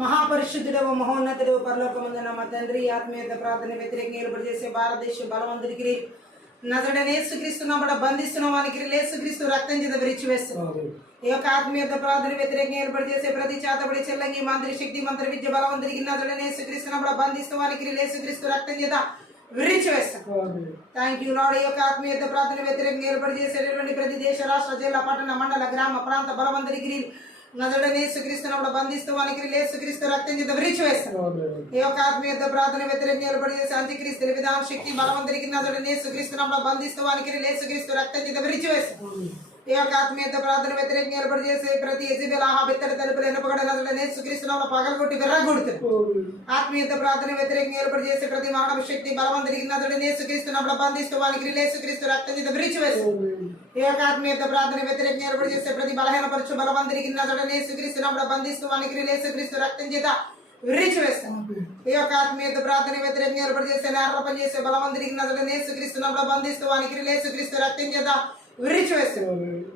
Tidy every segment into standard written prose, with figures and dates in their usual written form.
మహాపరిశుద్ధుడవ మహోన్నతుడవ పరలోకమందున మా తండ్రి ఆత్మీయత ప్రార్థన వ్యతిరేకంగా ఏర్పాటు చేసే భారతదేశ బలవంతుడికి నజడనే యేసుక్రీస్తునామమున బంధిస్తున్నాం వానికి యేసుక్రీస్తు రక్తం చేత విరిచివేస్తున్నాం. ఈ యొక్క ఆత్మీయత ప్రార్థన వ్యతిరేకంగా ఏర్పాటు చేసే ప్రతి చేతబడి చెల్లంగి మంత్రి శక్తి మంత్ర విద్య బలవంతుడికి నజడనే యేసుక్రీస్తునామమున బంధిస్తూ వానికి యేసుక్రీస్తు రక్తం చేత విరిచివేస్తాం. Thank you lord. ఈ యొక్క ఆత్మీయత ప్రార్థన వ్యతిరేకంగా ఏర్పాటు చేసేటటువంటి ప్రతి దేశ రాష్ట్ర జిల్లా పట్టణ మండల గ్రామ ప్రాంత బలవంతుడికి నజడనే యేసుక్రీస్తునామమున బంధిస్తూ వానికి యేసుక్రీస్తు రక్తం చేత విరిచివేస్తాం. ఈ యొక్క ఆత్మీయత ప్రార్థన వ్యతిరేకంగా ఏర్పాటు చేసే అంత్యక్రీస్తు విధాన శక్తి బలవంతుడికి నజడనే యేసుక్రీస్తునామమున బంధిస్తూ వానికి యేసుక్రీస్తు రక్తం చేత విరిచివేస్తాం. ఈ యొక్క ఆత్మీయత ప్రార్థన వ్యతిరేకంగా ఏర్పాటు చేసే ప్రతి యెజబెల్ బిత్తడి తలుపులు ఎన్నపగడ నజడనే యేసుక్రీస్తునామమున పగలగొట్టి విర్రగొడుతుంది. ఆత్మీయత ప్రార్థన వ్యతిరేకంగా ఏర్పాటు చేసే ప్రతి మానవ శక్తి బలవంతుడికి నజడనే యేసుక్రీస్తునామమున బంధిస్తూ వానికి యేసుక్రీస్తు రక్తం చేత విరిచివేస్తాం. ఈ యొక్క ఆత్మీయత ప్రార్థన వ్యతిరేకంగా ఏర్పాటు చేసే ప్రతి బలహీనపరచు బలవంతుడికి నజడనే యేసుక్రీస్తునామమున బంధిస్తూ వానికి యేసుక్రీస్తు రక్తం చేత విరిచివేస్తాం. ఈ యొక్క ఆత్మీయత ప్రార్థన వ్యతిరేకంగా ఏర్పాటు చేసే నేర పని చేసే బలవంతుడికి నజడనే యేసుక్రీస్తునామమున బంధిస్తూ వానికి యేసుక్రీస్తు రక్తం చేత విరిచివేస్తాం.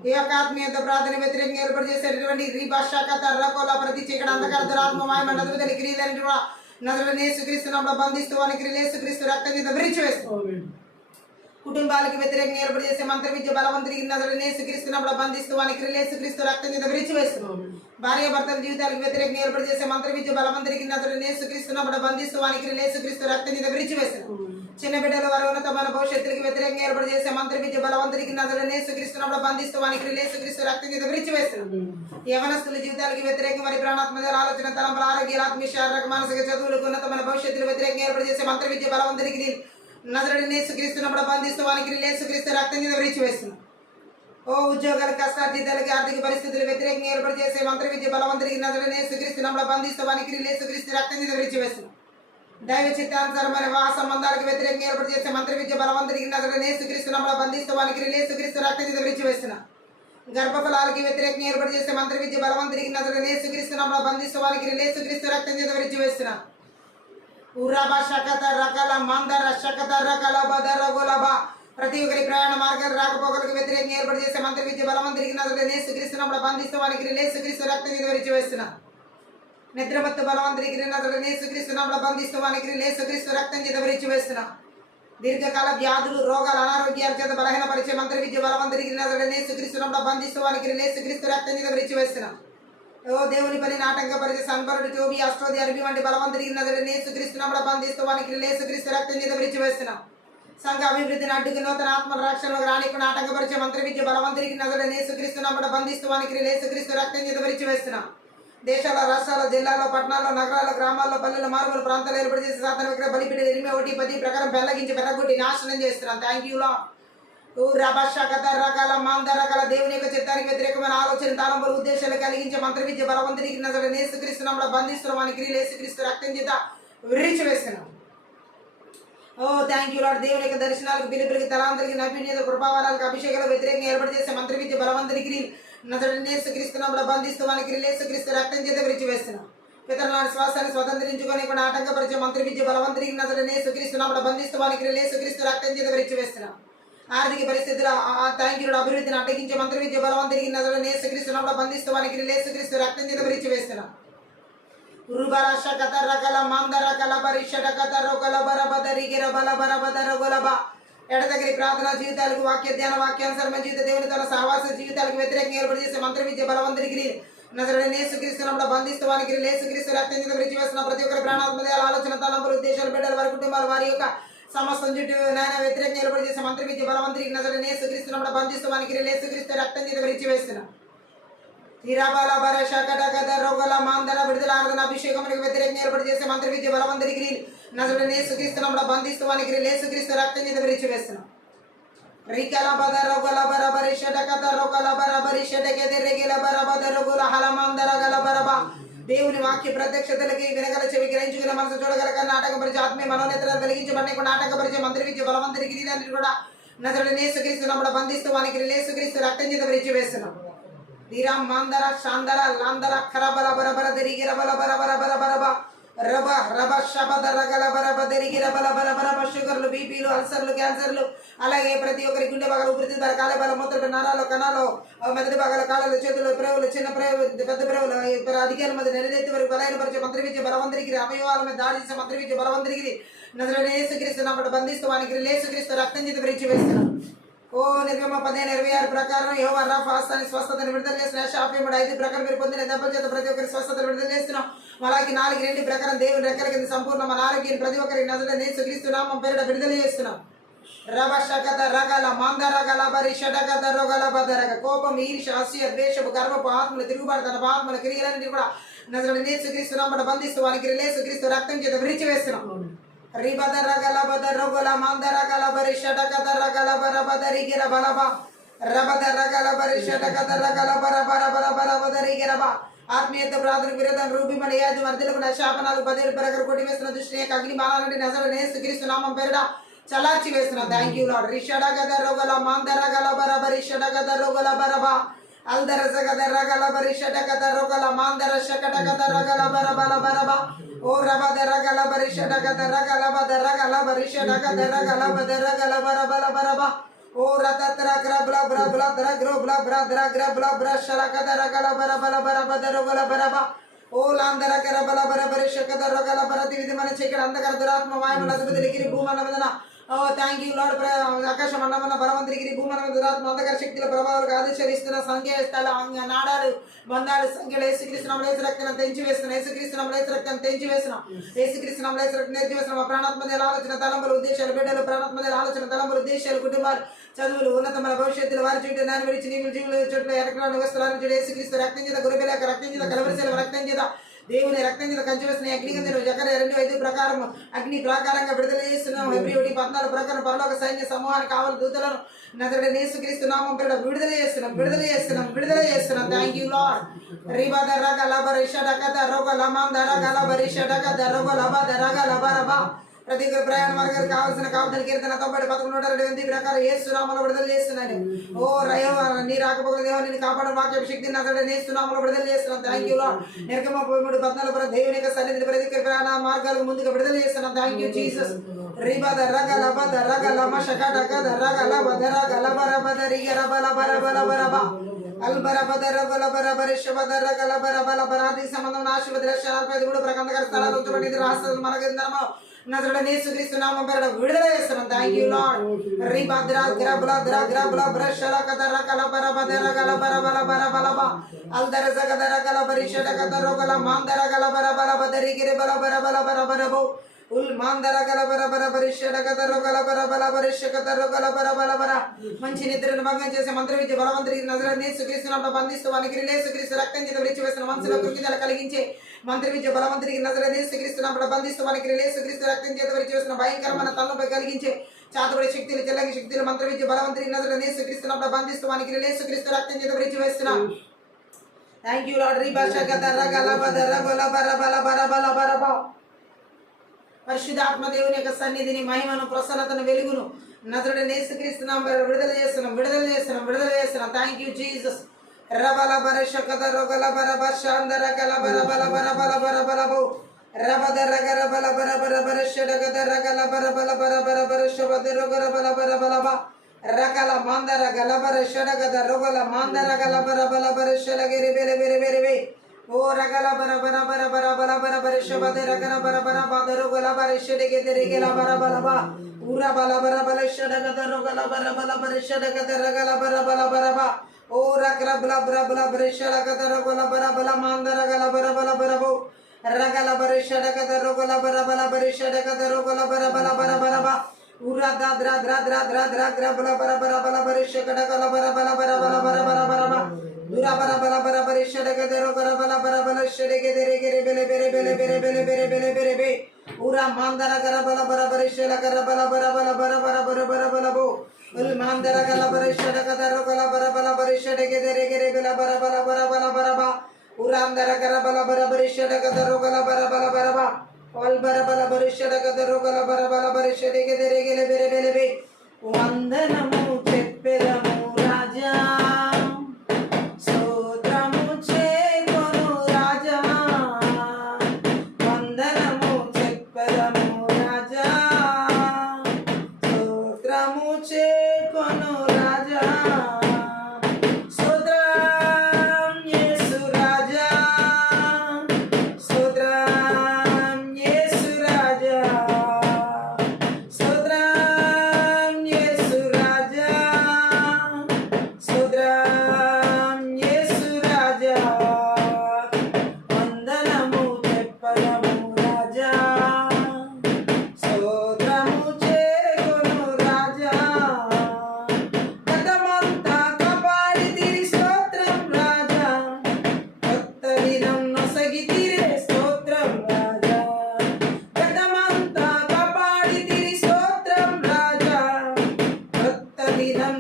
ఈ యొక్క ఆత్మీయత ప్రార్థన వ్యతిరేకంగా ఏర్పాటు చేసేటటువంటి రీభాషాకత రకోల ప్రతి చీకటి అంధకార దురాత్మ మాయమ నదువదలి క్రియలని కూడా నజడనే యేసుక్రీస్తునామమున బంధిస్తూ వానికి యేసుక్రీస్తు రక్తం చేత విరిచివేస్తాం. కుటుంబాలకు వ్యతిరేకంగా ఏర్పాటు చేసే మంత్ర విద్య బలవంతుడికి నజడనే యేసుక్రీస్తునామమున బంధిస్తూ వానికి యేసుక్రీస్తు రక్తం చేత విరిచివేస్తున్నాం. భార్య భర్తల జీవితాలకు వ్యతిరేకంగా ఏర్పాటు చేసే మంత్ర విద్య బలవంతుడికి నజడనే యేసుక్రీస్తునామమున బంధిస్తూ వానికి యేసుక్రీస్తు రక్తం చేత విరిచివేస్తున్నాం. చిన్న బిడ్డల వారి ఉన్నతమైన భవిష్యత్తులకు వ్యతిరేకంగా ఏర్పాటు చేసే మంత్ర విద్య బలవంతుడికి నజడనే యేసుక్రీస్తునామమున బంధిస్తూ వానికి యేసుక్రీస్తు రక్తం చేత విరిచివేస్తున్నాం. యవనస్తుల జీవితాలకు వ్యతిరేకంగా వారి ప్రాణాత్మక ఆలోచన తలంపుల ఆరోగ్య ఆత్మీయ శారీరక మానసిక చదువులకు ఉన్నతమైన భవిష్యత్తులకు వ్యతిరేకంగా ఏర్పాటు చేసే మంత్ర విద్య బలవంతుడికి నజడనే యేసుక్రీస్తునామమున బంధిస్తూ వానికి యేసుక్రీస్తు రక్తం చేత విరిచివేస్తున్నాం. ఓ ఉద్యోగాల కష్టార్జితాలకి ఆర్థిక పరిస్థితులు వ్యతిరేకంగా ఏర్పాటు చేసే మంత్ర విద్య బలవంతుడికి నజడనే యేసుక్రీస్తునామమున బంధిస్తూ వానికి యేసుక్రీస్తు రక్తం చేత విరిచివేస్తున్నాం. దైవ చిత్తానుసారమైన వివాహ సంబంధాలకు వ్యతిరేకంగా ఏర్పాటు చేసే మంత్ర విద్య బలవంతుడికి నజడనే యేసుక్రీస్తునామమున బంధిస్తూ వానికి యేసుక్రీస్తు రక్తం చేత విరిచివేస్తున్నాం. గర్భఫలాలకి వ్యతిరేకంగా ఏర్పాటు చేసే మంత్ర విద్య బలవంతుడికి నజడనే యేసుక్రీస్తునామమున బంధిస్తూ వానికి యేసుక్రీస్తు రక్తం చేత విరిచివేస్తున్నాం. ఉరాబా శకత రకాల మందర శకత రకాల బదర గోలబా ప్రతి ఒక్కరి ప్రయాణ మార్గాల రాకపోకలకు వ్యతిరేకంగా ఏర్పాటు చేసే మంత్ర విద్య బలవంతుడికి నజడనే యేసుక్రీస్తునామమున బంధిస్తూ వానికి యేసుక్రీస్తు రక్తం చేత విరిచివేస్తున్నాం. నిద్రమత్తు బలవంతుడికి నజడనే యేసుక్రీస్తునామమున బంధిస్తూ వానికి యేసుక్రీస్తు రక్తం చేత విరిచివేస్తున్నాం. దీర్ఘకాల వ్యాధులు రోగాలు అనారోగ్యాల చేత బలహీనపరిచే మంత్ర విద్య బలవంతుడికి నజడనే యేసుక్రీస్తునామమున బంధిస్తూ వానికి యేసుక్రీస్తు రక్తం చేత విరిచివేస్తున్నాం. ఓ దేవుని పని ఆటంకపరిచే సన్బరుడు టోబి అష్టోది అరబి వంటి బలవంతుడికి నజడనే యేసుక్రీస్తునామమున బంధిస్తూ వానికి యేసుక్రీస్తు రక్తం చేత విరిచివేస్తున్నాం. సంఘ అభివృద్ధిని అడ్డుకు నూతన ఆత్మ రక్షణలోకి రానికుండా ఆటంకపరిచే మంత్ర విద్య బలవంతుడికి నజడనే యేసుక్రీస్తునామమున బంధిస్తూ వానికి యేసుక్రీస్తు రక్తం చేత విరిచివేస్తున్నాం. దేశాల రాష్ట్రాల జిల్లాల్లో పట్టణాల్లో నగరాల్లో గ్రామాల్లో పల్లెల మారుమూల ప్రాంతాలు ఏర్పాటు చేసే సాధన విగ్రహ బలిపీఠ 8:10 ప్రకారం బెల్లగించి బెల్లగొట్టి నాశనం చేస్తున్నాం. Thank you lord. రకాల మంద రకాల దేవుని యొక్క చిత్తానికి వ్యతిరేకమైన ఆలోచన తలంపులు ఉద్దేశాలు కలిగించే మంత్ర విద్య బలవంతుడికి నజడనే యేసుక్రీస్తునామమున బంధిస్తున్నాం వానికి యేసుక్రీస్తు రక్తం చేత విరిచివేస్తున్నాం. ఓ థ్యాంక్ యూ లార్డ్. దేవుని యొక్క దర్శనాలకు పిలుపులకి తలాంతరికి నైపుణ్యత కృపావరాలకు అభిషేకాలకు వ్యతిరేకంగా ఏర్పాటు చేసే మంత్ర విద్య బలవంతుడికి నజడనే యేసుక్రీస్తునామమున బంధిస్తూ వానికి యేసుక్రీస్తు రక్తం చేత విరిచివేస్తున్నాం. పితరుల శ్వాసాన్ని స్వతంత్రించుకొని కూడా ఆటంకపరిచే మంత్ర విద్య బలవంతుడికి నజడనే యేసుక్రీస్తునామమున బంధిస్తూ వానికి యేసుక్రీస్తు రక్తం చేత విరిచివేస్తున్నాం. ఆర్థిక పరిస్థితుల థ్యాంక్ యూ అభివృద్ధిని అడ్డగించే మంత్ర విద్య బలవంతుడికి నజడనే యేసుక్రీస్తునామమున బంధిస్తూ వానికి యేసుక్రీస్తు రక్తం చేత విరిచివేస్తున్నాం. ఉరుబర శకత రకల మందర కలబరి షటకత రోకల బరబదరిగిర బల బరబదర గొలబ ఎడతగిరి ప్రార్థనా జీవితాలకు వాక్య ధ్యాన వాక్యానుసరమైన జీవిత దేవుని తన సహవాస జీవితాలకు వ్యతిరేకంగా ఏర్పాటు చేసే మంత్ర విద్య బలవంతుడికి నజడనే యేసుక్రీస్తునామమున బంధిస్తూ వానికి యేసుక్రీస్తు రక్తం చేత విరిచివేస్తున్న ప్రతి ఒక్కరి ప్రాణాత్మక ఆలోచన తలంపులు ఉద్దేశాలు బిడ్డల వారి కుటుంబాలు వారి యొక్క సమస్తం చుట్టూ నాయన వ్యతిరేకంగా ఏర్పాటు చేసే మంత్ర విద్య బలవంతుడికి నజడనే యేసుక్రీస్తునామమున బంధిస్తూ వానికి యేసుక్రీస్తు రక్తం చేత విరిచివేస్తున్నాం. తీరాబాల బర శకట గద రోగల మాందర విడుదల ఆరాధన అభిషేకములకు వ్యతిరేకంగా ఏర్పాటు చేసే మంత్ర విద్య బలవంతుడికి నజడనే యేసుక్రీస్తునామమున బంధిస్తూ వానికి యేసుక్రీస్తు రక్తం చేత విరిచివేస్తున్నాం. రికల బద రోగల బర బరి షటకత రోగల బర బరి షటకెద రెగిల బర బద రోగుల హలమందర గల బరబ దేవుని వాక్య ప్రత్యక్షతలకి వినగల చెవి గ్రహించుకున్న మనసు చూడగల కన్నా ఆటంకపరిచే ఆత్మీయ మనోనేతలను వెలిగించబడిన ఆటంకపరిచే మంత్ర విద్య బలవంతుడికి కూడా నజడనే యేసుక్రీస్తునామమున బంధిస్తూ వానికి యేసుక్రీస్తు రక్తం చేత విరిచివేస్తున్నాం. ధీరం మందర శాందర లాందర ఖరబల బరబర దరిగిర బల బర బర బర బరబ రబ రబ శబద రగల బరబ దరిగి రబల బల బరబ షుగర్లు, బీపీలు, అల్సర్లు, క్యాన్సర్లు, అలాగే ప్రతి ఒక్కరి గుండె భాగాలు, ఊపిరితిత్తుల భాగాలు, కాలే భాగాలు, మూత్ర నరాలు, కణాలు, మెదడు భాగాలు, కాళ్ళు, చేతులు, ప్రేవులు, చిన్న ప్రేవులు, పెద్ద ప్రేవులు, అధికారుల మధ్య నెరవేర్తి వరకు బలహీనపరిచే మంత్రవిద్య బలవంతరికి, అవయవాల మీద దాడి చేసే మంత్రవిద్య బలవంతరికి నజరేయుడైన యేసుక్రీస్తు నామమున బంధిస్తూ వానికి యేసుక్రీస్తు రక్తం చేత విరిచి వేస్తున్నాం. ఓ నిర్గమ 15:26 ప్రకారం యెహోవా రాఫా హస్తాన్ని స్వస్థతను విడుదల చేసిన శాపముడు 5 ప్రకారం మీరు పొందిన దెబ్బల చేత ప్రతి ఒక్కరి స్వస్థతను విడుదల చేస్తున్నాం. మలాకి 4:2 ప్రకారం దేవుని రెక్కల కింద సంపూర్ణ మన ఆరోగ్యాన్ని ప్రతి ఒక్కరికి నజరేయుడైన యేసుక్రీస్తు నామం పేరిట విడుదల చేస్తున్నాం. రబ శకత రగల మందరగల బరి షటగత రొగల బదరగ కోపం, ఈర్ష్య, అసూయ, ద్వేషము, గర్వపు ఆత్మలు, తిరుగుబాటు తన ఆత్మల క్రియలన్నీ కూడా నజరేయుడైన యేసుక్రీస్తు నామమున బంధిస్తూ వానికి యేసుక్రీస్తు రక్తం చేత విరిచి వేస్తున్నాం. రిబదర గలబద రొగల మందర గలబరి షటగత రగల బర బదరిగిర బలబ రబదర గలబరి షటగత రగల బర బర బర బర బదరిగిర బ ఆత్మీయత ప్రార్థన విరోధం రూపిమని యాజు వర్ధలకు శాపనాలు 10 ప్రకారం కొట్టి వేస్తున్న దృష్టి అగ్ని బాణాలంటే నజరేయుడైన యేసుక్రీస్తు నామం పేరిట చలార్చి వేస్తున్నాం. Thank you lord. రిషడగద రొగల మందర గలబర బరి షటగత రొగల బరబ అల్దర జగద రగల బరి షటగత రొగల మందర షకటగత రగల బర బల బరబ ఓ రబద రగల బరి షటగత రగల బద రగల బరి షటగత రగల బద రగల బర బల బరబ ఓ రతత్ర గ్రబ్ల బ్రబ్ల ద్ర గ్రోబ్ల బ్రద్ర గ్రబ్ల బ్రషలగద రగల బర బల బర బద రగల బరబ ఓ లాందర గరబల బర బరి షకద రగల బర దివిధి మన చీకటి అంధకార దురాత్మ వాయువుల అధిపతులకి భూమల మీద ఓ థ్యాంక్ యూ లార్డ్. ఆకాశ మండలం బలవంతుడికి భూమన దురాత్మ అంధకార శక్తుల ప్రభావాలకు ఆదేశిస్తున్న సంఖ్య స్థల నాడాలు బంధాలు సంఖ్యలు యేసుక్రీస్తు నామమున యేసు రక్తం తెంచి వేస్తున్నాం. యేసుక్రీస్తు నామమున యేసు రక్తం తెంచి వేస్తున్నాం. యేసుక్రీస్తు నామమున యేసు రక్తం తెంచి వేస్తున్నాం. ప్రాణాత్మదేల ఆలోచన తలంపులు ఉద్దేశాలు బిడ్డలు ప్రాణాత్మదేల ఆలోచన తలంపులు ఉద్దేశాలు కుటుంబాలు చదువులు ఉన్నతమైన భవిష్యత్తులు వారి చుట్టూ నాని విడిచి నీవులు జీవులు చుట్టూ ఎలక్ట్రాన్ వస్తువులను చూడు యేసుక్రీస్తు రక్తం చేత గురిబెలక రక్తం చేత కలవరిశీల రక్తం చేత దేవుని రక్తం చేత కంచి వేసిన అగ్నిగంధులు జకర్యా 2:5 ప్రకారం అగ్ని ప్రాకారంగా విడుదల చేస్తున్నాం. ఫిబ్రవరి 14 ప్రకారం పరలోక సైన్య సమూహానికి కావలి దూతలను నజరేయుడైన యేసుక్రీస్తు నామం పేరిట విడుదల చేస్తున్నాం. Thank you lord. రిబద రగల బరి షటగత రొగల మందర గల బరి షటగత రొగల బద రగల బరబ ప్రతి ప్రయాణ మార్గానికి కావాల్సిన కాపుదల కీర్తన 90:11 ప్రకారం యేసు నామములో విడుదల చేస్తున్నాను. ఓ రయవ నీ రాకపోకల దేవా నిన్ను కాపాడ వాక్య శక్తిని నజరేయుడైన యేసు నామములో విడుదల చేస్తున్నాం. Thank you lord. నిర్గమ 13:14 దేవుని యొక్క సన్నిధిని ప్రతి ప్రయాణ మార్గాలకు ముందుగా విడుదల చేస్తున్నాం. Thank you Jesus. రిబద రగల బద రగల మషకటగద రగల బద రగల బర బద రిగర బల బర బల బరబ అల్బర బద రగల బర బర శబద రగల బర బల బరాది సంబంధం ఆశీర్వాద రక్షణాలపై 3 ప్రకందకర స్థలాలు ఉంచబడింది. రాష్ట్రం మనకు నజరేయుడైన యేసుక్రీస్తు నామం పేరిట విడుదల చేస్తున్నాం. Thank you lord. రిబద్ర గ్రబ్ల ద్ర గ్రబ్ల బ్రషలకద రగల బర బద రగల బర బల బర బలబ అల్దర జగద రగల బరి షటగత రొగల మందర గల బర బల బదరిగిరి బల బర బల బర బరబో ఉల్ మందర గల బర బర బరి షటగత రొగల బర బల బరి షకత రొగల బర బల బర మంచి నిద్రను భంగం చేసే మంత్రవిద్య బలవంతుడికి నజరేయుడైన యేసుక్రీస్తు నామమున బంధిస్తూ వానికి యేసుక్రీస్తు రక్తం చేత విరిచి వేసిన మనసులో కృంగిదల కలిగించే మంత్రవిద్య బలవంతుడికి నజరేయుడైన యేసుక్రీస్తు నామమున బంధిస్తూ వానికి యేసుక్రీస్తు రక్తం చేత విరిచి వేసిన భయంకరమైన తలనొప్పి కలిగించే చాతబడి శక్తులు చెల్లంగి శక్తులు మంత్రవిద్య బలవంతుడికి నజరేయుడైన యేసుక్రీస్తు నామమున బంధిస్తూ వానికి యేసుక్రీస్తు రక్తం చేత విరిచి వేస్తున్నాం. Thank you lord. రిబషగత రగల బద రగల బర బల బర బల బరబ పరిశుద్ధాత్మ దేవుని యొక్క సన్నిధిని మహిమను ప్రసన్నతను వెలుగును నజరేయుడైన యేసుక్రీస్తు నామమున విడుదల చేస్తున్నాం. Thank you Jesus. రబల బర షకద రొగల బర బషాందర గల బర బల బర బల బర బలబో రబద రగర బల బర బర బర షడగద రగల బర బల బర బర బర షబద రొగర బల బర బలబ రగల మందర గల బర షడగద రొగల మందర గల బర బల బర షలగిరి బెర బెర బెర బె ఓ రగల బర బర బర బర బల బర బర షబద రగర బర బర బద రొగల బర షడగద రిగల బర బలబ ఊర బల బర బల షడగద రొగల బర బల బర షడగద రగల బర బల బరబ ఓ రగల బల బర బల బర షడగద రొగల బర బల మందర గల బర బల బరబో రగల బర షడగద రొగల బర బల బర షడగద రొగల బర బల బర బరబ ఊర ద్ర ద్ర ద్ర ద్ర ద్ర ద్ర బల బర బర బల బర షడగల బర బల బర బల బర బర బరబ దుర బర బల బర బర షడగద రొగల బల బర బల షడగద రిగరి బెల బెర బెల బెర బెల బెర బెల బెర బె ఊర మందర గర బల బర బర షడగర బల బర బల బర బర బర బర బలబో ఉల్ మందర గల బర షడగద రొగల బర బల బర షడగద రిగరి బెల బర బల బర బల బరబ ఉరాందర గర బల బర బర షడగద రొగల బర బల బరబ వల్ బర బల బర షడగద రొగల బర బల బర షడగద రిగరి బెర బెల బె వందనము చెప్పెదము రాజా స్తోత్రము చేకొను రాజా వందనము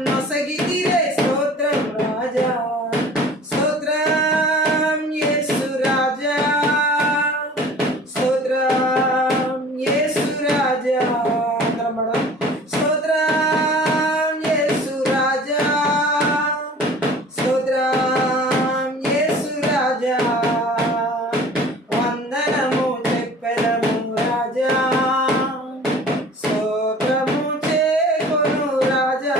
నొసగితిరే స్తోత్రం రాజా స్తోత్రం యేసు రాజా స్తోత్రం యేసు రాజా స్తోత్రం యేసు రాజా స్తోత్రం యేసు రాజా వందనము చెప్పెదము రాజా స్తోత్రము చేకొను రాజా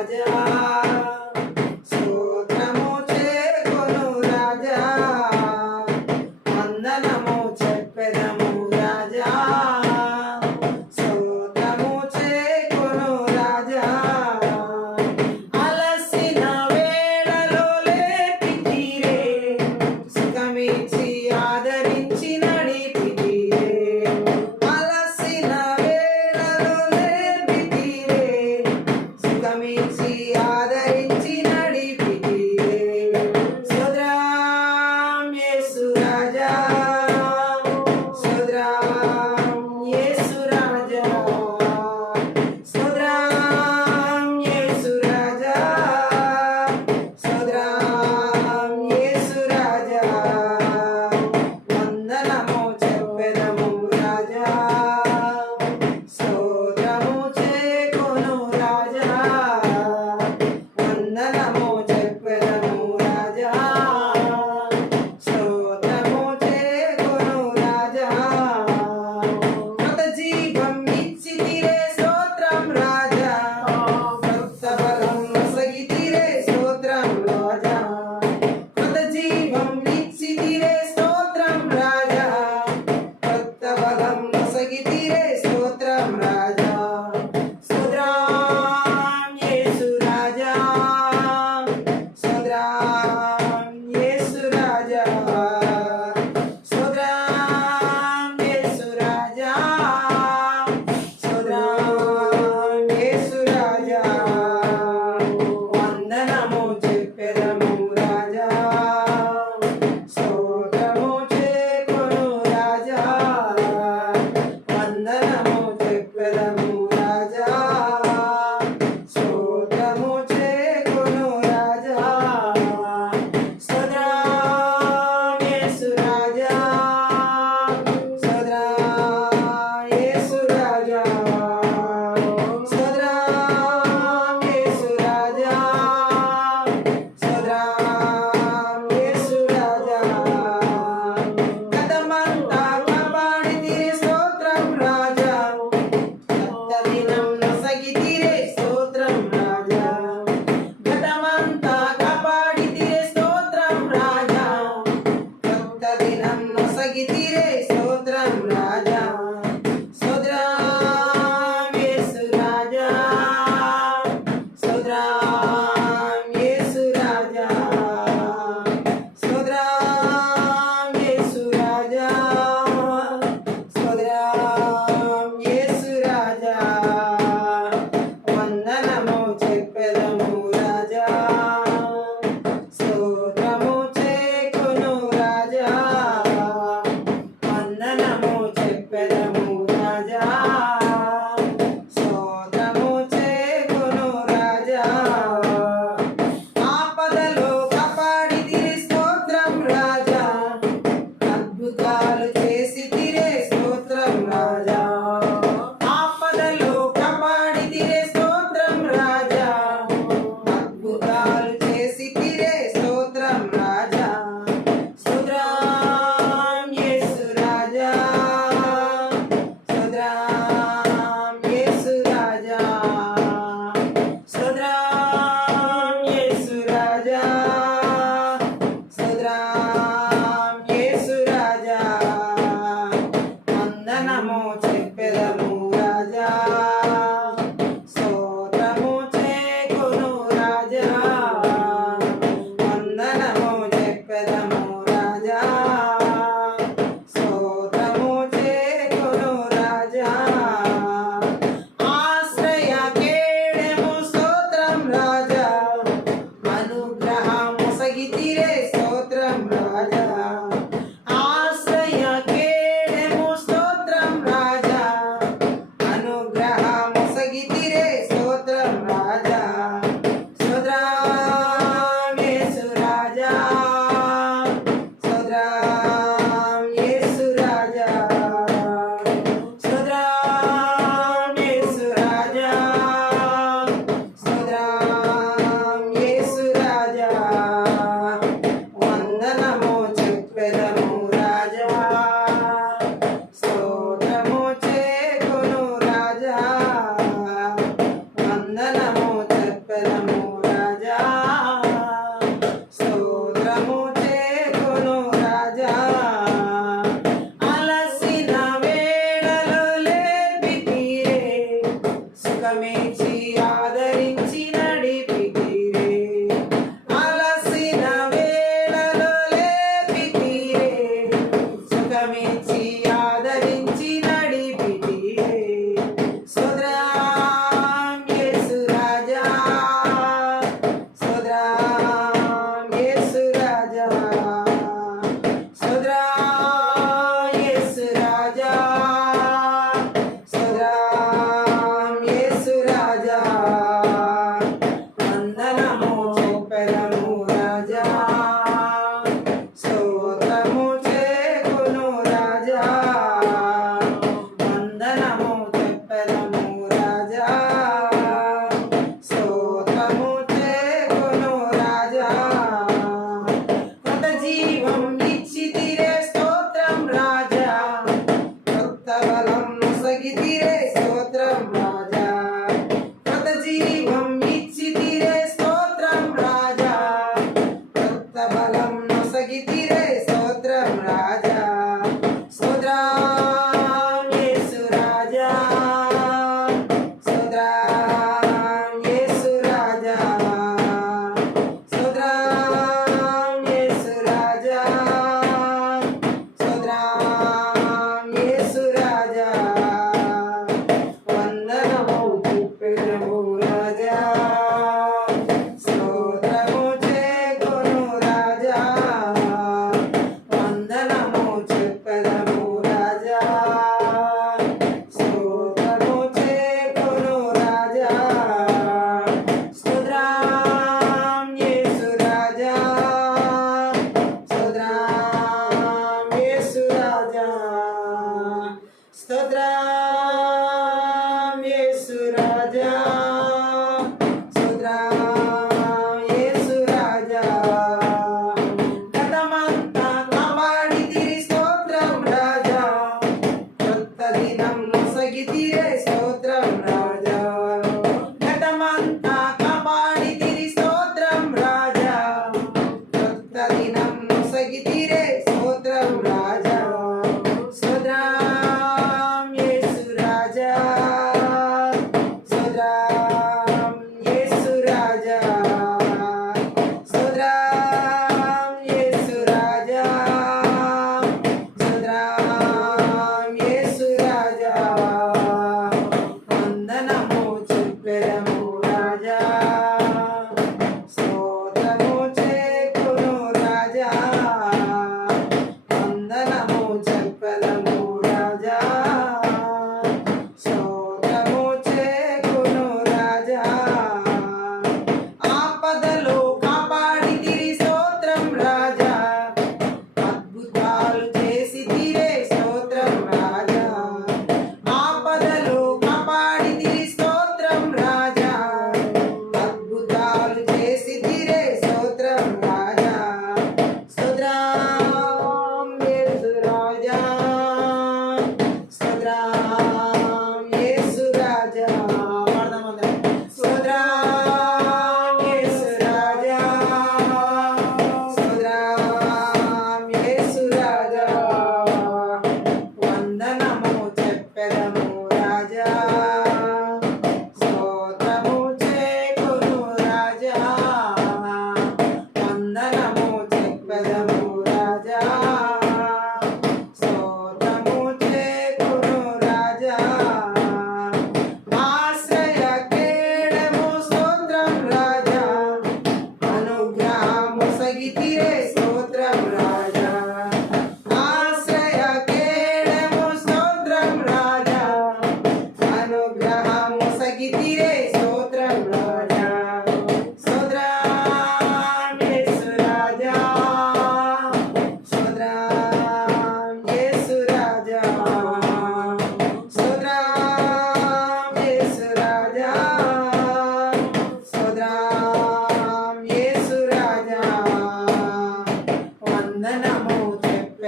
రాజా స్తోత్రము చేకొను రాజా వందనము చెప్పెదము రాజా స్తోత్రము చేకొను రాజా అలసిన వేళలో లేపితిరే సుఖమిచ్చి ఆదరించి నడిపితిరే అలసిన వేళలో లేపితిరే సుఖమిచ్చి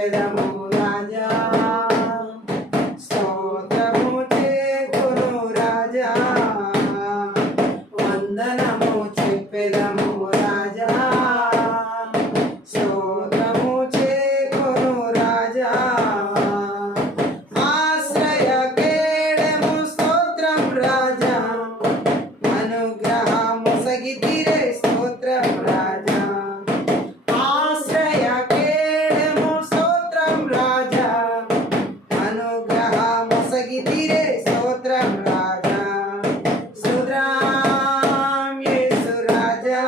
చెప్పెదము రాజా, స్తోత్రము చేకొను రాజా, వందనము చెప్పెదము రాజా, స్తోత్రము చేకొను రాజా, ఆశ్రయ కేడము స్తోత్రం రాజా, అనుగ్రహము సగితిరే స్తోత్రం రాజా, ఆశ్రయ కేడము స్తోత్రం రాజా, అనుగ్రహము సగితిరే స్తోత్రం రాజా, స్తోత్రం యేసు రాజా,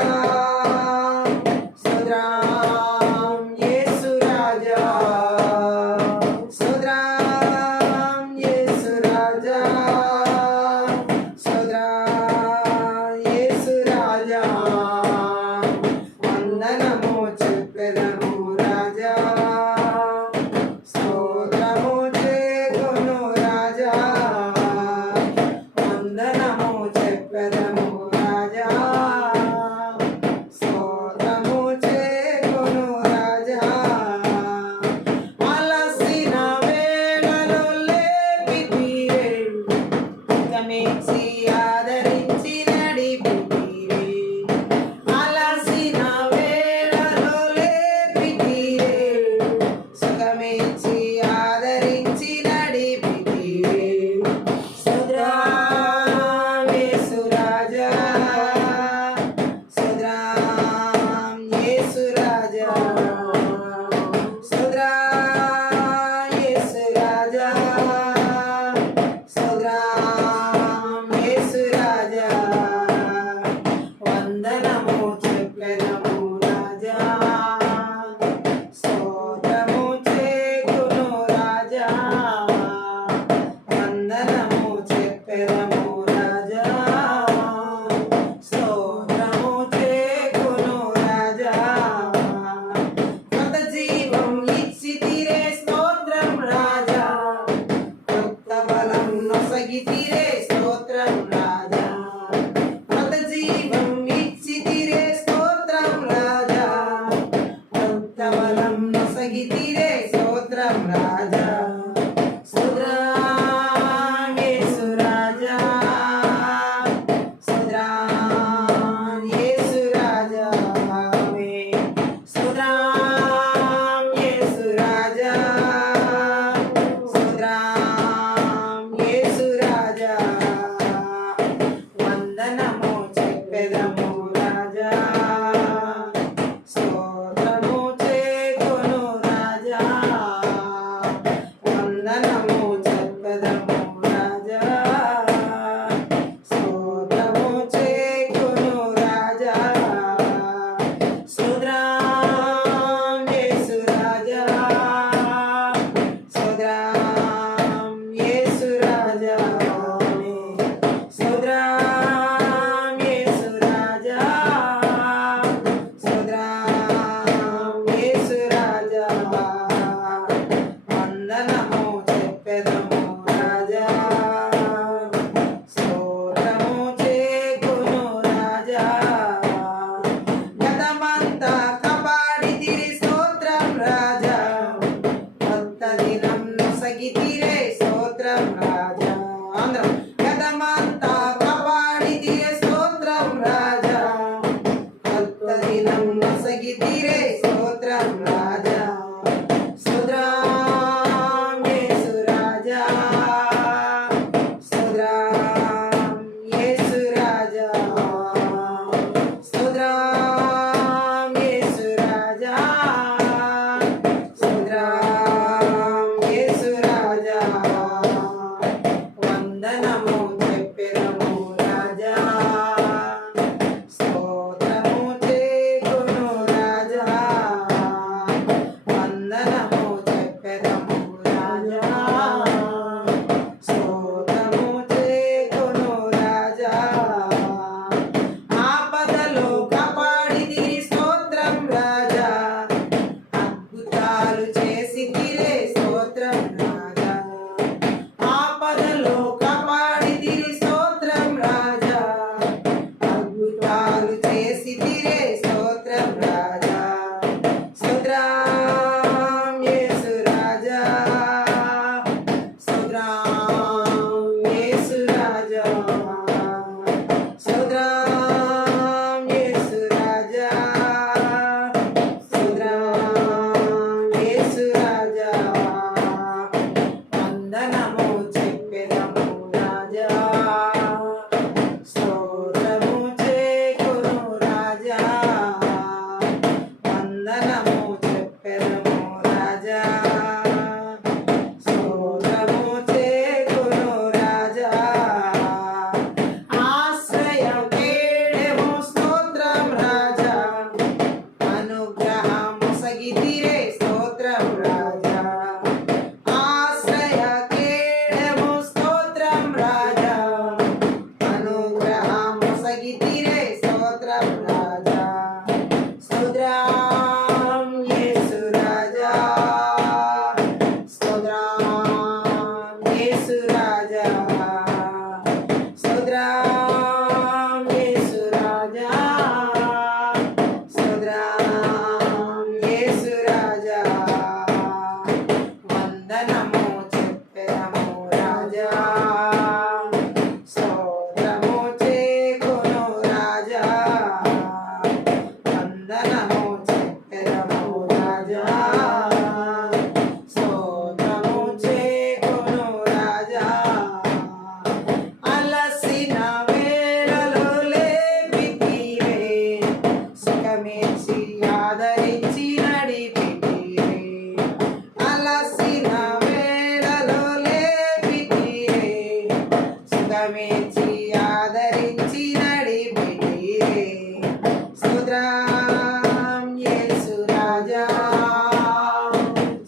స్తోత్రం యేసు రాజా,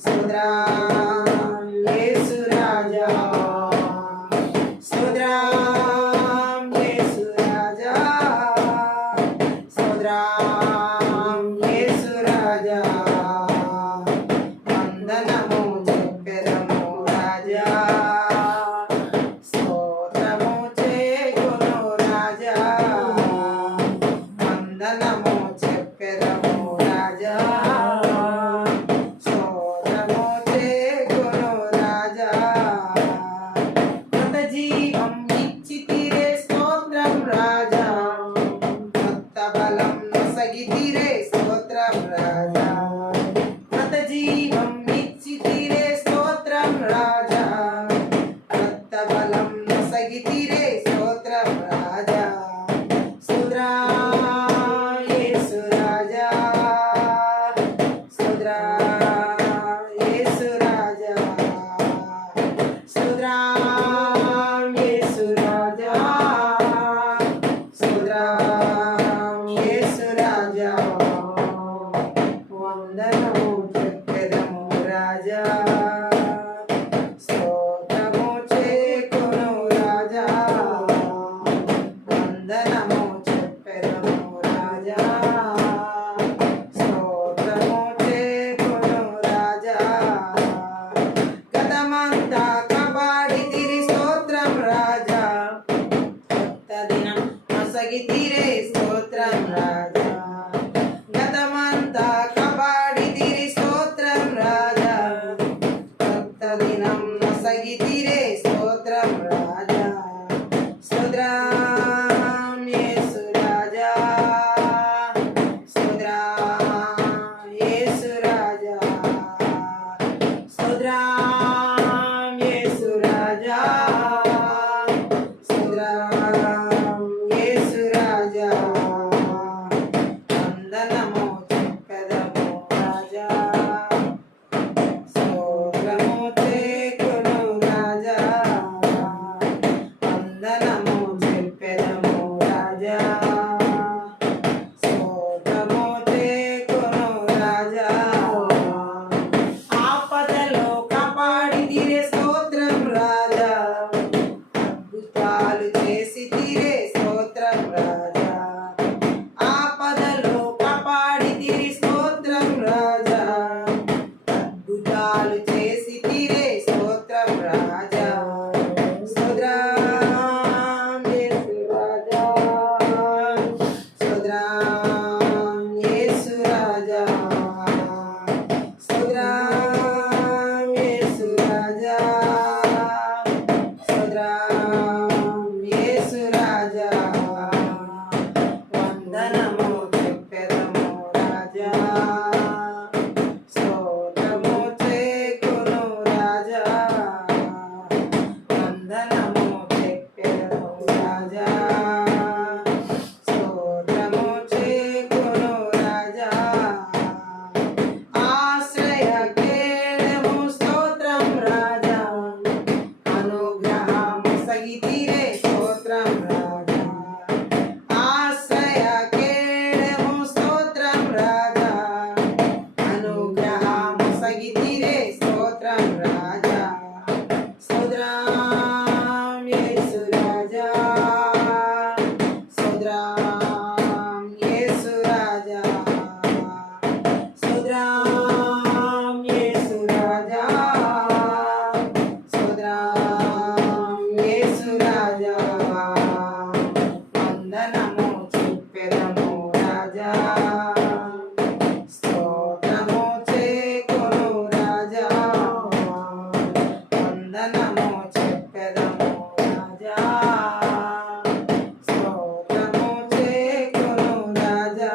స్తోత్రం యేసు రాజా, స్తోత్రం యేసు రాజా, స్తోత్రం యేసు రాజా. వందనము చెప్పెదము రాజా, స్తోత్రము చేకొను రాజా. వందనము చెప్పెదము రాజా, స్తోత్రము చేకొను రాజా. కొత్త జీవం ఇచ్చితిరే స్తోత్రం రాజా, కొత్త బలం నొసగితిరే స్తోత్రం రాజా. కొత్త జీవం ఇచ్చితిరే స్తోత్రం రాజా, కొత్త బలం నొసగితిరే స్తోత్రం రాజా. స్తోత్రం యేసు రాజా, స్తోత్రం యేసు రాజా, స్తోత్రం యేసు రాజా, స్తోత్రం యేసు రాజా. వందనము చెప్పెదము రాజా, స్తోత్రము చేకొను రాజా. వందనము చెప్పెదము రాజా, స్తోత్రము చేకొను రాజా. గతమంతా కాపాడితిరి స్తోత్రం రాజా, కొత్త దినం నొసగితిరే స్తోత్రం రాజా. గతమంతా కాపాడితిరి స్తోత్రం రాజా, కొత్త దినం నొసగితిరే స్తోత్రం రాజా. స్తోత్రం యేసు రాజా, స్తోత్రం యేసు రాజా, స్తోత్రం యేసు రాజా, స్తోత్రం యేసు రాజా. వందనము చెప్పెదము రాజా, స్తోత్రము చేకొను రాజా. వందనము చెప్పెదము రాజా, స్తోత్రము చేకొను రాజా. ఆపదలో కాపాడితిరే స్తోత్రం రాజా, అద్భుతాలు చేసితిరే స్తోత్రం రాజా. ఆపదలో కాపాడితిరి స్తోత్రం రాజా, అద్భుతాలు చేసితిరే స్తోత్రం రాజా. స్తోత్రం యేసు రాజా, స్తోత్రం యేసు రాజా, స్తోత్రం యేసు రాజా, స్తోత్రం యేసు రాజా. వందనము చెప్పెదము రాజా, స్తోత్రము చేకొను రాజా. వందనము చెప్పెదము రాజా, స్తోత్రము చేకొను రాజా. ఆశ్రయ కేడము స్తోత్రం రాజా, అనుగ్రహము సగితిరే స్తోత్రం రాజా. ఆశ్రయ కేడము స్తోత్రం రాజా, అనుగ్రహము సగితిరే స్తోత్రం రాజా. స్తోత్రం యేసు రాజా, స్తోత్రం యేసు రాజా, స్తోత్రం యేసు రాజా, స్తోత్రం యేసు రాజా. వందనము చెప్పెదము రాజా, స్తోత్రము చేకొను రాజా. వందనము చెప్పెదము రాజా, స్తోత్రము చేకొను రాజా.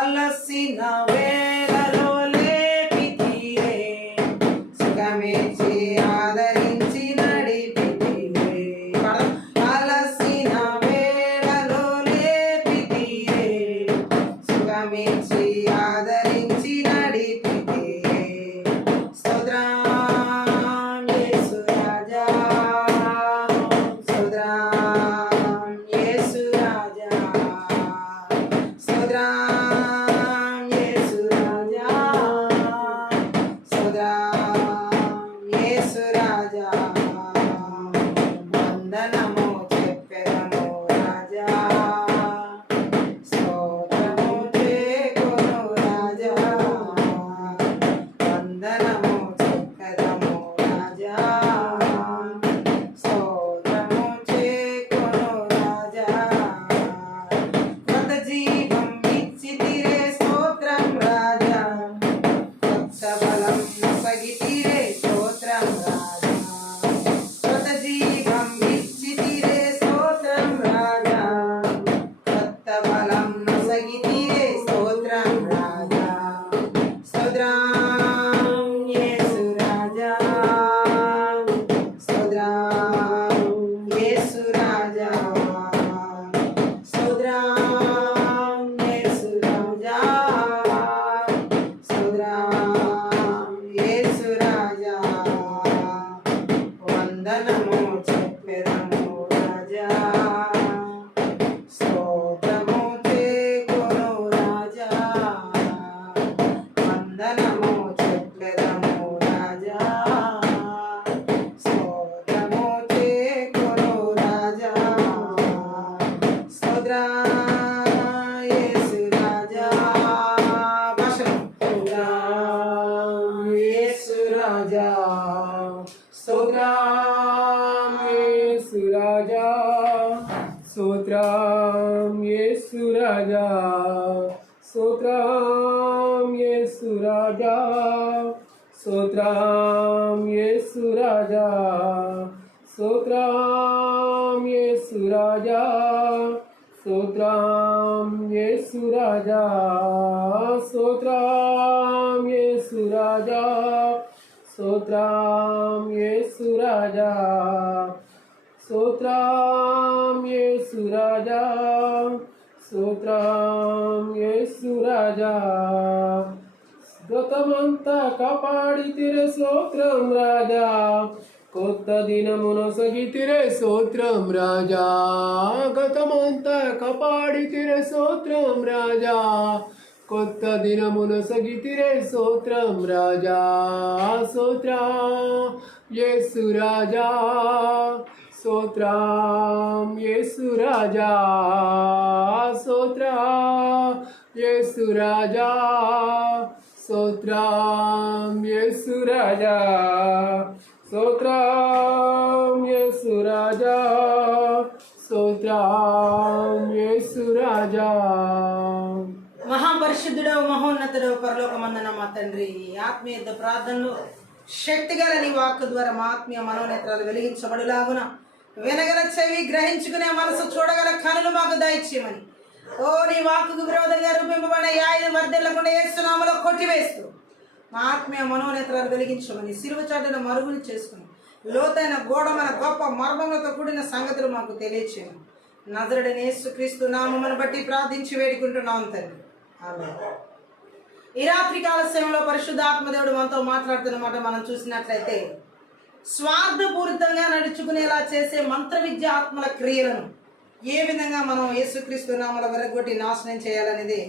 అలసిన వేళలో లేపితిరే, సుఖమిచ్చి ఆదరించి నడిపితిరే. అలసిన వేళలో లేపితిరే, బలం నొసగితిరే స్తోత్రం రాజా స్తోత్రం యేసు రాజా స్తోత్రం యేసు రాజా స్తోత్రం యేసు రాజా స్తోత్రం యేసు రాజా వందనము చెప్పెదము రాజా స్తోత్రము చేకొను రాజా వందనము చెప్పెదము రాజా స్తోత్రము చేకొను రాజా స్తోత్రం యేసు రాజా భాషను స్తోత్రం యేసు రాజా స్తోత్రం యేసు రాజా స్తోత్రం యేసు రాజా స్తోత్రం యేసు రాజా స్తోత్రం యేసు రాజా స్తోత్రం యేసు రాజా స్తోత్రం యేసు రాజా స్తోత్రం యేసు రాజా స్తోత్రం యేసు రాజా స్తోత్రం యేసు రాజా స్తోత్రం యేసు రాజా గతమంతా కాపాడితిరే స్తోత్రం రాజా కొత్త దినమునొసగితిరే స్తోత్రం రాజా గతమంతా కాపాడితిరే స్తోత్రం రాజా కొత్త దినమునొసగితిరే స్తోత్రం రాజా స్తోత్రం యేసు రాజా స్తోత్రం యేసు రాజా స్తోత్రం యేసు రాజా స్తోత్రం యేసు రాజా స్తోత్రం యేసు రాజా స్తోత్రం యేసు రాజా మహాపరిశుద్ధుడవు మహోన్నతుడవు పరలోకమందున మా తండ్రి ఆత్మీయ ప్రార్థనలు శక్తిగల నీ వాక్కు ద్వారా మా ఆత్మీయ మనోనేత్రాలు వెలిగించబడులాగున వినగల చెవి గ్రహించుకునే మనసు చూడగల కనులు మాకు దయచేయమని ఓ నీ వాక్కుకు విరోధంగా రూపింపబడిన యాయిని వర్ధిల్లకుండా యేసునామములో కొట్టివేస్తూ మా ఆత్మీయ మనోనేత్రాలు వెలిగించమని సిలువ చాటును మరుగులు చేసుకుని లోతైన గోడమైన గొప్ప మర్మములతో కూడిన సంగతులు మాకు తెలియచేయమని నజరుడైన యేసుక్రీస్తు నామమును బట్టి ప్రార్థించి వేడుకుంటున్నాం తండ్రి ఆమేన్. ఈ రాత్రి కాల సమయంలో పరిశుద్ధాత్మదేవుడు మనతో మాట్లాడుతున్నమాట మనం చూసినట్లయితే స్వార్థపూరితంగా నడుచుకునేలా చేసే మంత్ర విద్య ఆత్మల క్రియలను ఏ విధంగా మనం యేసుక్రీస్తు నామములో వెరగొట్టి నాశనం చేయాలనేది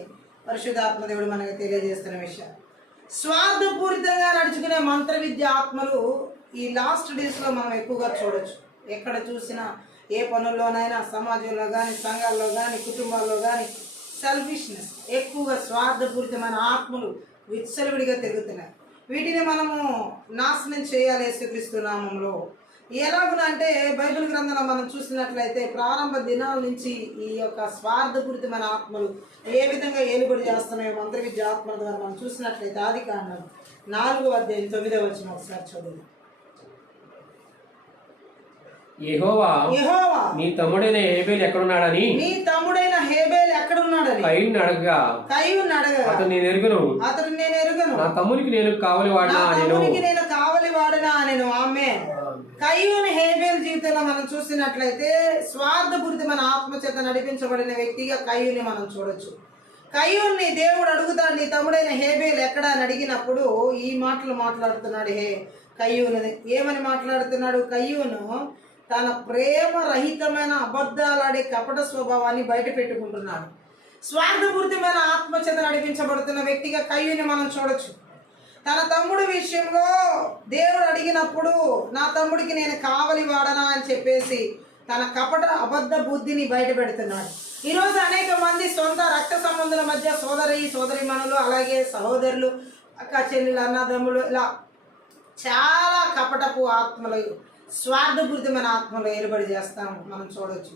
పరిశుద్ధాత్మదేవుడు మనకు తెలియజేస్తున్న విషయం. స్వార్థపూరితంగా నడుచుకునే మంత్ర విద్య ఆత్మలు ఈ లాస్ట్ డేస్లో మనం ఎక్కువగా చూడొచ్చు. ఎక్కడ చూసినా ఏ పనుల్లోనైనా సమాజంలో కానీ సంఘాల్లో కానీ కుటుంబాల్లో కానీ సెల్ఫిష్నెస్ ఎక్కువగా స్వార్థపూరితమైన ఆత్మలు విచ్చలవిడిగా తిరుగుతున్నాయి. వీటిని మనము నాశనం చేయాలి యేసుక్రీస్తు నామములో. ఎలాగునంటే బైబిల్ గ్రంథంలో మనం చూసినట్లయితే ప్రారంభ దినాల నుంచి ఈ యొక్క స్వార్థపూరితమైన ఆత్మలు ఏ విధంగా ఏలుబడి చేస్తున్నాయో మంత్ర విద్య ఆత్మల ద్వారా మనం చూసినట్లయితే ఆదికాండం 4:9 ఒకసారి చూడండి. యెహోవా నీ తమ్ముడైన హేబేలు ఎక్కడున్నాడని కయీనును అడగగా అతడు నేను ఎరుగను నా తమ్మునికి నేను కావలి వాడనా నేను ఆమేన్. కయీను హేబేలు జీవితంలో మనం చూసినట్లయితే స్వార్థపూరితమైన ఆత్మచేత నడిపించబడిన వ్యక్తిగా కయీనుని మనం చూడొచ్చు. కయీనుని దేవుడు అడుగుతాడు, నీ తమ్ముడైన హేబేలు ఎక్కడ అని అడిగినప్పుడు ఈ మాటలు మాట్లాడుతున్నాడు. కయీను ఏమని మాట్లాడుతున్నాడు? కయీను తన ప్రేమ రహితమైన అబద్ధాలాడే కపట స్వభావాన్ని బయట పెట్టుకుంటున్నాడు. స్వార్థపూరితమైన ఆత్మచేత నడిపించబడుతున్న వ్యక్తిగా కయీనుని మనం చూడొచ్చు. తన తమ్ముడు విషయంలో దేవుడు అడిగినప్పుడు నా తమ్ముడికి నేను కావలి వాడనా అని చెప్పేసి తన కపట అబద్ధ బుద్ధిని బయట పెడుతున్నాడు. ఈరోజు అనేక మంది సొంత రక్త సంబంధుల మధ్య సోదరిమణులు అలాగే సహోదరులు అక్క చెల్లెలు అన్నదమ్ములు ఇలా చాలా కపటపు ఆత్మలు స్వార్థపూరితమైన ఆత్మలు ఏలుబడి చేస్తాము మనం చూడవచ్చు.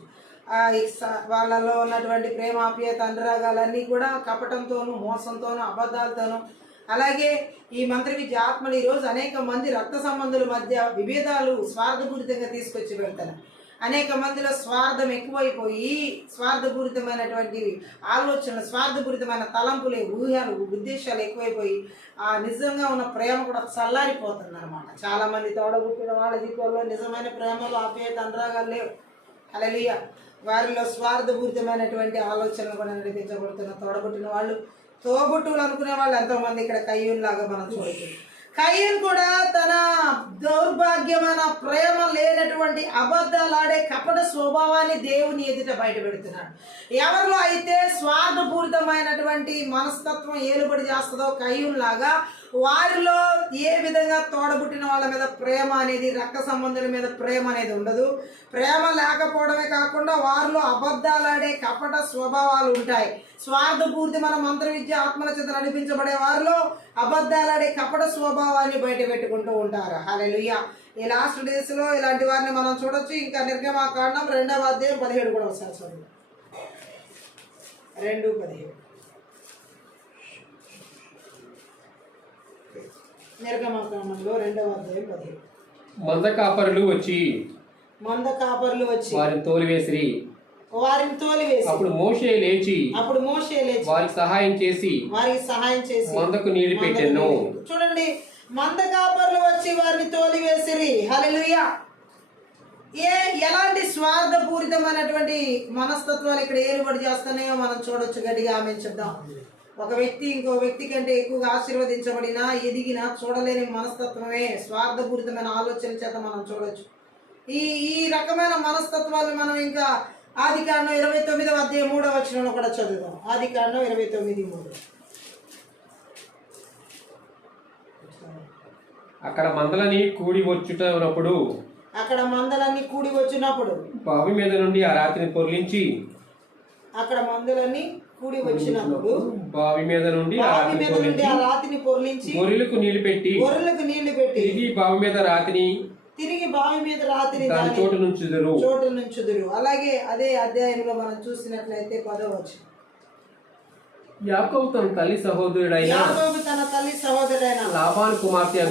వాళ్ళలో ఉన్నటువంటి ప్రేమాప్యత అనురాగాలన్నీ కూడా కపటంతోనూ మోసంతోనూ అబద్ధాలతోనూ అలాగే ఈ మంత్ర విద్య ఆత్మలు ఈరోజు అనేక మంది రక్త సంబంధుల మధ్య విభేదాలు స్వార్థపూరితంగా తీసుకొచ్చి పెడతారు. అనేక మందిలో స్వార్థం ఎక్కువైపోయి స్వార్థపూరితమైనటువంటి ఆలోచనలు, స్వార్థపూరితమైన తలంపులు, ఊహలు, ఉద్దేశాలు ఎక్కువైపోయి ఆ నిజంగా ఉన్న ప్రేమ కూడా చల్లారిపోతుంది అనమాట. చాలామంది తోడబుట్టిన వాళ్ళ జీవితంలో నిజమైన ప్రేమలు, ఆప్యాయత, అనురాగాలు లేవు. హల్లెలూయా. వారిలో స్వార్థపూరితమైనటువంటి ఆలోచనలు కూడా నడిపించబడుతున్న తోడబుట్టిన వాళ్ళు, తోబుట్టువులు అనుకునే వాళ్ళు ఎంతోమంది ఇక్కడ కయ్యూన్లాగా మనం చూడొచ్చు. కయ్యూన్ కూడా తన దౌర్భాగ్యమైన ప్రేమ లేనటువంటి అబద్ధాలాడే కపట స్వభావాన్ని దేవుని ఎదుట బయట పెడుతున్నాడు. ఎవరిలో అయితే స్వార్థపూరితమైనటువంటి మనస్తత్వం ఏలుబడి చేస్తుందో కయ్యూన్ లాగా, వారిలో ఏ విధంగా తోడబుట్టిన వాళ్ళ మీద ప్రేమ అనేది, రక్త సంబంధుల మీద ప్రేమ అనేది ఉండదు. ప్రేమ లేకపోవడమే కాకుండా వారిలో అబద్ధాలాడే కపట స్వభావాలు ఉంటాయి. స్వార్థపూరితమైన మంత్ర విద్య, ఆత్మల చేత నడిపించబడే వారిలో అబద్ధాలాడే కపట స్వభావాన్ని బయట పెట్టుకుంటూ ఉంటారు. హల్లెలూయా. ఈ లాస్ట్ డేస్ లో ఇలాంటి వారిని మనం చూడొచ్చు. ఇంకా నిర్గమాకాండం 2వ అధ్యాయం 17 కూడా ఒకసారి చదువు. 2:17 నిర్గమాకాండంలో 2వ అధ్యాయం 17. మంద కాపరులు వచ్చి వారిని తోలివేసిరి. అప్పుడు మోషే లేచి వారికి సహాయం చేసి మందకు నీళ్లు పెట్టెను. చూడండి, మంద కాపర్లు వచ్చి వారిని తోలివేసిరి. హల్లెలూయా. ఎలాంటి స్వార్థపూరితమైనటువంటి మనస్తత్వాలు ఇక్కడ ఏలుబడి చేస్తున్నాయో మనం చూడొచ్చు. గట్టిగా ఆమె చెప్దాం. ఒక వ్యక్తి ఇంకో వ్యక్తి కంటే ఎక్కువగా ఆశీర్వదించబడినా, ఎదిగినా చూడలేని మనస్తత్వమే స్వార్థపూరితమైన ఆలోచన చేత మనం చూడొచ్చు. ఈ రకమైన మనస్తత్వాలు మనం ఇంకా ఆదికాండం 29వ అధ్యాయం 3వ వచనంలో కూడా చదువుదాం. ఆదికాండం 29:3. అక్కడ మందలన్నీ కూడి వచ్చినప్పుడు బావి మీద నుండి ఆ రాతిని పొర్లించి బావి మీద నుండి ఆ రాతిని పొర్లించి గొర్రెలకు నీళ్లు పెట్టి తిరిగి బావి మీద రాతిని దాని చోటు నుంచుదురు. అలాగే అదే అధ్యాయంలో మనం చూసినట్లయితే 10వ వచనం. యాకోబు తన తల్లి సహోదరుడైన లాబాను కుమార్తె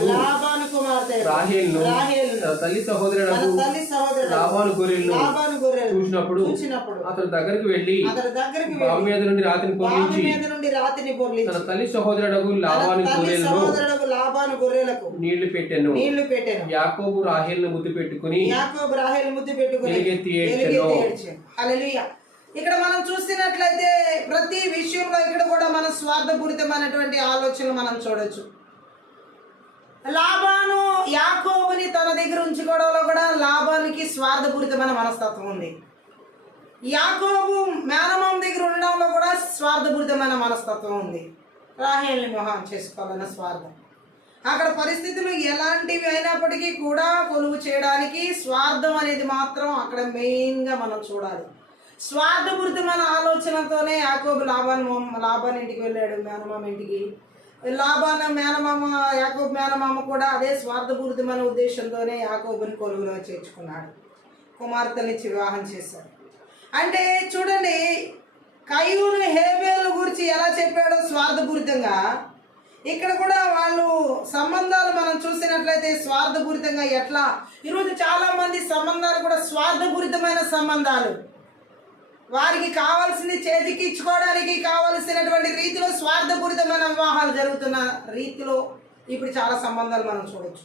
రాహేలును తన తల్లి సహోదరుడైన లాబాను గొర్రెలను చూసినప్పుడు అతని దగ్గరికి వెళ్లి బావి మీద నుండి రాతిని పొర్లించి తన తల్లి సహోదరుడు లాబాను గొర్రెలకు నీళ్లు పెట్టెను. యాకోబు రాహేలును ముద్దు పెట్టుకుని ఎలుగెత్తి ఏడ్చెను. హల్లెలూయా. ఇక్కడ మనం చూసినట్లయితే ప్రతి విషయంలో ఇక్కడ కూడా మనం స్వార్థపూరితమైనటువంటి ఆలోచనలు మనం చూడొచ్చు. లాబాను యాకోబుని తన దగ్గర ఉంచుకోవడంలో కూడా లాబానికి స్వార్థపూరితమైన మనస్తత్వం ఉంది. యాకోబు మేనమామ దగ్గర ఉండడంలో కూడా స్వార్థపూరితమైన మనస్తత్వం ఉంది. రాహేల్ని వివాహం చేసుకోవాలన్న స్వార్థం. అక్కడ పరిస్థితులు ఎలాంటివి అయినప్పటికీ కూడా కొలువు చేయడానికి స్వార్థం అనేది మాత్రం అక్కడ మెయిన్గా మనం చూడాలి. స్వార్థపూరితమైన ఆలోచనతోనే యాకోబు లాబాన్ ఇంటికి వెళ్ళాడు, మేనమామ ఇంటికి. యాకోబు మేనమామ కూడా అదే స్వార్థపూరితమైన ఉద్దేశంతోనే యాకోబుని కొలువులో చేర్చుకున్నాడు, కుమార్తెనిచ్చి వివాహం చేశాడు. అంటే చూడండి, కయ్యూను హేబేలు గురించి ఎలా చెప్పాడో స్వార్థపూరితంగా, ఇక్కడ కూడా వాళ్ళు సంబంధాలు మనం చూసినట్లయితే స్వార్థపూరితంగా ఎట్లా ఈరోజు చాలా మంది సంబంధాలు కూడా స్వార్థపూరితమైన సంబంధాలు. వారికి కావాల్సింది చేతికి ఇచ్చుకోవడానికి కావలసినటువంటి రీతిలో స్వార్థపూరితమైన వివాహాలు జరుగుతున్న రీతిలో ఇప్పుడు చాలా సంబంధాలు మనం చూడొచ్చు.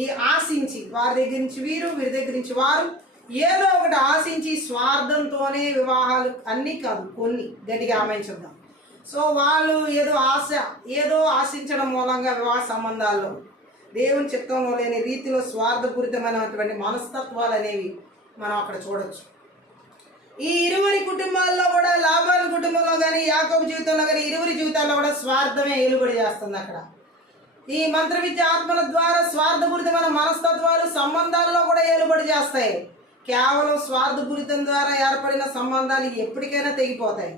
ఈ ఆశించి వారి దగ్గర నుంచి వీరు, వీరి దగ్గర నుంచి వారు ఏదో ఒకటి ఆశించి స్వార్థంతోనే వివాహాలు, అన్నీ కాదు కొన్ని, గట్టిగా ఆమె. సో వాళ్ళు ఏదో ఆశించడం మూలంగా వివాహ సంబంధాల్లో దేవుని చిత్తంలో లేని రీతిలో స్వార్థపూరితమైనటువంటి మనస్తత్వాలు అనేవి మనం అక్కడ చూడొచ్చు. ఈ ఇరువురి కుటుంబాల్లో కూడా, లాబాను కుటుంబంలో కానీ యాకోబు జీవితంలో కానీ, ఇరువురి జీవితాల్లో కూడా స్వార్థమే ఏలుబడి చేస్తుంది. అక్కడ ఈ మంత్ర విద్య ఆత్మల ద్వారా స్వార్థపూరితమైన మనస్తత్వాలు సంబంధాల్లో కూడా ఏలుబడి చేస్తాయి. కేవలం స్వార్థపూరితం ద్వారా ఏర్పడిన సంబంధాలు ఎప్పటికైనా తెగిపోతాయి,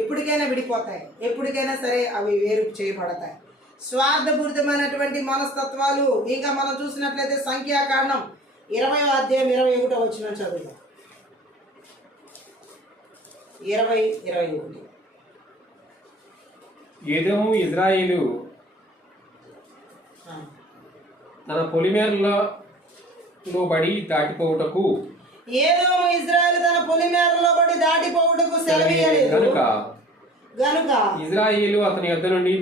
ఎప్పటికైనా విడిపోతాయి, ఎప్పటికైనా సరే అవి వేరు చేయబడతాయి. స్వార్థపూరితమైనటువంటి మనస్తత్వాలు ఇంకా మనం చూసినట్లయితే సంఖ్యాకాండం 20వ అధ్యాయం 21వ వచనం చదువుతాం. 20:21. ఎదోము ఇజ్రాయేలు తన పొలిమేరలో బడి దాటిపోవుటకు ఏదోము ఇజ్రాయెల్ తన పొలిమేరలో పడి దాటిపోవుటకు సెలవీయలేదు గనుక ఇజ్రాయేలు అతని యొద్ద నుండి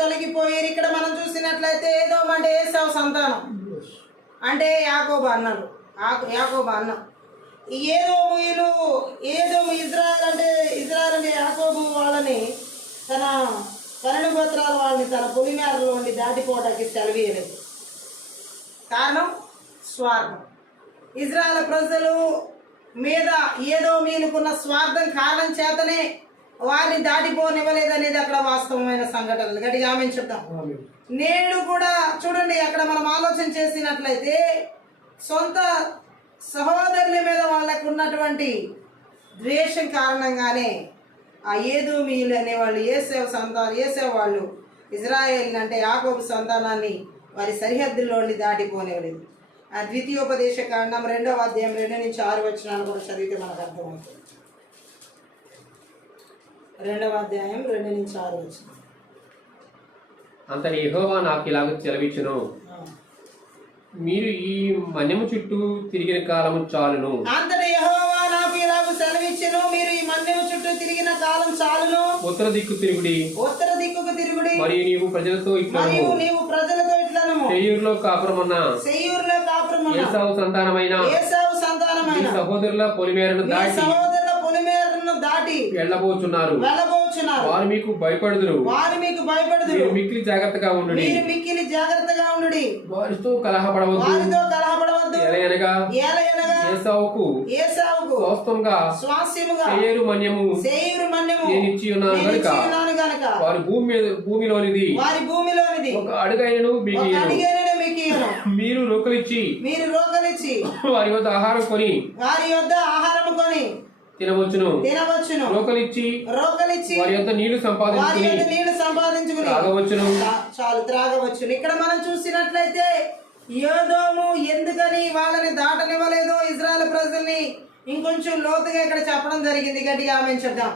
తొలగిపోయి ఇక్కడ మనం చూసినట్లయితే ఏదోము అంటే ఏసావు సంతానం, అంటే యాకోబు అన్నలు, యాకోబు అన్నం. ఏదోము ఇజ్రాయెల్ అంటే యాకోబు వాళ్ళని, తన 12 గోత్రాల వాళ్ళని తన పొలిమేరలో ఉండి దాటిపోవడానికి సెలవీయలేదు. కారణం స్వార్థం. ఇజ్రాయెల్ ప్రజలు మీద ఏదోమీయులకున్న స్వార్థం కారణం చేతనే వారిని దాటిపోనివ్వలేదు అనేది అక్కడ వాస్తవమైన సంఘటనలు. గట్టిగా ఆమెను చెప్తాం. నేడు కూడా చూడండి, అక్కడ మనం ఆలోచన చేసినట్లయితే సొంత సహోదరుల మీద వాళ్ళకు ఉన్నటువంటి ద్వేషం కారణంగానే ఆ ఏదోమీయులు అనేవాళ్ళు ఏసేవ వాళ్ళు ఇజ్రాయేల్ అంటే యాకోబు సంతానాన్ని వారి సరిహద్దుల్లో దాటిపోనివ్వలేదు. ఆ ద్వితీయోపదేశ కాండం 2వ అధ్యాయం 2-6 వచనాలు కూడా చదివితే మనకు అర్థమవుతుంది. 2వ అధ్యాయం 2-6 వచనం. అంతటి యెహోవా నాకు ఇలాగ సెలవిచ్చును, మీరు ఈ మన్యము చుట్టూ తిరిగిన కాలము చాలును. అంతటి యెహోవా నాకు ఇలాగ సెలవిచ్చును, మీరు ఈ మన్యము చుట్టూ తిరిగిన కాలం చాలును. ఉత్తర దిక్కుకు తిరుగుడి, మరియు నీవు ప్రజలతో ఇట్లనము, సెయీరులో కాపురమున్న ఏసావు సంతానమైన నీ సహోదరుల పొలిమేరను దాటి వెళ్ళబోచున్నారు. వారు మీకు భయపడుదురు. మీరు మిక్కిలి జాగ్రత్తగా ఉండుడి. వారితో కలహపడవద్దు. ఎలయనగా ఏసావుకు స్వాస్థ్యముగా సెయీరు మన్యము నేనిచ్చి ఉన్నాను గనుక వారి భూమిలోనిది ఒక అడుగైనను బిగియను. మీరు రోకలిచ్చి వారి వద్ద ఆహారం కొని తినవచ్చును. రోకలిచ్చి వారి యొక్క నీళ్లు సంపాదించుకుని త్రాగవచ్చును. ఇక్కడ మనం చూసినట్లయితే ఏదోము ఎందుకని వాళ్ళని దాటనివ్వలేదో ఇజ్రాయెల్ ప్రజల్ని ఇంకొంచెం లోతుగా ఇక్కడ చెప్పడం జరిగింది. గట్టిగా ఆమెను చెప్దాం.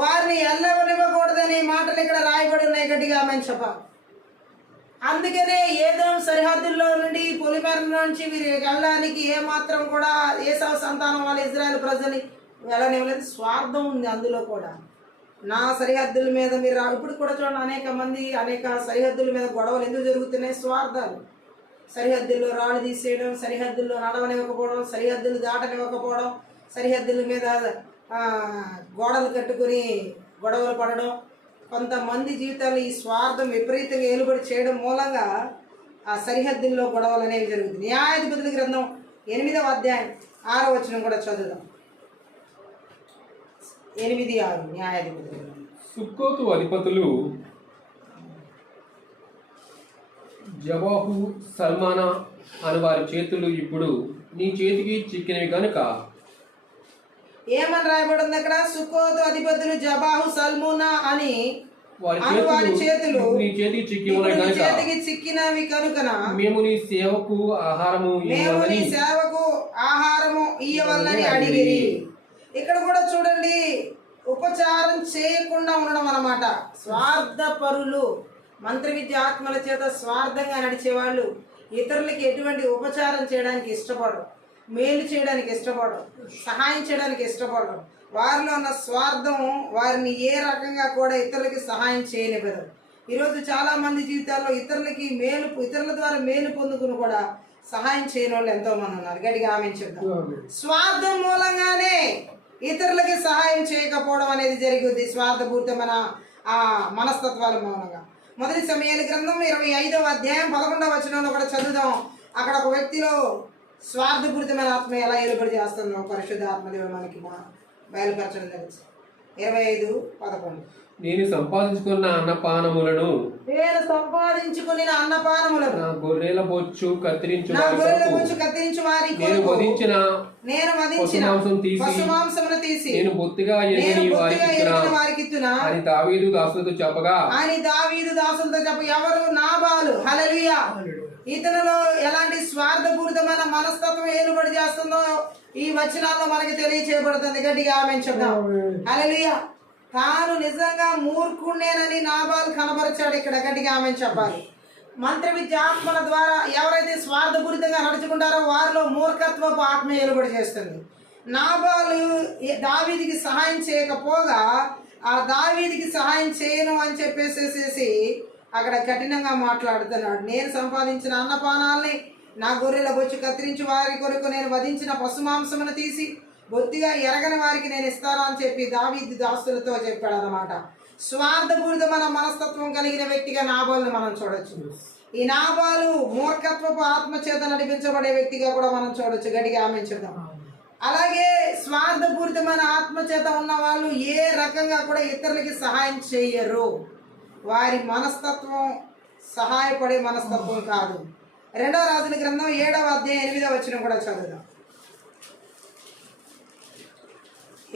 వారిని ఎల్లవనివ్వకూడదని మాటలు ఇక్కడ రాయబడి ఉన్నాయి. గట్టిగా ఆమెను చెప్పాలి. అందుకనే ఏదోము సరిహద్దుల్లో నుండి పొలిమేర నుంచి వీరు వెళ్ళడానికి ఏమాత్రం కూడా ఏసావు సంతానం వాళ్ళ ఇజ్రాయెల్ ప్రజల్ని వెళ్ళనివ్వలేదు. స్వార్థం ఉంది అందులో కూడా. నా సరిహద్దుల మీద మీరు ఇప్పుడు కూడా చూడండి, అనేక సరిహద్దుల మీద గొడవలు ఎందుకు జరుగుతున్నాయి? స్వార్థాలు. సరిహద్దుల్లో రాళ్ళు తీసేయడం, సరిహద్దుల్లో నడవనివ్వకపోవడం, సరిహద్దులు దాటనివ్వకపోవడం, సరిహద్దుల మీద గోడలు కట్టుకుని గొడవలు పడడం. కొంతమంది జీవితాలు ఈ స్వార్థం విపరీతంగా ఏలుబడి చేయడం మూలంగా ఆ సరిహద్దుల్లో గొడవలు అనేవి జరుగుతుంది. న్యాయాధిపతుల గ్రంథం 8వ అధ్యాయం 6వ వచనం కూడా చదువుదాం. 8:6 న్యాయాధిపతులు. సుక్కోతు అధిపతులు జవాహు, సల్మానా అని వారి చేతులు ఇప్పుడు నీ చేతికి చిక్కినవి కనుక. ఏమని రాయబడింది అక్కడ? సుక్కోతు అధిపతులు జబాహు, సల్మునా అని వారి చేతులు నీ చేతికి చిక్కినవి కనుక మేము నీ సేవకు ఆహారము ఇయ్యవల్లని అడిగిరి. ఇక్కడ కూడా చూడండి, ఉపచారం చేయకుండా ఉండడం అన్నమాట. స్వార్థపరులు, మంత్ర విద్య ఆత్మల చేత స్వార్థంగా నడిచేవాళ్ళు ఇతరులకి ఎటువంటి ఉపచారం చేయడానికి ఇష్టపడరు, మేలు చేయడానికి ఇష్టపడరు, సహాయం చేయడానికి ఇష్టపడరు. వారిలో ఉన్న స్వార్థం వారిని ఏ రకంగా కూడా ఇతరులకి సహాయం చేయనివ్వదు. ఈరోజు చాలా మంది జీవితాల్లో ఇతరుల ద్వారా మేలు పొందుకుని కూడా సహాయం చేయని వాళ్ళు ఎంతో మంది ఉన్నారు. గట్టిగా ఆమెను చెప్తాం. స్వార్థం మూలంగానే ఇతరులకి సహాయం చేయకపోవడం అనేది జరుగుద్ది. స్వార్థపూరితమైన ఆ మనస్తత్వాల మూలంగా. మొదటి సమయాల గ్రంథం 25వ అధ్యాయం 11వ వచనంలో కూడా చదువుదాం. అక్కడ ఒక వ్యక్తిలో స్వార్థపూరితమైన ఆత్మ ఎలా ఏలుబడి చేస్తుందో పరిశుద్ధ ఆత్మదేవుడు మనకి బయలుపరచడం జరుగుతుంది. 25:11. నేను సంపాదించుకున్న అన్నపానములను నా గొర్రెల బొచ్చు కత్తిరించు వారికి నేను వధించిన పశుమాంసమును తీసి నేను బొత్తిగా ఎరిగిన వారికి అని దావీదు దాసులతో చెప్పగా ఎవరు? నాబాలు. హల్లెలూయా. ఇతనిలో ఎలాంటి స్వార్థపూరితమైన మనస్తత్వం ఏలుబడి చేస్తుందో ఈ వచనాల్లో మనకి తెలియచేయబడుతుంది. గట్టిగా ఆమేన్ చెప్దాం. హల్లెలూయా. తాను నిజంగా మూర్ఖుణ్ణేనని నాబాలు కనబరిచాడు ఇక్కడ. గట్టిగా ఆమేన్ చెప్పాలి. మంత్ర విద్య ఆత్మల ద్వారా ఎవరైతే స్వార్థపూరితంగా నడుచుకుంటారో వారిలో మూర్ఖత్వపు ఆత్మ ఏలుబడి చేస్తుంది. నాబాలు దావీదికి సహాయం చేయకపోగా ఆ దావీదికి సహాయం చేయను అని చెప్పేసేసి అక్కడ కఠినంగా మాట్లాడుతున్నాడు. నేను సంపాదించిన అన్నపానాల్ని నా గొర్రెల బొచ్చు కత్తిరించి వారి కొరకు నేను వధించిన పశుమాంసమును తీసి బొత్తిగా ఎరగని వారికి నేను ఇస్తాను అని చెప్పి దావీదు దాసులతో చెప్పాడు అన్నమాట. స్వార్థపూరితమైన మనస్తత్వం కలిగిన వ్యక్తిగా నాబాలుని మనం చూడొచ్చు. ఈ నాబాలు మూర్ఖత్వపు ఆత్మ చేత నడిపించబడే వ్యక్తిగా కూడా మనం చూడొచ్చు. గట్టిగా ఆమె చెప్తాం. అలాగే స్వార్థపూరితమైన ఆత్మ చేత ఉన్న వాళ్ళు ఏ రకంగా కూడా ఇతరులకి సహాయం చేయరు. వారి మనస్తత్వం సహాయపడే మనస్తత్వం కాదు. 2వ రాజుల గ్రంథం 7వ అధ్యాయం 8వ వచనం కూడా చదువుదాం.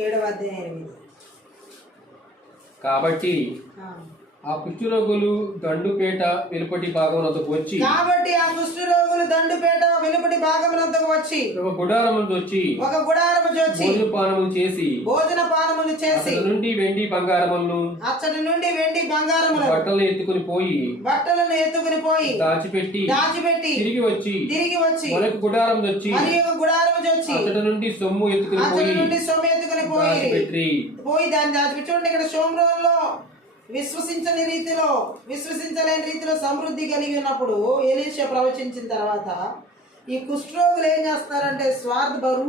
7వ అధ్యాయం 8. కాబట్టి ఆ కుష్ఠరోగులు దండుపేట వెలుపటి భాగమునకు వచ్చి వెలుపటి భాగమునకు వచ్చి ఒక గుడారము వచ్చి భోజన పానములు చేసి నుండి వెండి బంగారములను బట్టలను ఎత్తుకుని పోయి దాచిపెట్టి తిరిగి వచ్చి మనకు గుడారం వచ్చి అతడి నుండి సొమ్ము ఎత్తుకుని పోయి దాన్ని దాచిపెట్టి. చూడండి, ఇక్కడ షోమ్రోన్లో విశ్వసించలేని రీతిలో సమృద్ధి కలిగి ఉన్నప్పుడు ఎలీషా ప్రవచించిన తర్వాత ఈ కుష్ఠరోగులు ఏం చేస్తారంటే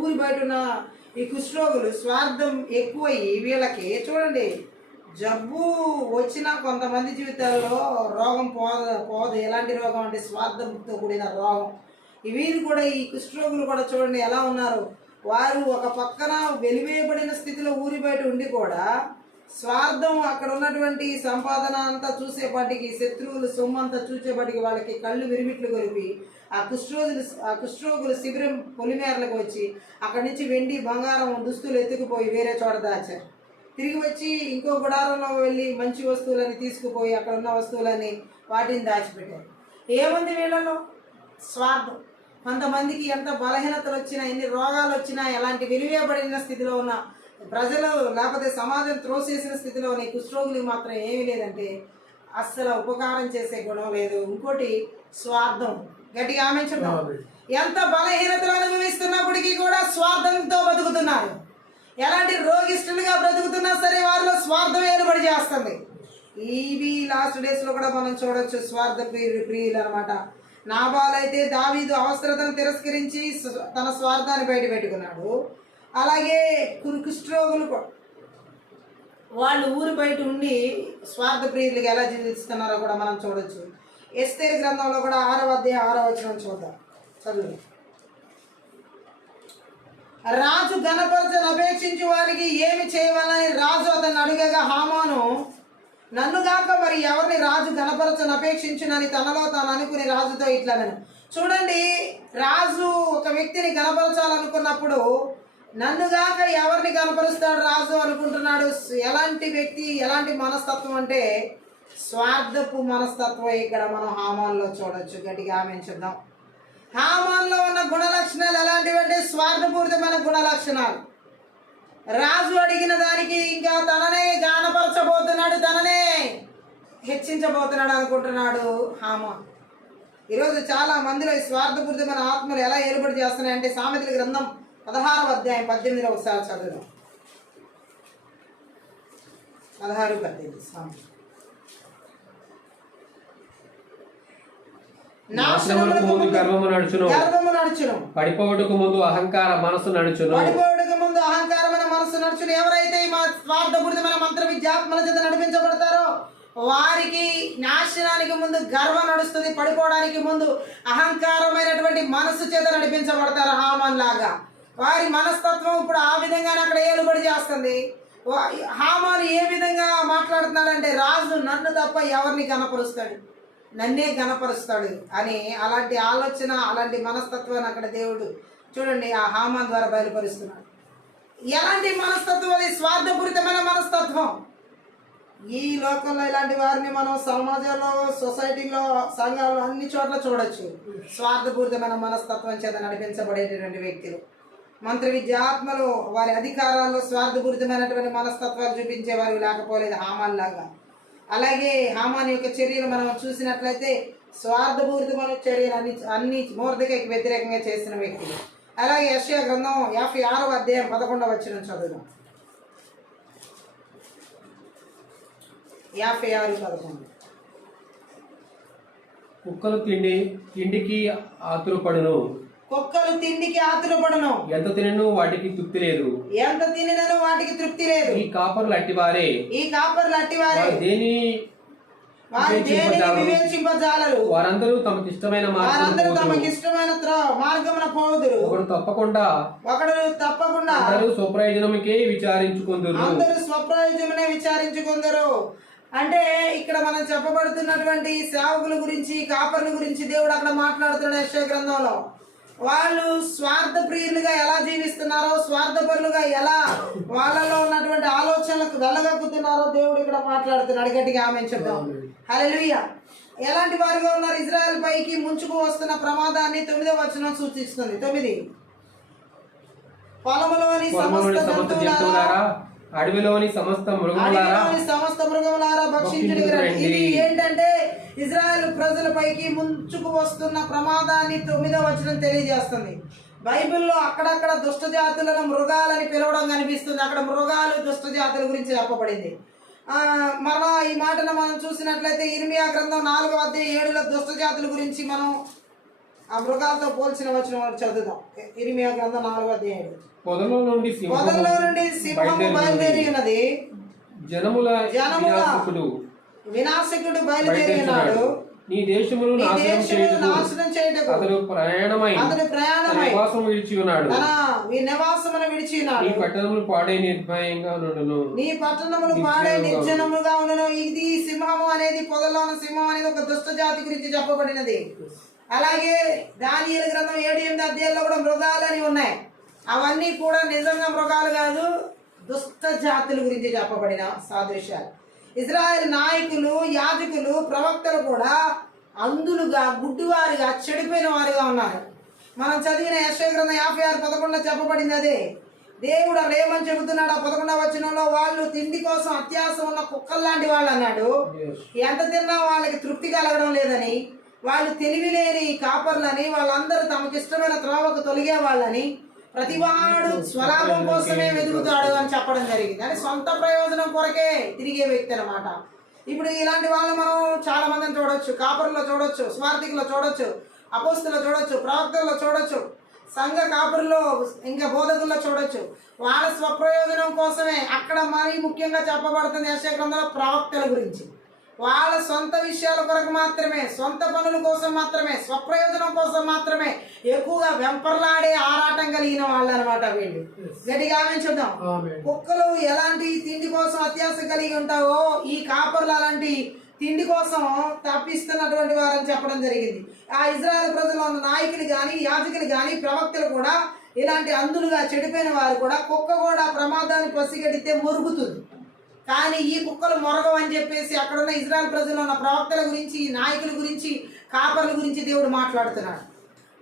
ఊరి బయట ఉన్న ఈ కుష్ఠరోగులు స్వార్థం ఎక్కువయ్యి వీళ్ళకి చూడండి జబ్బు వచ్చిన కొంతమంది జీవితాల్లో రోగం పోదు. ఎలాంటి రోగం అంటే స్వార్థంతో కూడిన రోగం. వీరు కూడా ఈ కుష్ఠరోగులు కూడా చూడండి ఎలా ఉన్నారు. వారు ఒక పక్కన వెలివేయబడిన స్థితిలో ఊరి బయట ఉండి కూడా స్వార్థం అక్కడ ఉన్నటువంటి సంపాదన అంతా చూసేపాటికి శత్రువులు సొమ్ము అంతా చూసేపాటికి వాళ్ళకి కళ్ళు విరిమిట్లు కొలిపి ఆ కుష్ఠరోగులు శిబిరం పొలిమేరలకు వచ్చి అక్కడి నుంచి వెండి బంగారం దుస్తులు ఎత్తుకుపోయి వేరే చోట దాచారు. తిరిగి వచ్చి ఇంకో గుడారంలో వెళ్ళి మంచి వస్తువులని తీసుకుపోయి అక్కడ ఉన్న వస్తువులని వాటిని దాచిపెట్టారు. ఏముంది వీళ్ళలో? స్వార్థం. కొంతమందికి ఎంత బలహీనతలు వచ్చినా, ఎన్ని రోగాలు వచ్చినా, ఎలాంటి వెలివేయబడిన స్థితిలో ఉన్న ప్రజలు లేకపోతే సమాజం త్రోసేసిన స్థితిలో ఉన్న కుష్ఠరోగులకు మాత్రం ఏమీ లేదంటే అస్సలు ఉపకారం చేసే గుణం లేదు. ఇంకోటి స్వార్థం. గట్టిగా ఆమె చూద్దాం. ఎంత బలహీనతలు అనుభవిస్తున్నప్పటికీ కూడా స్వార్థంతో బతుకుతున్నారు. ఎలాంటి రోగిష్ఠులుగా బ్రతుకుతున్నా సరే వారిలో స్వార్థం ఏలుబడి చేస్తుంది. ఇవి లాస్ట్ డేస్ లో కూడా మనం చూడొచ్చు. స్వార్థ ప్రియులు అనమాట. నాబాలైతే దావీదు అవసరతను తిరస్కరించి తన స్వార్థాన్ని బయట పెట్టుకున్నాడు. అలాగే కుష్ఠరోగులు వాళ్ళు ఊరు బయట ఉండి స్వార్థ ప్రియులుగా ఎలా జీవిస్తున్నారో కూడా మనం చూడొచ్చు. ఎస్తేరు గ్రంథంలో కూడా 6వ అధ్యాయం 6వ వచనం చూద్దాం. చదువు. రాజు ఘనపరచను అపేక్షించి వారికి ఏమి చేయవాలని రాజు అతన్ని అడుగగా హామాను నన్నుగాక మరి ఎవరిని రాజు ఘనపరచను అపేక్షించునని తనలో తాను అనుకుని రాజుతో ఇట్లా చూడండి, రాజు ఒక వ్యక్తిని ఘనపరచాలనుకున్నప్పుడు నన్నుగాక ఎవరిని కనపరుస్తాడు రాజు అనుకుంటున్నాడు. ఎలాంటి వ్యక్తి, ఎలాంటి మనస్తత్వం అంటే స్వార్థపు మనస్తత్వం ఇక్కడ మనం హామాన్లో చూడొచ్చు. గట్టిగా ఆమె చూద్దాం. హామాన్లో ఉన్న గుణ లక్షణాలు ఎలాంటివి అంటే స్వార్థపూరితమైన గుణ లక్షణాలు. రాజు అడిగిన దానికి ఇంకా తననే గానపరచబోతున్నాడు, తననే హెచ్చించబోతున్నాడు అనుకుంటున్నాడు హామాన్. ఈరోజు చాలా మందిలో ఈ స్వార్థపూరితమైన ఆత్మలు ఎలా ఏర్పాటు చేస్తున్నాయంటే సామెతల గ్రంథం 16వ అధ్యాయం 18 ఒకసారి చదువుదాం. 16:18 సామెతలు. గర్వము నడుచును, పడిపోవటకు ముందు అహంకార మనసు నడుచును. అహంకారమైన మనసు నడుచును. ఎవరైతే ఈ స్వార్థపూరితమైన మంత్ర విద్యాత్మల చేత నడిపించబడతారో వారికి నాశనానికి ముందు గర్వం నడుస్తుంది, పడిపోవడానికి ముందు అహంకారమైనటువంటి మనసు చేత నడిపించబడతారు. హామాన్ లాగా వారి మనస్తత్వం ఇప్పుడు ఆ విధంగానే అక్కడ ఏలుబడి చేస్తుంది. హామాను ఏ విధంగా మాట్లాడుతున్నాడంటే రాజు నన్ను తప్ప ఎవరిని గణపరుస్తాడు, నన్నే గణపరుస్తాడు అని అలాంటి ఆలోచన, అలాంటి మనస్తత్వాన్ని అక్కడ దేవుడు చూడండి ఆ హామాన్ ద్వారా బయలుపరుస్తున్నాడు. ఎలాంటి మనస్తత్వం అది? స్వార్థపూరితమైన మనస్తత్వం. ఈ లోకంలో ఇలాంటి వారిని మనం సమాజంలో, సొసైటీలో, సంఘాల్లో అన్ని చోట్ల చూడొచ్చు. స్వార్థపూరితమైన మనస్తత్వం చేత నడిపించబడేటటువంటి వ్యక్తులు, మంత్ర విద్యాత్మలు వారి అధికారాల్లో స్వార్థపూరితమైనటువంటి మనస్తత్వాలు చూపించేవారు లేకపోలేదు హామాన్ లాగా. అలాగే హామాన్ యొక్క చర్యలు మనం చూసినట్లయితే స్వార్థపూరితమైన చర్యలు అన్ని మొర్దెకైకి వ్యతిరేకంగా చేసిన వ్యక్తి. అలాగే యెషయా గ్రంథం 56వ అధ్యాయం 11వ వచనం చదువుదాం. 56:11. కుక్కలు తిండికి ఆతురపడును, కుక్కలు తిండికి ఆతురపడును, ఎంత తినను వాటికి తృప్తి లేదు, ఎంత తినను వాటికి తృప్తి లేదు. ఈ కాపర్లు అట్టివారే, దేని వివేచింపజాలరు. వారందరూ తమకి ఇష్టమైన మార్గమున పోదురు. ఒకడు తప్పకుండా అందరూ స్వప్రయోజనముకే విచారించుకుందరు. అంటే ఇక్కడ మనం చెప్పబడుతున్నటువంటి సేవకుల గురించి, కాపర్ల గురించి దేవుడు అక్కడ మాట్లాడుతున్నాడు యెషయా గ్రంథంలో. వాళ్ళు స్వార్థ ప్రియులుగా ఎలా జీవిస్తున్నారో, స్వార్థపరులుగా ఎలా వాళ్ళలో ఉన్నటువంటి ఆలోచనలకు వెళ్ళగక్కుతున్నారో దేవుడు ఇక్కడ మాట్లాడుతున్నాడు. గట్టిగా ఆమేన్ చెప్దాం. హల్లెలూయా. ఎలాంటి వారుగా ఉన్నారు? ఇజ్రాయెల్ పైకి ముంచుకు వస్తున్న ప్రమాదాన్ని 9వ వచనం సూచిస్తుంది. 9 పొలములోని సమస్త జంతువులారా, అడవిలోని సమస్త మృగములారా భక్షించుడి. ఇది ఏంటంటే ఇజ్రాయెల్ ప్రజల పైకి ముంచుకు వస్తున్న ప్రమాదాన్ని 9వ వచనం తెలియజేస్తుంది. బైబిల్లో అక్కడక్కడ దుష్ట జాతులను మృగాలని పిలవడం కనిపిస్తుంది. అక్కడ మృగాలు దుష్ట జాతుల గురించి చెప్పబడింది. మరలా ఈ మాటను మనం చూసినట్లయితే ఇర్మియా గ్రంథం 4వ అధ్యాయం 7లో దుష్ట జాతుల గురించి మనం ఆ మృగాలతో పోల్చిన వచనం చదువుదాం. ఇర్మియా గ్రంథం 4వ అధ్యాయం 7. పొదలో నుండి సింహము బయలుదేరి ఉన్నది, జనముల వినాశకుడు బయలుదేరి ఉన్నాడు. నీ దేశమును నాశనం చేయుటకు అతడు ప్రయాణమై నివాసము విడిచి ఉన్నాడు. ఈ నివాసమును విడిచి ఉన్నాడు. నీ పట్టణములు పాడై నిర్భయంగా ఉండును. నీ పట్టణములు పాడై నిర్జనముగా ఉండును. ఇది సింహము అనేది, పొదలోని సింహం అనేది ఒక దుష్ట జాతి గురించి చెప్పబడినది. అలాగే దానియేలు గ్రంథం 7-8 అధ్యాయాల్లో కూడా మృగాలు అని ఉన్నాయి. అవన్నీ కూడా నిజంగా మృగాలు కాదు, దుష్ట జాతుల గురించి చెప్పబడిన సాదృశ్యాలు. ఇజ్రాయెల్ నాయకులు, యాజకులు, ప్రవక్తలు కూడా అంధులుగా, గుడ్డివారుగా, చెడిపోయిన వారుగా ఉన్నారు. మనం చదివిన యెషయా గ్రంథం 56:11 చెప్పబడింది అదే. దేవుడు అక్కడ ఏమని చెబుతున్నాడు ఆ 11వ వచనంలో? వాళ్ళు తిండి కోసం అత్యాశ ఉన్న కుక్కలు లాంటి వాళ్ళు అన్నాడు. ఎంత తిన్నా వాళ్ళకి తృప్తి కలగడం లేదని, వాళ్ళు తెలివి లేని కాపర్లని, వాళ్ళందరూ తమకిష్టమైన త్రోవకు తొలిగే వాళ్ళని, ప్రతివాడు స్వలాభం కోసమే వెతుకుతాడు అని చెప్పడం జరిగింది. అంటే సొంత ప్రయోజనం కొరకే తిరిగే వ్యక్తి అన్నమాట. ఇప్పుడు ఇలాంటి వాళ్ళు మనం చాలా మందిని చూడొచ్చు. కాపర్లో చూడొచ్చు, స్వార్థికుల్లో చూడొచ్చు, అపోస్తుల్లో చూడొచ్చు, ప్రవక్తల్లో చూడొచ్చు, సంఘ కాపరుల్లో ఇంకా బోధకుల్లో చూడొచ్చు. వాళ్ళ స్వప్రయోజనం కోసమే అక్కడ మరీ ముఖ్యంగా చెప్పబడుతుంది యెషయా గ్రంథంలో ప్రవక్తల గురించి. వాళ్ళ సొంత విషయాల కొరకు మాత్రమే, సొంత పనుల కోసం మాత్రమే, స్వప్రయోజనం కోసం మాత్రమే ఎక్కువగా వెంపర్లాడే ఆరాటం కలిగిన వాళ్ళు అనమాట వీళ్ళు. గట్టిగా ఆమేన్ చూద్దాం. కుక్కలు ఎలాంటి తిండి కోసం అత్యాశ కలిగి ఉంటావో, ఈ కాపర్లు అలాంటి తిండి కోసం తప్పిస్తున్నటువంటి వారని చెప్పడం జరిగింది. ఆ ఇజ్రాయెల్ ప్రజల్లో ఉన్న నాయకులు కానీ, యాజకులు కానీ, ప్రవక్తలు కూడా ఇలాంటి అంధులుగా, చెడిపోయిన వారు కూడా, కుక్క కూడా ప్రమాదాన్ని పసిగడితే మురుగుతుంది. కానీ ఈ కుక్కలు మొరగవు అని చెప్పేసి అక్కడున్న ఇజ్రాయెల్ ప్రజల్లో ఉన్న ప్రవక్తల గురించి, నాయకుల గురించి, కాపర్ల గురించి దేవుడు మాట్లాడుతున్నాడు.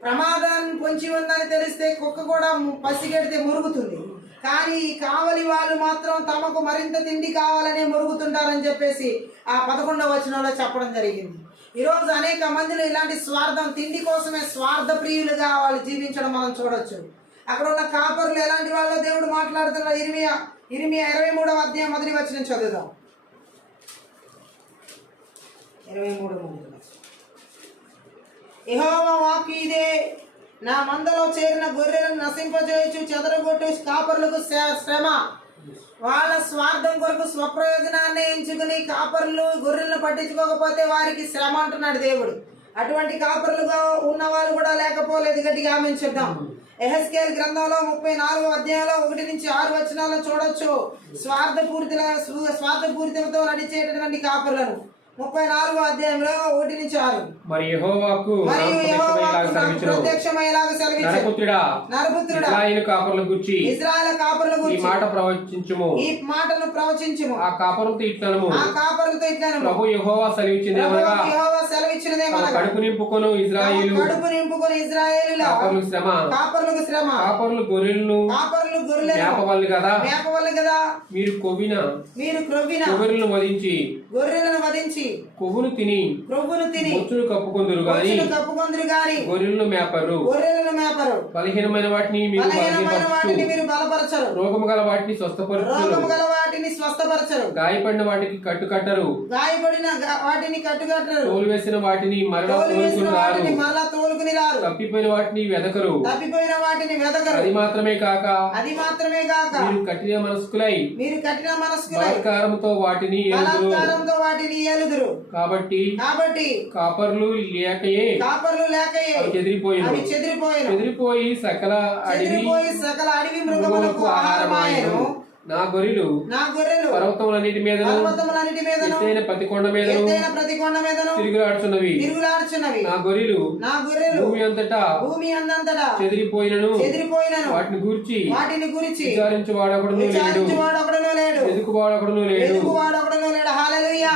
ప్రమాదాన్ని పొంచి ఉందని తెలిస్తే కుక్క కూడా పసిగడితే మురుగుతుంది. కానీ కావలి వాళ్ళు మాత్రం తమకు మరింత తిండి కావాలనే మురుగుతుంటారని చెప్పేసి ఆ 11వ వచనంలో చెప్పడం జరిగింది. ఈరోజు అనేక మందిలో ఇలాంటి స్వార్థం, తిండి కోసమే స్వార్థ ప్రియులుగా వాళ్ళు జీవించడం మనం చూడొచ్చు. అక్కడ ఉన్న కాపర్లు ఎలాంటి వాళ్ళో దేవుడు మాట్లాడుతున్నాడు. ఇర్మియా 23వ అధ్యాయం 1వ వచనం చదువుదాం. 23. యెహోవా వాక్కు ఇదే, నా మందలో చేరిన గొర్రెలను నశింపజేయచ్చు చెదరగొట్టు కాపర్లకు శ్రమ. వాళ్ళ స్వార్థం కొరకు స్వప్రయోజనాన్ని ఎంచుకుని కాపర్లు గొర్రెలను పట్టించుకోకపోతే వారికి శ్రమ అంటున్నాడు దేవుడు. అటువంటి కాపర్లుగా ఉన్న వాళ్ళు కూడా లేకపోలేదు. గట్టిగా ఆమేన్ చెప్దాం. యెహెజ్కేలు గ్రంథంలో 34వ అధ్యాయంలో 1-6 వచనాలను చూడొచ్చు. స్వార్థపూరితంతో నడిచేటటువంటి కాపర్లను 34వ అధ్యాయంలో 1-6. మరి యెహోవాకు ప్రత్యక్షమయ్యేలాగా సెలవిచ్చాడు. నరపుత్రుడా, ఇశ్రాయేలు కాపర్ల గురించి ఈ మాట ప్రవచించుము. ఈ మాటను ప్రవచించుము. ఆ కాపరులతో ఇట్లనము, ప్రభు యెహోవా సెలవిచ్చినదేమనగా, కడుపు నింపుకొను ఇశ్రాయేలు ఇశ్రాయేలుల కాపర్లకు శ్రమ గొర్రెలను మేపవాళ్ళు కదా మీరు క్రొవ్విన గొర్రెలను వధించి కొవ్వును తిని బొచ్చును కప్పుకొందురు గాని గొర్రెలను మేపరు బలహీనమైన వాటిని మీరు బలపరచరు రోగము గల వాటిని స్వస్థపరచరు గాయపడిన వాటికి కట్టుకట్టరు తోలు వేసిన వాటిని మరలా తోలుకుని రారు తప్పిపోయిన వాటిని వెదకరు అది మాత్రమే కాక మీరు కఠిన మనస్కులై బలాత్కారముతో వాటిని ఏలుదురు కాబట్టి కాపర్లు లేకయే చెదిరిపోయి సకల అడవి మృగములకు ఆహారమాయెను. నా గొర్రెలు పర్వతములన్నిటి మీదను ఎత్తైన ప్రతి కొండ మీదను తిరుగులాడుచున్నవి. నా గొర్రెలు భూమి అంతటా చెదిరిపోయినను వాటిని గూర్చి విచారించు వాడొకడును లేడు ఎదుకువాడొకడును లేడు. హల్లెలూయా.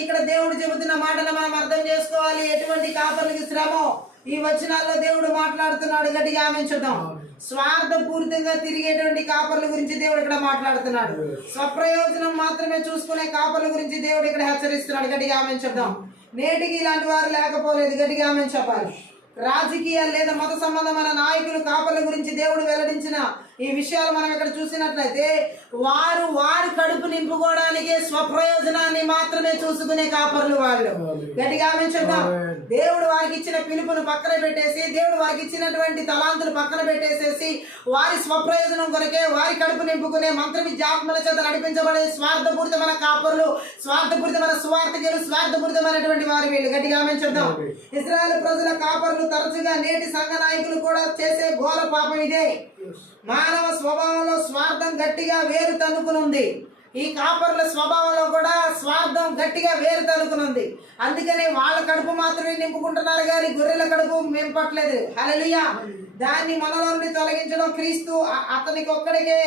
ఇక్కడ దేవుడు చెబుతున్న మాటను మనం అర్థం చేసుకోవాలి. ఎటువంటి కాపర్లకి శ్రమో ఈ వచనాల్లో దేవుడు మాట్లాడుతున్నాడు. గట్టిగా ఆమేన్ చూద్దాం. స్వార్థపూరితంగా తిరిగేటువంటి కాపర్ల గురించి దేవుడు ఇక్కడ మాట్లాడుతున్నాడు. స్వప్రయోజనం మాత్రమే చూసుకునే కాపర్ల గురించి దేవుడు ఇక్కడ హెచ్చరిస్తున్నాడు. గట్టిగా ఆమేన్ చెప్దాం. నేటికి ఇలాంటి వారు లేకపోలేదు. గట్టిగా ఆమేన్ చెప్పాలి. రాజకీయాలు లేదా మత సంబంధమైన నాయకులు కాపర్ల గురించి దేవుడు వెల్లడించిన ఈ విషయాలు మనం ఇక్కడ చూసినట్లయితే వారి కడుపు నింపుకోవడానికే స్వప్రయోజనాన్ని మాత్రమే చూసుకునే కాపర్లు వాళ్ళు. గట్టిగా చెప్తాం. దేవుడు వారికి ఇచ్చిన పిలుపును పక్కన పెట్టేసి, దేవుడు వారికి ఇచ్చినటువంటి తలాంతులు పక్కన పెట్టేసేసి వారి స్వప్రయోజనం కొరకే వారి కడుపు నింపుకునే మంత్ర విద్యాత్మల చేత నడిపించబడే స్వార్థపూరితమైన కాపర్లు, స్వార్థపూరితమైన సువార్థికులు, స్వార్థపూరితమైనటువంటి వారి వీళ్ళు. గట్టిగా చెప్తాం. ఇశ్రాయేలు ప్రజల కాపర్లు తరచుగా నేటి సంఘ నాయకులు కూడా చేసే ఘోర పాపం ఇదే. మానవ స్వభావంలో స్వార్థం గట్టిగా వేరు తన్నుకునుంది. ఈ కాపర్ల స్వభావంలో కూడా స్వార్థం గట్టిగా వేరు తన్నుకునుంది. అందుకనే వాళ్ళ కడుపు మాత్రమే నింపుకుంటున్నారు కానీ గొర్రెల కడుపు నింపట్లేదు. హల్లెలూయా. దాన్ని మనలో నుండి తొలగించడం క్రీస్తు అతనికి ఒక్కడికే,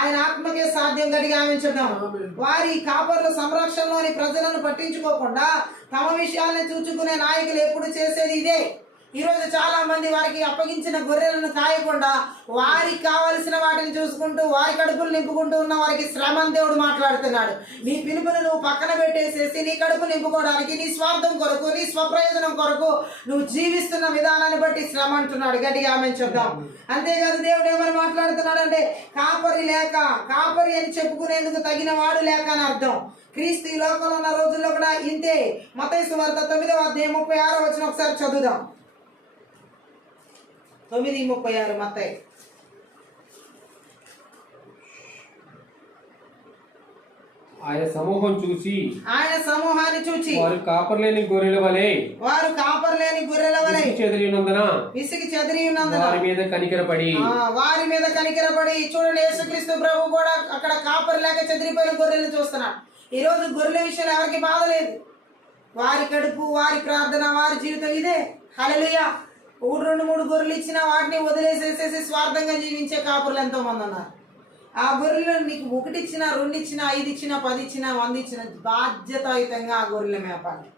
ఆయన ఆత్మకే సాధ్యం. గట్టిగా ఆమెన్చుదాం. వారి కాపర్ల సంరక్షణలోని ప్రజలను పట్టించుకోకుండా తమ విషయాలను చూచుకునే నాయకులు ఎప్పుడు చేసేది ఇదే. ఈరోజు చాలా మంది వారికి అప్పగించిన గొర్రెలను కాయకుండా వారికి కావలసిన వాటిని చూసుకుంటూ వారి కడుపులు నింపుకుంటూ ఉన్న వారికి శ్రమని దేవుడు మాట్లాడుతున్నాడు. నీ పిలుపును నువ్వు పక్కన పెట్టేసేసి నీ కడుపు నింపుకోవడానికి, నీ స్వార్థం కొరకు, నీ స్వప్రయోజనం కొరకు నువ్వు జీవిస్తున్న విధానాన్ని బట్టి శ్రమ అంటున్నాడు. గట్టిగా ఆమె చెప్దాం. అంతేకాదు దేవుడు ఏమని మాట్లాడుతున్నాడు అంటే కాపరి అని చెప్పుకునేందుకు తగిన వాడు లేక అని అర్థం. క్రీస్తు ఈ లోకంలో ఉన్న రోజుల్లో కూడా ఇంతే. మత్తయి సువార్త 9వ అధ్యాయం 36వ వచనం ఒకసారి చదువుదాం. 9:36 మత్తయి. ఆయన సమూహాన్ని చూచి వారు కాపర్లేని గొర్రెల వలె విసిగి చెదిరి ఉన్నందున వారి మీద కనికరపడి చూడండి. యేసుక్రీస్తు ప్రభు కూడా అక్కడ కాపరి లేక చెదిరిపోయిన గొర్రెలను చూస్తున్నాడు. ఈ రోజు గొర్రెల విషయంలో ఎవరికి బాధ లేదు. వారి కడుపు, వారి ప్రార్థన, వారి జీవితం ఇదే. హల్లెలూయా. 2-3 గొర్రెలు ఇచ్చినా వాటిని వదిలేసేసేసి స్వార్థంగా జీవించే కాపురులు ఎంతో మంది ఉన్నారు. ఆ గొర్రెలు నీకు 1 ఇచ్చినా, 2 ఇచ్చినా, 5 ఇచ్చినా, 10 ఇచ్చినా, 100 ఇచ్చినా బాధ్యతాయుతంగా ఆ గొర్రెలు మేపాలి.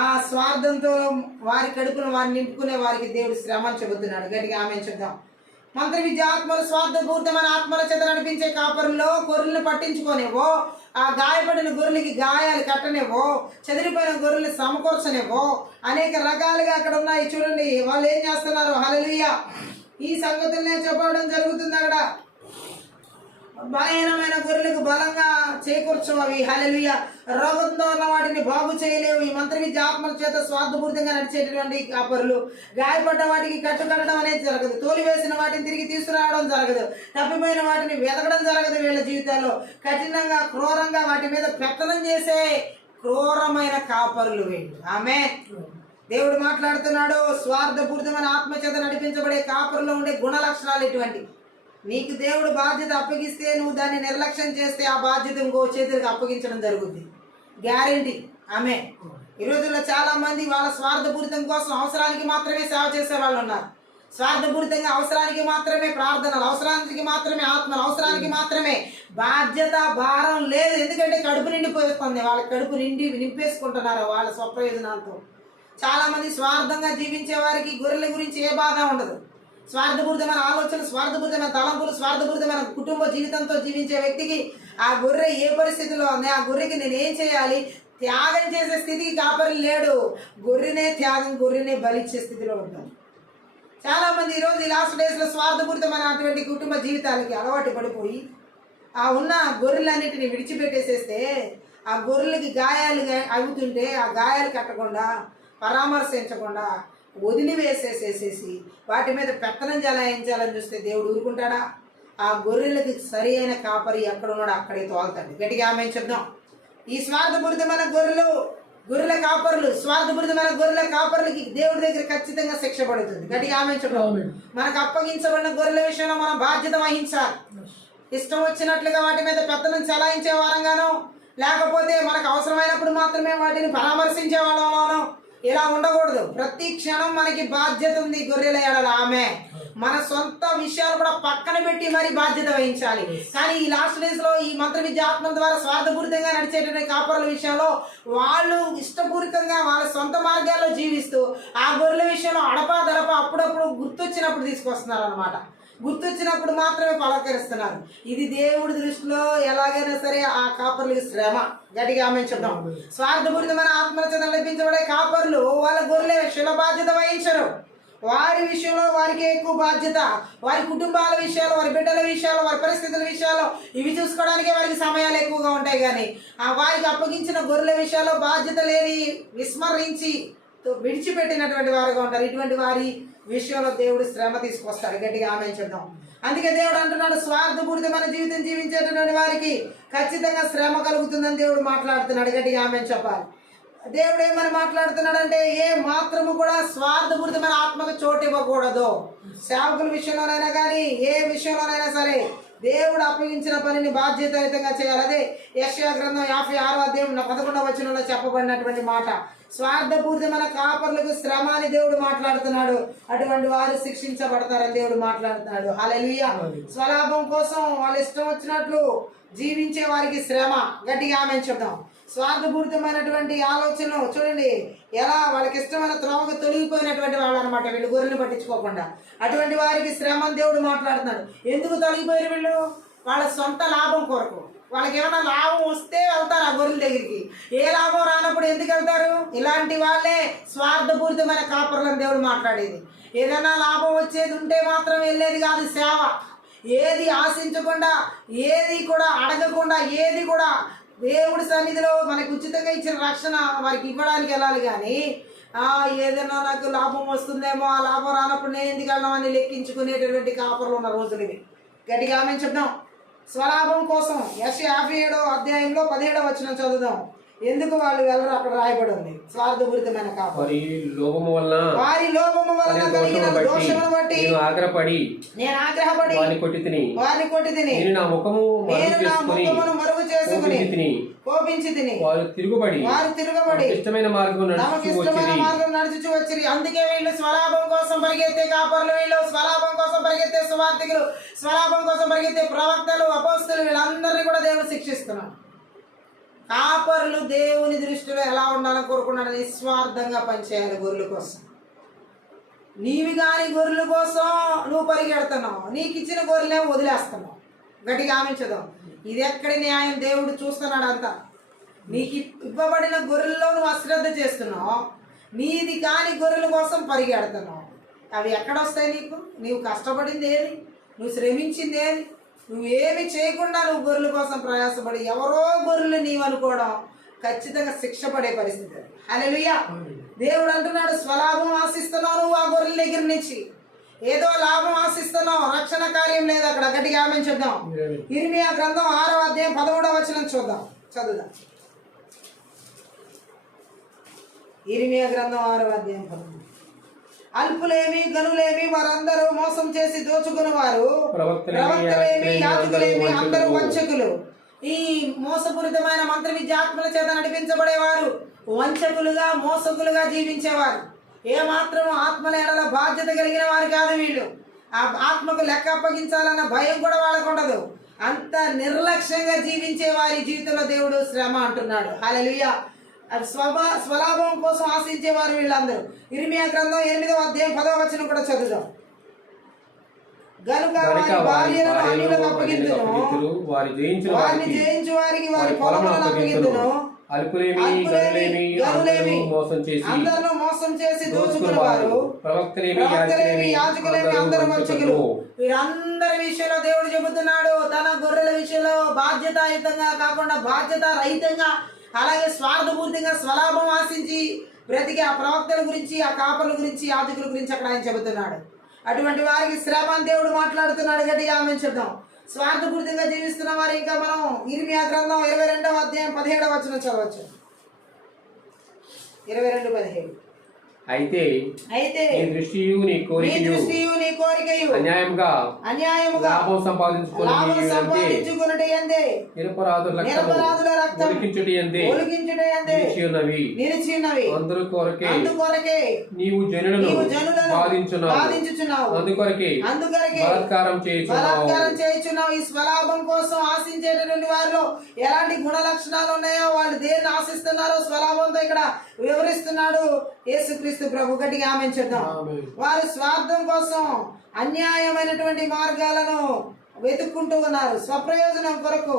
ఆ స్వార్థంతో వారి కడుపును వారిని నింపుకునే వారికి దేవుడు శ్రమ చెబుతున్నాడు. గట్టిగా ఆమె చెప్దాం. మంత్ర విద్య ఆత్మలు స్వార్థపూరితమైన ఆత్మల చేత నడిపించే కాపరుల్లో గొర్రెలను పట్టించుకోనేవో, ఆ గాయపడిన గొర్రెలకి గాయాలు కట్టనేవో, చెదిరిపోయిన గొర్రెలు సమకూర్చనేవో, అనేక రకాలుగా అక్కడ ఉన్నాయి. చూడండి వాళ్ళు ఏం చేస్తున్నారు. హల్లెలూయా. ఈ సంగతులనే చెప్పడం జరుగుతుంది. అక్కడ బలహీనమైన గొర్రెలకు బలంగా చేకూర్చవు అవి. హల్లెలూయా. రోగంతో ఉన్న వాటిని బాగు చేయలేవు. ఈ మంత్ర విద్య ఆత్మల చేత స్వార్థపూరితంగా నడిచేటటువంటి కాపరులు గాయపడ్డ వాటికి కట్టడం అనేది జరగదు. తోలివేసిన వాటిని తిరిగి తీసుకురావడం జరగదు. తప్పిపోయిన వాటిని వెతకడం జరగదు. వీళ్ళ జీవితాల్లో కఠినంగా, క్రూరంగా వాటి మీద పెత్తనం చేసే క్రూరమైన కాపరులు వీళ్ళు. ఆమేన్. దేవుడు మాట్లాడుతున్నాడు. స్వార్థపూరితమైన ఆత్మ చేత నడిపించబడే కాపరులో ఉండే గుణ లక్షణాలు ఇటువంటి. నీకు దేవుడు బాధ్యత అప్పగిస్తే నువ్వు దాన్ని నిర్లక్ష్యం చేస్తే ఆ బాధ్యత ఇంకో చేతులకు అప్పగించడం జరుగుద్ది. గ్యారెంటీ. ఆమె. ఈ రోజుల్లో చాలా మంది వాళ్ళ స్వార్థపూరితం కోసం అవసరానికి మాత్రమే సేవ చేసే వాళ్ళు ఉన్నారు. స్వార్థపూరితంగా అవసరానికి మాత్రమే ప్రార్థనలు, అవసరానికి మాత్రమే ఆత్మలు, అవసరానికి మాత్రమే బాధ్యత, భారం లేదు. ఎందుకంటే కడుపు నిండిపోతుంది. వాళ్ళ కడుపు నింపేసుకుంటున్నారు వాళ్ళ స్వప్రయోజనాలతో. చాలా మంది స్వార్థంగా జీవించే వారికి గొర్రెల గురించి ఏ బాధ ఉండదు. స్వార్థపూరితమైన ఆలోచనలు, స్వార్థపూరితమైన తలంపులు, స్వార్థపూరితమైన కుటుంబ జీవితంతో జీవించే వ్యక్తికి ఆ గొర్రె ఏ పరిస్థితిలో ఉంది, ఆ గొర్రెకి నేను ఏం చేయాలి, త్యాగం చేసే స్థితికి కాపరి లేడు. గొర్రెనే బలిచ్చే స్థితిలో ఉంటారు. చాలా మంది ఈరోజు ఈ లాస్ట్ డేస్లో స్వార్థపూరితమైన అటువంటి కుటుంబ జీవితాలకి అలవాటు పడిపోయి ఆ ఉన్న గొర్రెలన్నిటిని విడిచిపెట్టేసేస్తే ఆ గొర్రెలకి గాయాలు అవుతుంటే ఆ గాయాలు కట్టకుండా, పరామర్శించకుండా వదిలివేసేసేసేసి వాటి మీద పెత్తనం జలాయించాలని చూస్తే దేవుడు ఊరుకుంటాడా? ఆ గొర్రెలకి సరి అయిన కాపరి ఎక్కడ ఉన్నాడో అక్కడే తోలుతాడు. గట్టిగా ఆమె చెప్దాం. ఈ స్వార్థపూరితమైన గొర్రెల కాపరులు, స్వార్థపూరితమైన గొర్రెల కాపరులకి దేవుడి దగ్గర ఖచ్చితంగా శిక్ష పడుతుంది. గట్టిగా ఆమె చెప్దాం. మనకు అప్పగించబడిన గొర్రెల విషయంలో మనం బాధ్యత వహించాలి. ఇష్టం వచ్చినట్లుగా వాటి మీద పెత్తనం చలాయించే వారంగానో, లేకపోతే మనకు అవసరమైనప్పుడు మాత్రమే వాటిని పరామర్శించే వాళ్ళలోనో ఇలా ఉండకూడదు. ప్రతి క్షణం మనకి బాధ్యత ఉంది గొర్రెల ఎడల. ఆమె మన సొంత విషయాలు కూడా పక్కన పెట్టి మరి బాధ్యత వహించాలి. కానీ ఈ లాస్ట్ డేస్ లో ఈ మంత్ర విద్యాత్మ ద్వారా స్వార్థపూరితంగా నడిచేటువంటి కాపరుల విషయంలో వాళ్ళు ఇష్టపూరితంగా వాళ్ళ సొంత మార్గాల్లో జీవిస్తూ ఆ గొర్రెల విషయంలో అడపా అప్పుడప్పుడు గుర్తొచ్చినప్పుడు తీసుకొస్తున్నారు అన్నమాట. గుర్తొచ్చినప్పుడు మాత్రమే పలకరిస్తున్నారు. ఇది దేవుడి దృష్టిలో ఎలాగైనా సరే ఆ కాపర్లకి శ్రమ. గట్టిగా ఆమె చెప్దాం. స్వార్థపూరితమైన ఆత్మరచన లభించబడే కాపర్లు వాళ్ళ గొర్రెల విషయంలో బాధ్యత వహించరు. వారి విషయంలో వారికి ఎక్కువ బాధ్యత, వారి కుటుంబాల విషయాలు, వారి బిడ్డల విషయాలు, వారి పరిస్థితుల విషయాలు ఇవి చూసుకోవడానికే వారికి సమయాలు ఎక్కువగా ఉంటాయి. కానీ వారికి అప్పగించిన గొర్రెల విషయాల్లో బాధ్యత లేని, విస్మరించి విడిచిపెట్టినటువంటి వారుగా ఉంటారు. ఇటువంటి వారి విషయంలో దేవుడు శ్రమ తీసుకొస్తాడు. గట్టిగా ఆమె చెప్దాం. అందుకే దేవుడు అంటున్నాడు, స్వార్థపూరితమైన జీవితం జీవించేటటువంటి వారికి ఖచ్చితంగా శ్రమ కలుగుతుందని దేవుడు మాట్లాడుతున్నాడు. గట్టిగా ఆమె చెప్పాలి. దేవుడు ఏమని మాట్లాడుతున్నాడంటే, ఏ మాత్రము కూడా స్వార్థపూరితమైన ఆత్మకు చోటు ఇవ్వకూడదు. సేవకుల విషయంలోనైనా కానీ ఏ విషయంలోనైనా సరే దేవుడు అప్పగించిన పనిని బాధ్యతాయుతంగా చేయాలి. అదే యెషయా గ్రంథం 56వ అధ్యాయం 11వ వచనంలో చెప్పబడినటువంటి మాట. స్వార్థపూరితమైన కాపర్లకు శ్రమ అని దేవుడు మాట్లాడుతున్నాడు. అటువంటి వారు శిక్షించబడతారని దేవుడు మాట్లాడుతున్నాడు. హల్లెలూయా. స్వలాభం కోసం వాళ్ళు ఇష్టం వచ్చినట్లు జీవించే వారికి శ్రమ. గట్టిగా ఆమె చెప్దాం. స్వార్థపూరితమైనటువంటి ఆలోచనలు చూడండి, ఎలా వాళ్ళకి ఇష్టమైన త్రోవకు తొలగిపోయినటువంటి వాళ్ళు అనమాట. వీళ్ళు గొర్రెలు పట్టించుకోకుండా అటువంటి వారికి శ్రమ అని దేవుడు మాట్లాడుతున్నాడు. ఎందుకు తొలగిపోయారు వీళ్ళు? వాళ్ళ సొంత లాభం కొరకు. వాళ్ళకి ఏమైనా లాభం వస్తే వెళ్తారు ఆ గొర్రెల దగ్గరికి. ఏ లాభం రానప్పుడు ఎందుకు వెళ్తారు? ఇలాంటి వాళ్ళే స్వార్థపూరితమైన కాపరులను దేవుడు మాట్లాడేది. ఏదైనా లాభం వచ్చేది ఉంటే మాత్రం వెళ్ళేది కాదు సేవ. ఏది ఆశించకుండా, ఏది కూడా అడగకుండా, ఏది కూడా దేవుడి సన్నిధిలో మనకి ఉచితంగా ఇచ్చిన రక్షణ వారికి ఇవ్వడానికి వెళ్ళాలి. కానీ ఏదైనా నాకు లాభం వస్తుందేమో, ఆ లాభం రానప్పుడు నేను ఎందుకు వెళ్ళామని లెక్కించుకునేటటువంటి కాపర్లు ఉన్న రోజులు ఇవి. గట్టిగా ఆమె చెప్దాం. స్వలాభం కోసం యెషయా 57వ అధ్యాయంలో 17వ వచనం చదువుదాం. ఎందుకు వాళ్ళు వెళ్ళరు అక్కడ రాయబడి ఉంది. స్వార్థపూరితమైన కాపరి వారి లోభము వలన కలిగిన దోషమును బట్టి నేను ఆగ్రహపడి వారిని కొట్టి తిని నేను నా ముఖమును మరుగు చేసుకుని కోపించి తిని వారు తిరుగుబడి ఇష్టమైన మార్గం నడుచుచు వచ్చిరి. అందుకే వీళ్ళు స్వలాభం కోసం పరిగెత్తే కాపర్లు, వీళ్ళు స్వలాభం కోసం పరిగెత్తే సువార్తికులు, స్వలాభం కోసం పరిగెత్తే ప్రవక్తలు, అపోస్తలులు, వీళ్ళందరినీ కూడా దేవుడు శిక్షిస్తున్నాడు. కాపర్లు దేవుని దృష్టిలో ఎలా ఉండాలని కోరుకున్నాడు? నిస్వార్థంగా పనిచేయాలి గొర్రెల కోసం. నీవి కాని గొర్రెల కోసం నువ్వు పరిగెడుతున్నావు, నీకు ఇచ్చిన గొర్రెలే వదిలేస్తున్నావు. గట్టిగా ఆమించదాం. ఇది ఎక్కడి న్యాయం? దేవుడు చూస్తున్నాడు అంతా. నీకు ఇవ్వబడిన గొర్రెల్లో నువ్వు అశ్రద్ధ చేస్తున్నావు, నీది కాని గొర్రెల కోసం పరిగెడుతున్నావు. అవి ఎక్కడొస్తాయి నీకు? నీవు కష్టపడింది ఏది? నువ్వు శ్రమించింది ఏది? నువ్వేమి చేయకుండా నువ్వు గొర్రెల కోసం ప్రయాసపడి ఎవరో గొర్రెలు నీవు అనుకోవడం ఖచ్చితంగా శిక్ష పడే పరిస్థితి. హల్లెలూయా. దేవుడు అంటున్నాడు, స్వలాభం ఆశిస్తున్నావు నువ్వు ఆ గొర్రెల దగ్గర నుంచి. ఏదో లాభం ఆశిస్తున్నావు, రక్షణ కార్యం లేదు అక్కడ. గట్టిగా ఆమె చూద్దాం. ఇర్మియా గ్రంథం 6వ అధ్యాయం 13వ వచనం చదువుదాం. ఇర్మియా గ్రంథం 6వ అధ్యాయం 13. అల్పులేమి గనులేమి వారందరూ మోసం చేసి దోచుకుని వారు, ప్రవక్తలేమి యాజకులేమి అందరూ వంచకులు. ఈ మోసపూరితమైన మంత్ర విద్యాత్మల చేత నడిపించబడేవారు వంచకులుగా, మోసకులుగా జీవించేవారు. ఏమాత్రం ఆత్మల ఎడల బాధ్యత కలిగిన వారు కాదు వీళ్ళు. ఆ ఆత్మకు లెక్క అప్పగించాలన్న భయం కూడా వాళ్ళకు ఉండదు. అంత నిర్లక్ష్యంగా జీవించే వారి జీవితంలో దేవుడు శ్రమ అంటున్నాడు. హల్లెలూయా. అది స్వలాభం కోసం ఆశించేవారు వీళ్ళందరూ. ఇర్మియా గ్రంథం 8వ అధ్యాయం 10వ వచనం కూడా చదువుదాం. గనుక వారి భార్యలను అన్యులకు అప్పగింతును, వారిని జయించు వారికి వారి పొలములను అప్పగింతును, అందరూ మోసం చేసి దోచుకునేవారు, ప్రవక్తలేమి యాజకులేమి అందరూ వంచకులు. వీరందరి విషయంలో దేవుడు చెబుతున్నాడు, తన గొర్రెల విషయంలో బాధ్యతాయుతంగా కాకుండా బాధ్యత రహితంగా, అలాగే స్వార్థపూర్తిగా స్వలాభం ఆశించి బ్రతికి ఆ ప్రవక్తల గురించి, ఆ కాపర్ల గురించి, యాజకుల గురించి అక్కడ ఆయన చెబుతున్నాడు. అటువంటి వారికి శ్రమ అని దేవుడు మాట్లాడుతున్నాడు. గట్టిగా ఆమేన్ చెప్దాం. స్వార్థపూర్తిగా జీవిస్తున్న వారు ఇంకా మనం ఇర్మియా గ్రంథం 22వ అధ్యాయం 17వ వచనం చదవచ్చు. 22:17. అయితే నీ దృష్టియు నీ కోరికయు అన్యాయముగా లాభం సంపాదించుకొనుట యందే నిరపరాధుల రక్తం ఒలికించుట యందే నిలిచియున్నవి. అందుకొరకే నీవు జనులను బాధించుచున్నావు, అందుకొరకే బలాత్కారం చేయుచున్నావు. ఈ స్వలాభం కోసం ఆశించేటటువంటి వారిలో ఎలాంటి గుణ లక్షణాలు ఉన్నాయో, వాళ్ళు దేన్ని ఆశిస్తున్నారో స్వలాభంతో ఇక్కడ వివరిస్తున్నాడు యేసుక్రీస్తు ప్రభు. గట్టిగా ఆమేన్ చెప్దాం. వారు స్వార్థం కోసం అన్యాయమైనటువంటి మార్గాలను వెతుక్కుంటూ ఉన్నారు. స్వప్రయోజనం కొరకు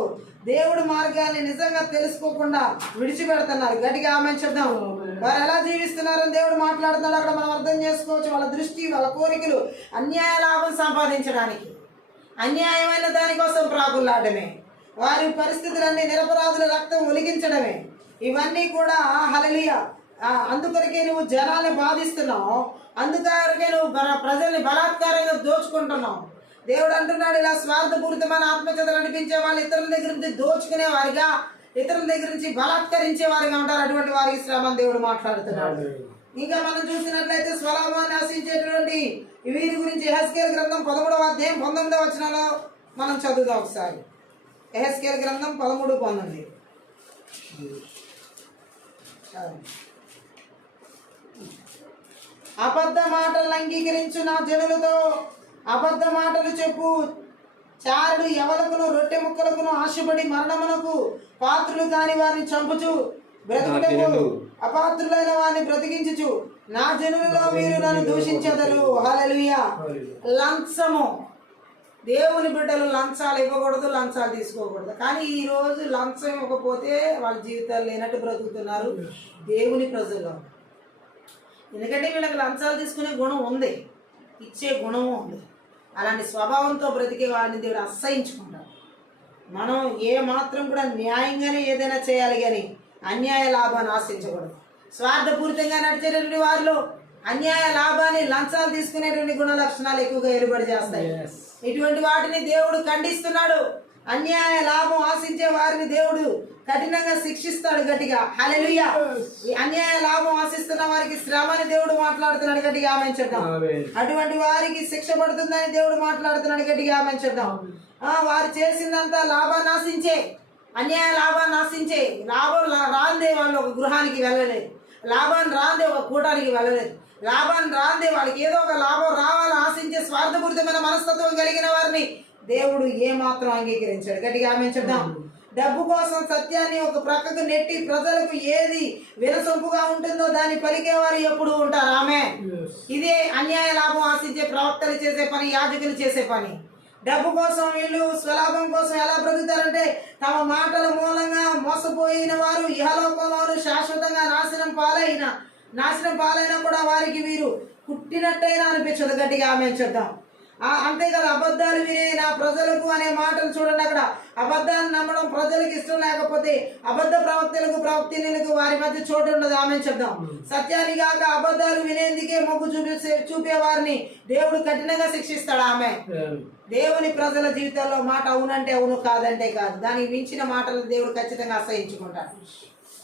దేవుడి మార్గాన్ని నిజంగా తెలుసుకోకుండా విడిచిపెడుతున్నారు. గట్టిగా ఆమేన్ చెప్దాం. వారు ఎలా జీవిస్తున్నారని దేవుడు మాట్లాడుతున్నాడు. అక్కడ మనం అర్థం చేసుకోవచ్చు. వాళ్ళ దృష్టి, వాళ్ళ కోరికలు అన్యాయ లాభం సంపాదించడానికి, అన్యాయమైన దానికోసం ప్రాకులాడమే, వారి పరిస్థితులన్నీ నిరపరాధుల రక్తం ఒలిగించడమే. ఇవన్నీ కూడా హల్లెలూయా. అందుకొరకే నువ్వు జనాన్ని బాధిస్తున్నావు, అందుకొరకే నువ్వు ప్రజల్ని బలాత్కారంగా దోచుకుంటున్నావు. దేవుడు అంటున్నాడు, ఇలా స్వార్థపూరితమైన ఆత్మకథలు నడిపించే వాళ్ళు ఇతరుల దగ్గర నుంచి దోచుకునే వారిగా, ఇతరుల దగ్గర నుంచి బలాత్కరించే వారిగా ఉంటారు. అటువంటి వారికి శ్రమ దేవుడు మాట్లాడుతున్నాడు. ఇంకా మనం చూసినట్లయితే స్వలాభాన్ని ఆశించేటువంటి వీరి గురించి యెహెజ్కేలు గ్రంథం 13వ అధ్యాయం 19వ వచనంలో మనం చదువుదాం ఒకసారి. యెహెజ్కేలు గ్రంథం 13:19. అబద్ధ మాటలను అంగీకరించు నా జనులతో అబద్ధ మాటలు చెప్పు చారుడు ఎవలకును రొట్టె ముక్కలకును ఆశపడి మరణమునకు పాత్రులు కాని వారిని చంపుచు బ్రతుకుటకు అపాత్రులైన వారిని బ్రతికించుచు నా జనులలో మీరు నన్ను దూషించెదరు. హల్లెలూయా. లంచము, దేవుని బిడ్డలు లంచాలు ఇవ్వకూడదు, లంచాలు తీసుకోకూడదు. కానీ ఈ రోజు లంచం ఇవ్వకపోతే వాళ్ళ జీవితాలు లేనట్టు బ్రతుకుతున్నారు దేవుని ప్రజల్లో. ఎందుకంటే వీళ్ళకి లంచాలు తీసుకునే గుణం ఉంది, ఇచ్చే గుణము ఉంది. అలాంటి స్వభావంతో బ్రతికే వాడిని దేవుడు అసహించుకుంటాడు. మనం ఏ మాత్రం కూడా న్యాయంగానే ఏదైనా చేయాలి, కానీ అన్యాయ లాభాన్ని ఆశించకూడదు. స్వార్థపూరితంగా నడిచేటటువంటి వారిలో అన్యాయ లాభాన్ని, లంచాలు తీసుకునేటువంటి గుణ లక్షణాలు ఎక్కువగా ఏర్పడి చేస్తాయి. ఇటువంటి వాటిని దేవుడు ఖండిస్తున్నాడు. అన్యాయ లాభం ఆశించే వారిని దేవుడు కఠినంగా శిక్షిస్తాడు. గట్టిగా హల్లెలూయా. ఈ అన్యాయ లాభం ఆశిస్తున్న వారికి శ్రమని దేవుడు మాట్లాడుతున్నాడు. గట్టిగా ఆమేన్ చెప్దాం. అటువంటి వారికి శిక్ష పడుతుందని దేవుడు మాట్లాడుతున్నాడు. గట్టిగా ఆమేన్ చెప్దాం. వారు చేసిందంతా లాభాన్ని ఆశించే, అన్యాయ లాభాన్ని ఆశించే. లాభం రాందే వాళ్ళు ఒక గృహానికి వెళ్ళలేదు, లాభాన్ని రాందే ఒక కూటానికి వెళ్ళలేదు, లాభాన్ని రాందే వాళ్ళకి ఏదో ఒక లాభం రావాలని ఆశించే స్వార్థపూరితమైన మనస్తత్వం కలిగిన వారిని దేవుడు ఏమాత్రం అంగీకరించాడు. గట్టిగా ఆమేన్ చెప్దాం. డబ్బు కోసం సత్యాన్ని ఒక ప్రక్కకు నెట్టి ప్రజలకు ఏది వినసొంపుగా ఉంటుందో దాన్ని పలికేవారు ఎప్పుడు ఉంటారు. ఆమె ఇదే అన్యాయ లాభం ఆశించే ప్రవక్తలు చేసే పని, యాజకులు చేసే పని. డబ్బు కోసం వీళ్ళు స్వలాభం కోసం ఎలా బ్రతుకుతారంటే, తమ మాటల మూలంగా మోసపోయిన వారు ఇహలోకంలోను శాశ్వతంగా నాశనం పాలైనా కూడా వారికి వీరు పుట్టినట్టయినా అనిపించదు. గట్టిగా ఆమేన్ చెప్దాం. అంతేకాదు, అబద్ధాలు వినే నా ప్రజలకు అనే మాటలు చూడండి. అక్కడ అబద్ధాన్ని నమ్మడం ప్రజలకు ఇష్టం లేకపోతే అబద్ధ ప్రవక్తలకు, ప్రవక్తినులకు వారి మధ్య చోటు ఉండదు. ఆమేన్ చెప్దాం. సత్యాన్ని కాక అబద్ధాలు వినేందుకే మొగ్గు చూపే వారిని దేవుడు కఠినంగా శిక్షిస్తాడు. ఆమె దేవుని ప్రజల జీవితాల్లో మాట అవునంటే అవును, కాదంటే కాదు, దానికి మించిన మాటలు దేవుడు ఖచ్చితంగా అసహించుకుంటాడు.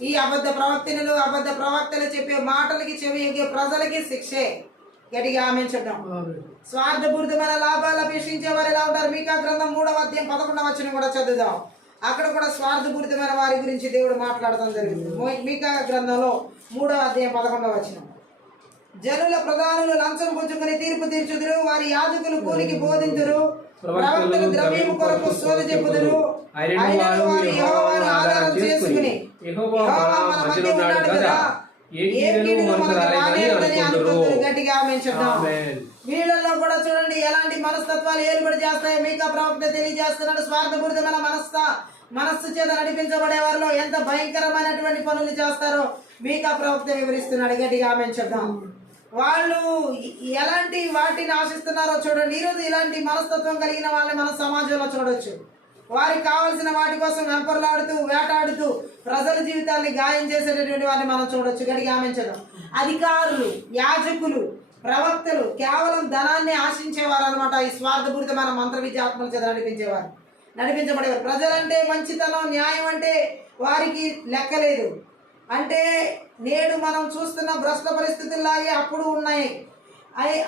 ఈ అబద్ధ ప్రవక్తనులు, అబద్ధ ప్రవక్తలు చెప్పే మాటలకి చెవి ప్రజలకి శిక్షే. గట్టిగా ఆమేన్ చెప్దాం. స్వార్థపూరితమైన లాభాలు అపేక్షించే వారు ఎలా ఉంటారు? మీకా గ్రంథం 3వ అధ్యాయం 11వ వచనం కూడా చదువుదాం. అక్కడ కూడా స్వార్థపూరితమైన వారి గురించి దేవుడు మాట్లాడటం జరిగింది. మీకా గ్రంథంలో 3వ అధ్యాయం 11వ వచనం. జనుల ప్రధానులు లంచం పుచ్చుకుని తీర్పు తీర్చుదురు, వారి యాజకులు కూలికి బోధించురు, ప్రవక్తలు ద్రవ్యము కొరకు శోధ చెప్పుదురు, అయినను వారు యెహోవాను ఆధారం చేసుకుని యెహోవా మన మధ్యలో ఉన్నాడు కదా, ఏ కీడును మనకు రాలేదని అనుకుంటారు. గట్టిగా ఆమేన్ చెప్దాం. ఆమేన్. వీళ్ళల్లో కూడా చూడండి ఎలాంటి మనస్తత్వాలు ఏలుబడి చేస్తాయో మీకా ప్రవక్త తెలియజేస్తున్నాడు. స్వార్థపూరితమైన మనస్సు చేత నడిపించబడే వారిలో ఎంత భయంకరమైనటువంటి పనులు చేస్తారో మీకా ప్రవక్త వివరిస్తున్నాడు. గట్టిగా ఆమేన్ చెప్దాం. వాళ్ళు ఎలాంటి వాటిని ఆశిస్తున్నారో చూడండి. ఈరోజు ఇలాంటి మనస్తత్వం కలిగిన వాళ్ళని మన సమాజంలో చూడొచ్చు. వారికి కావలసిన వాటి కోసం వెంపర్లాడుతూ వేటాడుతూ ప్రజల జీవితాన్ని గాయం చేసేటటువంటి వారిని మనం చూడొచ్చు. గట్టిగా ఆమేన్. అధికారులు, యాజకులు, ప్రవక్తలు కేవలం ధనాన్ని ఆశించేవారు అనమాట. ఈ స్వార్థపూరితమైన మంత్ర విద్యాత్మల చేత నడిపించబడేవారు. ప్రజలంటే మంచితనం, న్యాయం అంటే వారికి లెక్కలేదు. అంటే నేడు మనం చూస్తున్న భ్రష్ట పరిస్థితుల్లాగే అప్పుడు ఉన్నాయి.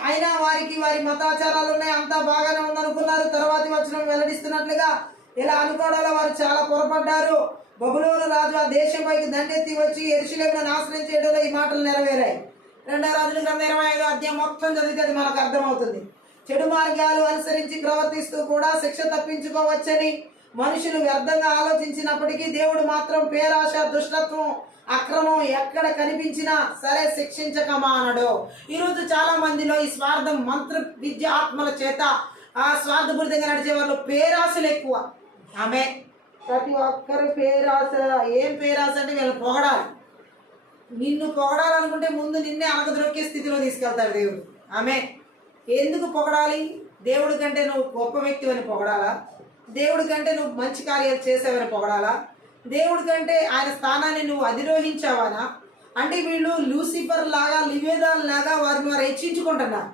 అయినా వారికి వారి మతాచారాలు ఉన్నాయి, అంతా బాగానే ఉందనుకున్నారు. తర్వాతి వచనం వెల్లడిస్తున్నట్లుగా ఇలా అనుకోవడంలో వారు చాలా పొరపడ్డారు. బబులోను రాజు ఆ దేశంపైకి దండెత్తి వచ్చి యెరూషలేమును నాశనం చేయడంలో ఈ మాటలు నెరవేరాయి. 2వ రాజుల గ్రంథం 25వ అధ్యాయం మొత్తం చదివితే అది మనకు అర్థమవుతుంది. చెడు మార్గాలు అనుసరించి ప్రవర్తిస్తూ కూడా శిక్ష తప్పించుకోవచ్చని మనుషులు వ్యర్థంగా ఆలోచించినప్పటికీ దేవుడు మాత్రం పేరాశ, దుష్టత్వం, అక్రమం ఎక్కడ కనిపించినా సరే శిక్షించకమా అనడు. ఈరోజు చాలా మందిలో ఈ స్వార్థం, మంత్ర విద్య ఆత్మల చేత ఆ స్వార్థపూరితంగా నడిచే వాళ్ళు పేరాశలు ఎక్కువ. ఆమె ప్రతి ఒక్కరు పేరాశ. ఏం పేరాశ అంటే వీళ్ళు పొగడాలి. నిన్ను పొగడాలనుకుంటే ముందు నిన్నే అనగదొక్కే స్థితిలో తీసుకెళ్తాడు దేవుడు. ఆమె ఎందుకు పొగడాలి? దేవుడి కంటే నువ్వు గొప్ప వ్యక్తి అని పొగడాలా? దేవుడి కంటే నువ్వు మంచి కార్యాలు చేసావని పొగడాలా? దేవుడి కంటే ఆయన స్థానాన్ని నువ్వు అధిరోహించావానా? అంటే వీళ్ళు లూసిఫర్ లాగా, లివేదాన్ లాగా వారిని వారు హెచ్చించుకుంటున్నారు.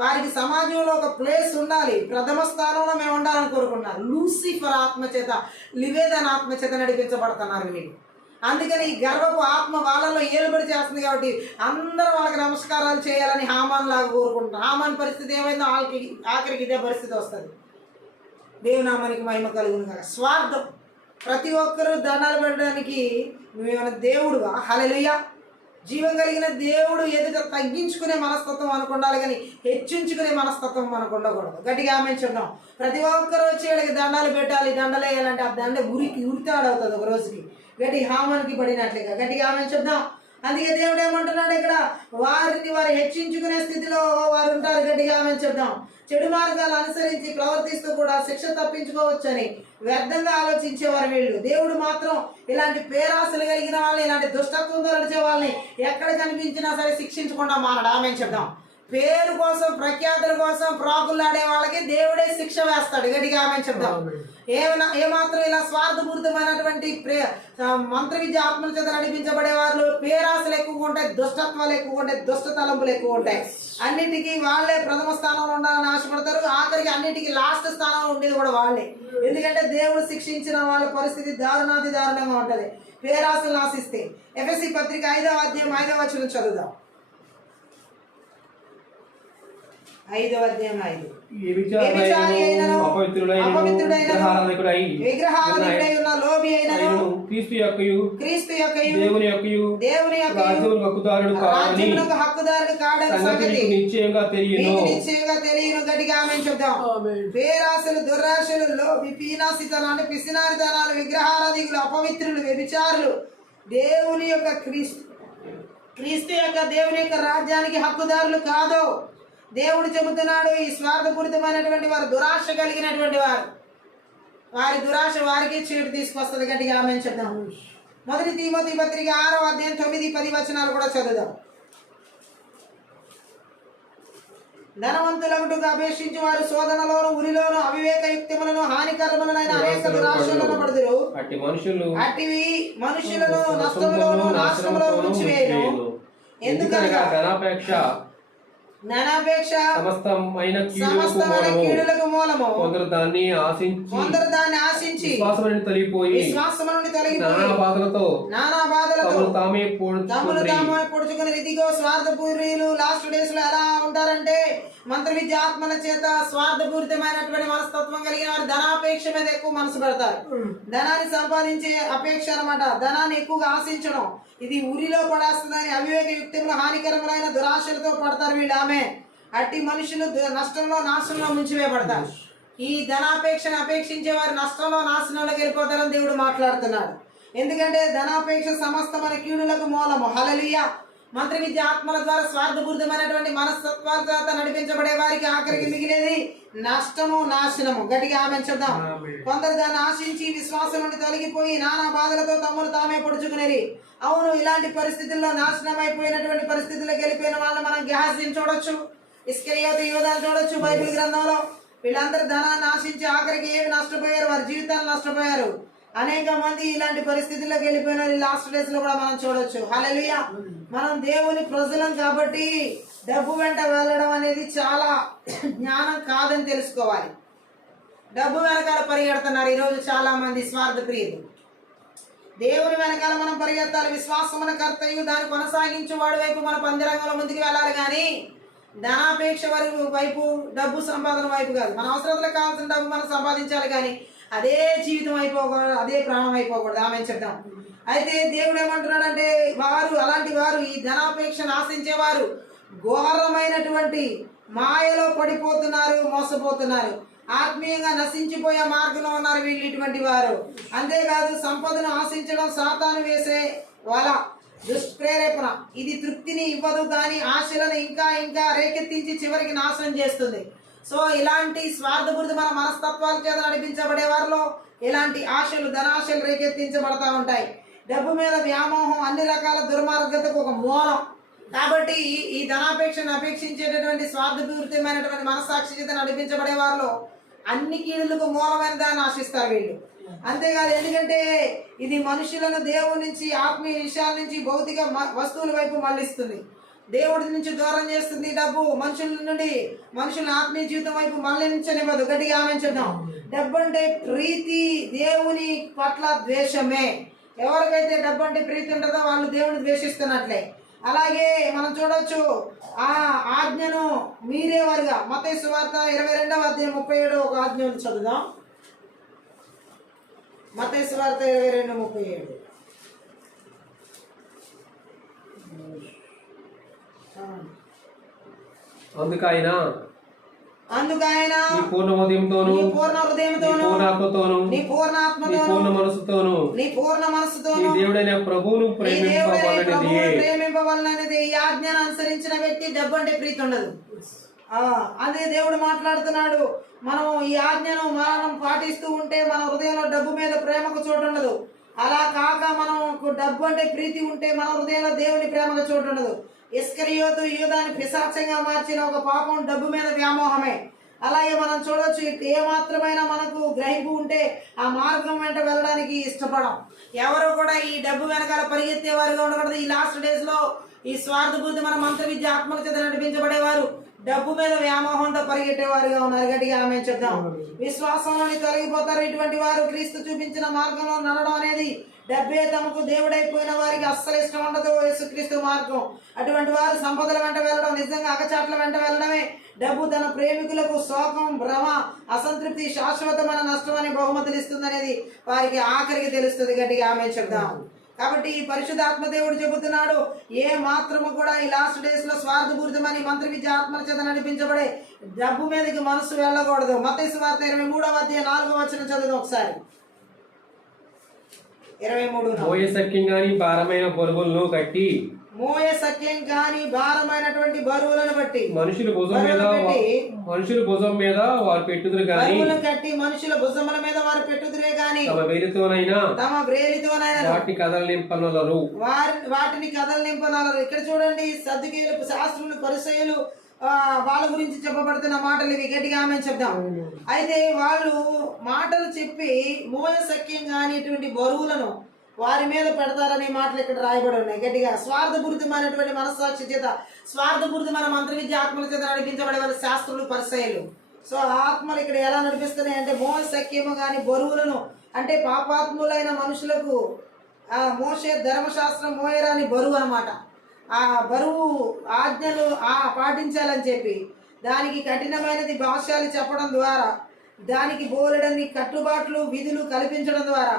వారికి సమాజంలో ఒక ప్లేస్ ఉండాలి, ప్రథమ స్థానంలో మేము ఉండాలని కోరుకున్నారు. లూసిఫర్ ఆత్మచేత, లివేదాన్ ఆత్మచేత నడిపించబడుతున్నారు వీళ్ళు. అందుకని ఈ గర్వపు ఆత్మ వాళ్ళలో ఏలుబడి చేస్తుంది కాబట్టి అందరూ వాళ్ళకి నమస్కారాలు చేయాలని హామాన్ లాగా కోరుకుంటున్నారు. హామాన్ పరిస్థితి ఏమైందో వాళ్ళకి ఆఖరికి ఇదే పరిస్థితి వస్తుంది. దేవునామానికి మహిమ కలుగును కాక. స్వార్థం. ప్రతి ఒక్కరూ దండాలు పెట్టడానికి నువ్వేమైనా దేవుడుగా? హల్లెలూయా. జీవం కలిగిన దేవుడు ఎదుట తగ్గించుకునే మనస్తత్వం మనకు ఉండాలి, కానీ హెచ్చించుకునే మనస్తత్వం మనకు ఉండకూడదు. గట్టిగా ఆమేన్ చెప్దాం. ప్రతి ఒక్కరు వచ్చి వీళ్ళకి దండాలు పెట్టాలి, దండలు వేయాలంటే ఆ దండ ఉరితాడవుతుంది ఒక రోజుకి. గట్టి హామానికి పడినట్లుగా. గట్టిగా ఆమేన్ చెప్దాం. అందుకే దేవుడు ఏమంటున్నాడు ఇక్కడ, వారిని వారు హెచ్చించుకునే స్థితిలో వారు ఉంటారు. గట్టిగా ఆమేన్ చెప్దాం. చెడు మార్గాలు అనుసరించి ప్రవర్తిస్తూ కూడా శిక్ష తప్పించుకోవచ్చని వ్యర్థంగా ఆలోచించేవారు వీళ్ళు. దేవుడు మాత్రం ఇలాంటి పేరాశలు కలిగిన వాళ్ళని, ఇలాంటి దుష్టత్వంతో నడిచే వాళ్ళని ఎక్కడ కనిపించినా సరే శిక్షించకుండా మానడు. ఆమేన్ చెప్దాం. పేరు కోసం, ప్రఖ్యాతుల కోసం ప్రాకులాడే వాళ్ళకి దేవుడే శిక్ష వేస్తాడు. గట్టిగా ఆమేన్ చెప్దాం. ఏమాత్రం ఇలా స్వార్థపూరితమైనటువంటి మంత్ర విద్య ఆత్మల చేత నడిపించబడే వాళ్ళు పేరాశలు ఎక్కువగా ఉంటాయి, దుష్టత్వాలు ఎక్కువ ఉంటాయి, దుష్ట తలంపులు ఎక్కువ ఉంటాయి. అన్నిటికీ వాళ్ళే ప్రథమ స్థానంలో ఉండాలని ఆశపడతారు. ఆఖరికి అన్నిటికీ లాస్ట్ స్థానంలో ఉండేది కూడా వాళ్ళే. ఎందుకంటే దేవుడు శిక్షించిన వాళ్ళ పరిస్థితి దారుణాది దారుణంగా ఉంటది పేరాశలు ఆశిస్తే. ఎఫెసీ పత్రిక 5వ అధ్యాయం 5వ వచనం చదువుదాం. 5వ అధ్యాయం 5. విగ్రహారాధకుడై ఉన్న లోబి అయినను క్రీస్తు యొక్కయు దేవుని యొక్కయు రాజ్యమునకు హక్కుదారుడు కాడని సంగతి నిశ్చయంగా తెలియను. గట్టిగా ఆమేన్ చెప్దాం. పేరాశలు, దుర్రాశలు, లోబి, పీనాసితనాలు, పిసినారితనాలు, విగ్రహారాధికులు, అపవిత్రులు, వ్యభిచారులు దేవుని యొక్క క్రీస్తు యొక్క దేవుని యొక్క రాజ్యానికి హక్కుదారులు కాదు. దేవుడు చెబుతున్నాడు, ఈ స్వార్థపూరితమైనటువంటి వారు, దురాశ కలిగినటువంటి వారు, వారి దురాశ వారికి చీటు తీసుకొస్తుంది. గట్టిగా ఆమేన్ చెప్దాం. 1 తీమోతి పత్రిక 6వ అధ్యాయం 9-10 వచనాలు కూడా చదువుదాం. ధనవంతులకు అపేక్షించి వారు శోధనలోను, ఉరిలోను, అవివేక యుక్తములను, హానికరములైన అనేక దురాశలను పడుదురు. అట్టివి మనుషులను నష్టములోను నాశనములోను ఉంచివేయును. ఎందుకనగా జ్ఞానాపేక్ష సమస్తమైన కీడులకు మూలము. కొందరు దాన్ని ఆశించి విశ్వాసమును తొలగిపోయి నానా బాధలతో తామే పొడుచుకుని ఇదిగో స్వార్థపూర్యులు లాస్ట్ డేస్ లో ఎలా ఉంటారంటే మంత్ర విద్య ఆత్మల చేత స్వార్థపూరితమైనటువంటి మనస్తత్వం కలిగిన వారు ధనాపేక్ష మీద ఎక్కువ మనసు పెడతారు. ధనాన్ని సంపాదించే అపేక్ష అన్నమాట. ధనాన్ని ఎక్కువగా ఆశించడం, ఇది ఉరిలో పడేస్తుందని అవివేక యుక్తములు, హానికరములైన దురాశలతో పడతారు వీళ్ళు. ఆమె అట్టి మనుషులు నష్టంలో నాశనంలో ముంచివేయబడతారు. ఈ ధనాపేక్షను అపేక్షించే వారు నష్టంలో నాశనంలోకి వెళ్ళిపోతారని దేవుడు మాట్లాడుతున్నాడు. ఎందుకంటే ధనాపేక్ష సమస్తమైన కీడులకు మూలము. హల్లెలూయా. మంత్ర విద్య ఆత్మల ద్వారా స్వార్థపూరితమైనటువంటి మనస్తత్వాల ద్వారా నడిపించబడే వారికి ఆఖరికి మిగిలేది నష్టము, నాశనము. గట్టిగా ఆమె చెప్దాం. కొందరు దాన్ని ఆశించి విశ్వాసం నుండి తొలగిపోయి నానా బాధలతో తమ్మును తామే పొడుచుకునేది. అవును, ఇలాంటి పరిస్థితుల్లో నాశనం అయిపోయినటువంటి పరిస్థితుల్లోకి వెళ్ళిపోయిన వాళ్ళని మనం గెహాజీని చూడొచ్చు, ఇస్కరియోతు యూదాను చూడొచ్చు బైబిల్ గ్రంథంలో. వీళ్ళందరూ ధనాన్ని ఆశించి ఆఖరికి ఏమి నష్టపోయారు? వారి జీవితాలు నష్టపోయారు. అనేక మంది ఇలాంటి పరిస్థితుల్లోకి వెళ్ళిపోయిన లాస్ట్ డేస్ లో కూడా మనం చూడొచ్చు. హల్లెలూయా. మనం దేవుని ప్రజలం కాబట్టి డబ్బు వెంట వెళ్ళడం అనేది చాలా జ్ఞానం కాదని తెలుసుకోవాలి. డబ్బు వెనకాల పరిగెడుతున్నారు ఈరోజు చాలా మంది స్వార్థ ప్రియులు. దేవుని వెనకాల మనం పరిగెత్తాలి. విశ్వాసమున కర్తయు దాన్ని కొనసాగించు వాడి వైపు మన పందిరంగంలో ముందుకు వెళ్ళాలి, కానీ ధనాపేక్ష వైపు, డబ్బు సంపాదన వైపు కాదు. మన అవసరాలకు కావాల్సిన డబ్బు మనం సంపాదించాలి, కానీ అదే జీవితం అయిపోకూడదు, అదే ప్రాణం అయిపోకూడదు. ఆమె చెప్తాం. అయితే దేవుడు ఏమంటున్నాడంటే అలాంటి వారు, ఈ ధనాపేక్షను ఆశించేవారు ఘోరమైనటువంటి మాయలో పడిపోతున్నారు, మోసపోతున్నారు, ఆత్మీయంగా నశించిపోయే మార్గంలో ఉన్నారు వీళ్ళు, ఇటువంటి వారు. అంతేకాదు సంపదను ఆశించడం సాతాను వేసే వల, దుష్ప్రేరేపణ. ఇది తృప్తిని ఇవ్వదు, కానీ ఆశలను ఇంకా ఇంకా రేకెత్తించి చివరికి నాశనం చేస్తుంది. సో ఇలాంటి స్వార్థపూరితమైన మనస్తత్వాల చేత నడిపించబడే వారిలో ఇలాంటి ఆశలు, ధనాశలు రేకెత్తించబడతా ఉంటాయి. డబ్బు మీద వ్యామోహం అన్ని రకాల దుర్మార్గతకు ఒక మూలం. కాబట్టి ఈ ధనాపేక్షను అపేక్షించేటటువంటి స్వార్థపూరితమైనటువంటి మనస్సాక్షి చేత నడిపించబడే వారిలో అన్ని కీడులకు మూలమైన దాన్ని ఆశిస్తారు వీళ్ళు. అంతేకాదు, ఎందుకంటే ఇది మనుషులను దేవుడి నుంచి, ఆత్మీయ విషయాల నుంచి భౌతిక వస్తువుల వైపు మళ్లిస్తుంది, దేవుడి నుంచి దూరం చేస్తుంది. డబ్బు మనుషుల ఆత్మీయ జీవితం వైపు మళ్లించనివ్వదు. గట్టిగా ఆమెంచున్నాం. డబ్బు అంటే ప్రీతి, దేవుని పట్ల ద్వేషమే. ఎవరికైతే డబ్బు అంటే ప్రీతి ఉంటుందో వాళ్ళు దేవుని ద్వేషిస్తున్నట్లే. అలాగే మనం చూడొచ్చు, ఆ ఆజ్ఞను మీరేవారుగా. మత్తయి సువార్త 22:37 ఒక ఆజ్ఞ చదువుదాం. మత్తయి సువార్త 22:37. అందుకైనా నీ పూర్ణ హృదయంతోను, నీ పూర్ణ హృదయంతోను, నీ పూర్ణ ఆత్మతోను, నీ పూర్ణ ఆత్మతోను, నీ పూర్ణ మనసుతోను, నీ పూర్ణ మనసుతోను నీ దేవుడైన ప్రభువును ప్రేమింపవలనది. ఈ ఆజ్ఞను అనుసరించిన వ్యక్తి డబ్బు అంటే ప్రీతి ఉండదు. అదే దేవుడు మాట్లాడుతున్నాడు. మనం ఈ ఆజ్ఞను మనం పాటిస్తూ ఉంటే మన హృదయంలో డబ్బు మీద ప్రేమకు చోటు ఉండదు. అలా కాక మనకు డబ్బు అంటే ప్రీతి ఉంటే మన హృదయంలో దేవుని ప్రేమకు చోటు ఉండదు. ఇస్కరియోతు యూదాని పిశాచంగా మార్చిన ఒక పాపం డబ్బు మీద వ్యామోహమే. అలాగే మనం చూడొచ్చు, ఏ మాత్రమైనా మనకు గ్రహింపు ఉంటే ఆ మార్గం వెంట వెళ్ళడానికి ఇష్టపడం. ఎవరు కూడా ఈ డబ్బు వెనకాల పరిగెత్తేవారుగా ఉండకూడదు. ఈ లాస్ట్ డేస్ లో ఈ స్వార్థబుద్ధి మన మంత్ర విద్య ఆత్మల చేత నడిపించబడేవారు డబ్బు మీద వ్యామోహంతో పరిగెట్టేవారుగా ఉన్నారు. గట్టిగా ఆమె చెప్దాం. విశ్వాసంలోని తొలగిపోతారు. ఇటువంటి వారు క్రీస్తు చూపించిన మార్గంలో నడవడం అనేది డబ్బే తమకు దేవుడైపోయిన వారికి అస్సలు ఇష్టం ఉండదు. యేసుక్రీస్తు మార్గం. అటువంటి వారు సంపదల వెంట వెళ్ళడం, నిజంగా అగచాట్ల వెంట వెళ్ళడమే. డబ్బు తన ప్రేమికులకు శోకం, భ్రమ, అసంతృప్తి, శాశ్వతమైన నష్టం అని బహుమతులు ఇస్తుంది అనేది వారికి ఆఖరికి తెలుస్తుంది. గట్టిగా ఆమె చెప్దాం. కాబట్టి ఈ పరిశుద్ధాత్మ దేవుడు చెబుతున్నాడు, ఏ మాత్రము కూడా ఈ లాస్ట్ డేస్ లో స్వార్థపూరితమని మంత్ర విద్య ఆత్మల చేత నడిపించబడే డబ్బు మీదకి మనసు వెళ్ళకూడదు. మత్తయి సువార్త 23:4 చదువుదాం ఒకసారి. 23. మోయ సఖ్యం కాని భారమైనటువంటి బరువులను బట్టి మనుషుల భుజం మీద వారు పెట్టుదురు గాని, కట్టి మనుషుల భుజముల మీద వారు పెట్టుదురే గాని తమ వేలితోనైనా వాటిని కదలనింపనలరు. ఇక్కడ చూడండి, సద్దుకేయులు, శాస్త్రులు, పరిసయ్యులు వాళ్ళ గురించి చెప్పబడుతున్న మాటలు ఇవి. గట్టిగా ఆమె చెప్దాం. అయితే వాళ్ళు మాటలు చెప్పి మోయ సఖ్యం కానిటువంటి బరువులను వారి మీద పెడతారనే మాటలు ఇక్కడ రాయబడి ఉన్నాయి. గట్టిగా స్వార్థపూరితమైనటువంటి మనస్సాక్షి చేత, స్వార్థపూరితమైన మంత్ర విద్య ఆత్మల చేత నడిపించబడే వారి శాస్త్రులు, పరిసయ్యులు. సో ఆత్మలు ఇక్కడ ఎలా నడిపిస్తున్నాయి అంటే మోయ సఖ్యము కాని బరువులను, అంటే పాపాత్ములైన మనుషులకు మోషే ధర్మశాస్త్రం మోయరాని బరువు అన్నమాట. ఆ బరువు ఆజ్ఞలు పాటించాలని చెప్పి దానికి కఠినమైనది భాష్యాలు చెప్పడం ద్వారా, దానికి బోలెడని కట్టుబాట్లు, విధులు కల్పించడం ద్వారా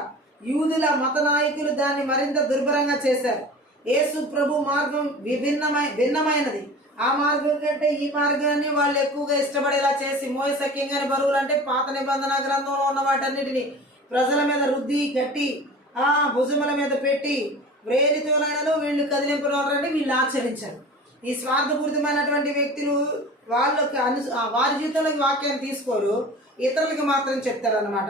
యూదుల మత నాయకులు దాన్ని మరింత దుర్భరంగా చేశారు. యేసు ప్రభు మార్గం భిన్నమైనది. ఆ మార్గం కంటే ఈ మార్గాన్ని వాళ్ళు ఎక్కువగా ఇష్టపడేలా చేసి మోయ సఖ్యంగాని బరువులు అంటే పాత నిబంధన గ్రంథంలో ఉన్న వాటన్నిటిని ప్రజల మీద రుద్ది కట్టి భుజముల మీద పెట్టి వ్రేలితోనైనను వీళ్ళు కదిలింపరండి వీళ్ళు ఆచరించారు. ఈ స్వార్థపూరితమైనటువంటి వ్యక్తులు వాళ్ళకి వారి జీవితంలోకి వాక్యాన్ని తీసుకోరు, ఇతరులకు మాత్రం చెప్తారనమాట.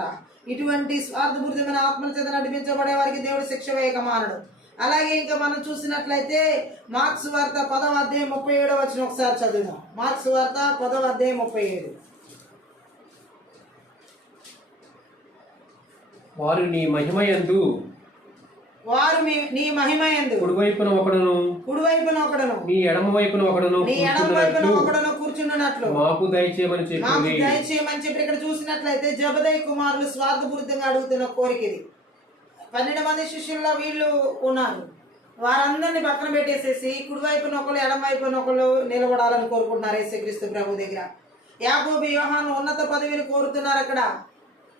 ఇటువంటి స్వార్థపూరితమైన ఆత్మల చేత నడిపించబడే వారికి దేవుడు శిక్ష వేయక మానడు. అలాగే ఇంకా మనం చూసినట్లయితే మార్క్స్ వార్త 10వ అధ్యాయం 37వ వచనం ఒకసారి చదువుదాం. మార్క్స్ వార్త 10వ అధ్యాయం 37. వారు నీ మహిమయందు కుడివైపున ఒకడును నీ ఎడమ వైపున ఒకడును కూర్చున్నట్లు మాకు దయచేయమని చెప్పి ఇక్కడ చూసినట్లయితే జబదయి కుమారులు స్వార్థపూరితంగా అడుగుతున్న కోరిక ఇది. 12 మంది శిష్యుల్లో వీళ్ళు ఉన్నారు. వారందరినీ పక్కన పెట్టేసేసి కుడివైపున ఒకళ్ళు ఎడమ వైపున ఒకళ్ళు నిలబడాలని కోరుకుంటున్నారు యేసుక్రీస్తు ప్రభు దగ్గర. యాకోబు యోహాను ఉన్నత పదవిని కోరుతున్నారు. అక్కడ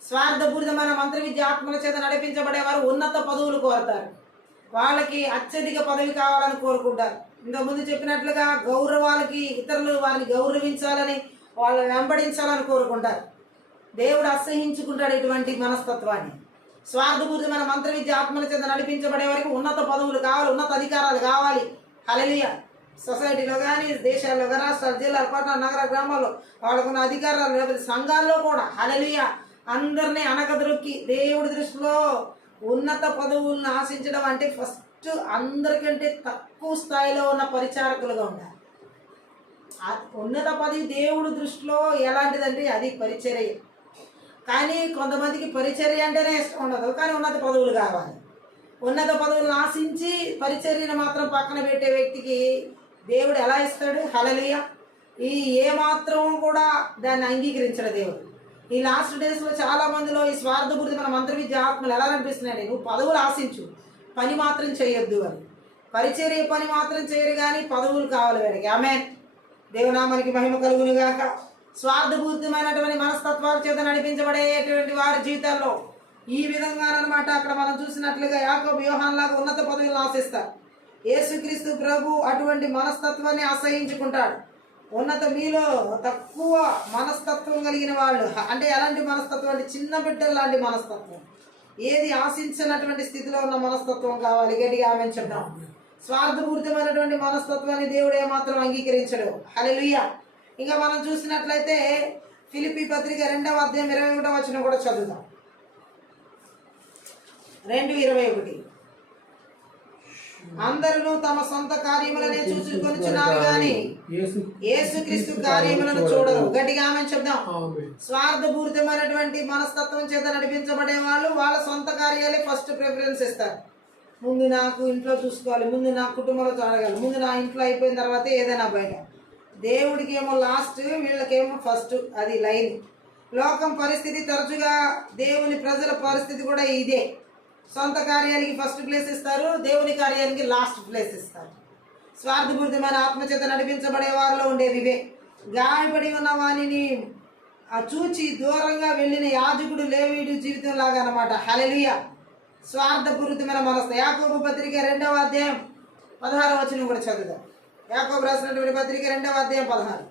స్వార్థపూరితమైన మంత్ర విద్య ఆత్మల చేత నడిపించబడేవారు ఉన్నత పదవులు కోరుతారు. వాళ్ళకి అత్యధిక పదవి కావాలని కోరుకుంటారు. ఇంతకుముందు చెప్పినట్లుగా గౌరవాలకి ఇతరులు వారిని గౌరవించాలని వాళ్ళని వెంబడించాలని కోరుకుంటారు. దేవుడు అసహించుకుంటాడు ఇటువంటి మనస్తత్వాన్ని. స్వార్థపూరితమైన మంత్ర విద్య ఆత్మల చేత నడిపించబడే వారికి ఉన్నత పదవులు కావాలి, ఉన్నత అధికారాలు కావాలి. హల్లెలూయా. సొసైటీలో కానీ, దేశాల్లో కానీ, రాష్ట్రాలు, జిల్లాలు, పట్టణాలు, నగర, గ్రామాల్లో వాళ్ళకున్న అధికారాలు, లేకపోతే సంఘాల్లో కూడా హల్లెలూయా అందరినీ అనగదొక్కి దేవుడి దృష్టిలో ఉన్నత పదవులను ఆశించడం అంటే ఫస్ట్ అందరికంటే తక్కువ స్థాయిలో ఉన్న పరిచారకులుగా ఉండాలి. ఉన్నత పదవి దేవుడి దృష్టిలో ఎలాంటిదంటే అది పరిచర్య. కానీ కొంతమందికి పరిచర్య అంటేనే ఇష్టం ఉండదు, కానీ ఉన్నత పదవులు కావాలి. ఉన్నత పదవులను ఆశించి పరిచర్యను మాత్రం పక్కన పెట్టే వ్యక్తికి దేవుడు ఎలా ఇస్తాడు? హల్లెలూయా. ఈ ఏమాత్రం కూడా దాన్ని అంగీకరించడు దేవుడు. ఈ లాస్ట్ డేస్లో చాలా మందిలో ఈ స్వార్థపూరితమైన మంత్ర విద్య ఆత్మలు ఎలా అనిపిస్తున్నాయండి? నువ్వు పదవులు ఆశించు, పని మాత్రం చేయొద్దు అని. పరిచర్య పని మాత్రం చేయరు, కానీ పదవులు కావాలి వీడికి. ఆమేన్. దేవునామానికి మహిమ కలుగును గాక. స్వార్థపూరితమైనటువంటి మనస్తత్వాల చేత నడిపించబడేటువంటి వారి జీవితాల్లో ఈ విధంగానమాట అక్కడ మనం చూసినట్లుగా యాకోబు యోహానులాగా ఉన్నత పదవులను ఆశిస్తారు. యేసుక్రీస్తు ప్రభు అటువంటి మనస్తత్వాన్ని అసహించుకుంటాడు. ఉన్నత మీలో తక్కువ మనస్తత్వం కలిగిన వాళ్ళు అంటే ఎలాంటి మనస్తత్వం అంటే చిన్న బిడ్డలు లాంటి మనస్తత్వం, ఏది ఆశించినటువంటి స్థితిలో ఉన్న మనస్తత్వం కావాలి. గట్టిగా ఆమేన్ చెప్తాం. స్వార్థపూరితమైనటువంటి మనస్తత్వాన్ని దేవుడు ఏమాత్రం అంగీకరించడు. హల్లెలూయా. ఇంకా మనం చూసినట్లయితే ఫిలిప్పీ పత్రిక 2వ అధ్యాయం 21వ వచనం కూడా చదువుదాం. 2:21. అందరూ తమ సొంత కార్యములనే చూసుకొనుచున్నారు కానీ యేసుక్రీస్తు కార్యములను చూడరు. గట్టిగా ఆమేన్ చెప్దాం. స్వార్థపూరితమైనటువంటి మనస్తత్వం చేత నడిపించబడే వాళ్ళు వాళ్ళ సొంత కార్యాలే ఫస్ట్ ప్రిఫరెన్స్ ఇస్తారు. ముందు నాకు ఇంట్లో చూసుకోవాలి, ముందు నా కుటుంబంలో చూడగలను, ముందు నా ఇంట్లో అయిపోయిన తర్వాత ఏదైనా బయట. దేవుడికి ఏమో లాస్ట్, వీళ్ళకేమో ఫస్ట్. అది లైన్. లోకం పరిస్థితి తరచుగా దేవుని ప్రజల పరిస్థితి కూడా ఇదే. సొంత కార్యానికి ఫస్ట్ ప్లేస్ ఇస్తారు, దేవుని కార్యానికి లాస్ట్ ప్లేస్ ఇస్తారు. స్వార్థపూరితమైన ఆత్మచేత నడిపించబడే వారిలో ఉండేది ఇవే. గాయపడి ఉన్న వాణిని చూచి దూరంగా వెళ్ళిన యాజకుడు లేవీయుడు జీవితం లాగా అనమాట. హల్లెలూయా. స్వార్థపూరితమైన మనస్సు. యాకోబు పత్రిక 2వ అధ్యాయం 16వ వచనం కూడా చదువుదాం. యాకోబు రాసినటువంటి పత్రిక 2వ అధ్యాయం 16.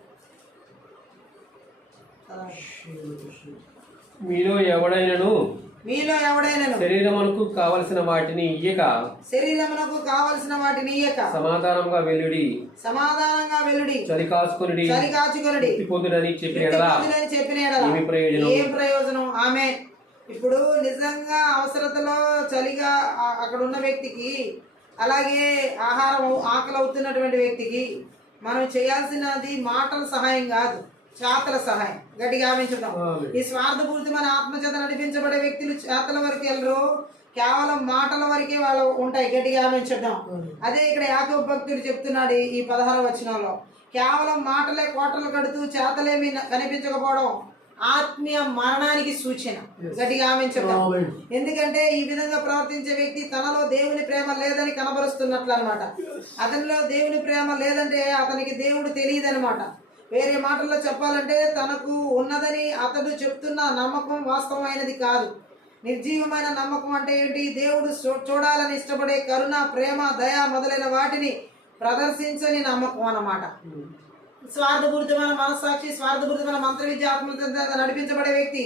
మీలో ఎవడైనను శరీరమునకు కావలసిన వాటిని ఇయ్యక సమాధానంగా వెలుడి చలి కాచుకొనుడి పొందునని చెప్పిన ఏం ప్రయోజనం? ఆమె ఇప్పుడు నిజంగా అవసరతలో చలిగా అక్కడ ఉన్న వ్యక్తికి, అలాగే ఆహారం ఆకలి అవుతున్నటువంటి వ్యక్తికి మనం చేయాల్సినది మాటల సహాయం కాదు, చేతల సహాయం. గట్టిగా ఆమెచున్నాం. ఈ స్వార్థపూరితమైన ఆత్మచేత నడిపించబడే వ్యక్తులు చేతల వరకు వెళ్ళరు, కేవలం మాటల వరకే వాళ్ళు ఉంటాయి. గట్టిగా ఆమెచున్నాం. అదే ఇక్కడ యాకోబు భక్తుడు చెప్తున్నాడు ఈ 16వ వచనంలో, కేవలం మాటలే కోటలు కడుతూ చేతలేమి కనిపించకపోవడం ఆత్మీయ మరణానికి సూచన. గట్టిగా ఆమెచున్నాం. ఎందుకంటే ఈ విధంగా ప్రవర్తించే వ్యక్తి తనలో దేవుని ప్రేమ లేదని కనబరుస్తున్నట్లు అనమాట. అతనిలో దేవుని ప్రేమ లేదంటే అతనికి దేవుడు తెలియదనమాట. వేరే మాటల్లో చెప్పాలంటే తనకు ఉన్నదని అతడు చెప్తున్న నమ్మకం వాస్తవమైనది కాదు. నిర్జీవమైన నమ్మకం అంటే ఏంటి? దేవుడు చూడాలని ఇష్టపడే కరుణ, ప్రేమ, దయ మొదలైన వాటిని ప్రదర్శించని నమ్మకం అన్నమాట. స్వార్థపూరితమైన మనస్సాక్షి, స్వార్థపూరితమైన మంత్ర విద్య ఆత్మతో నడిపించబడే వ్యక్తి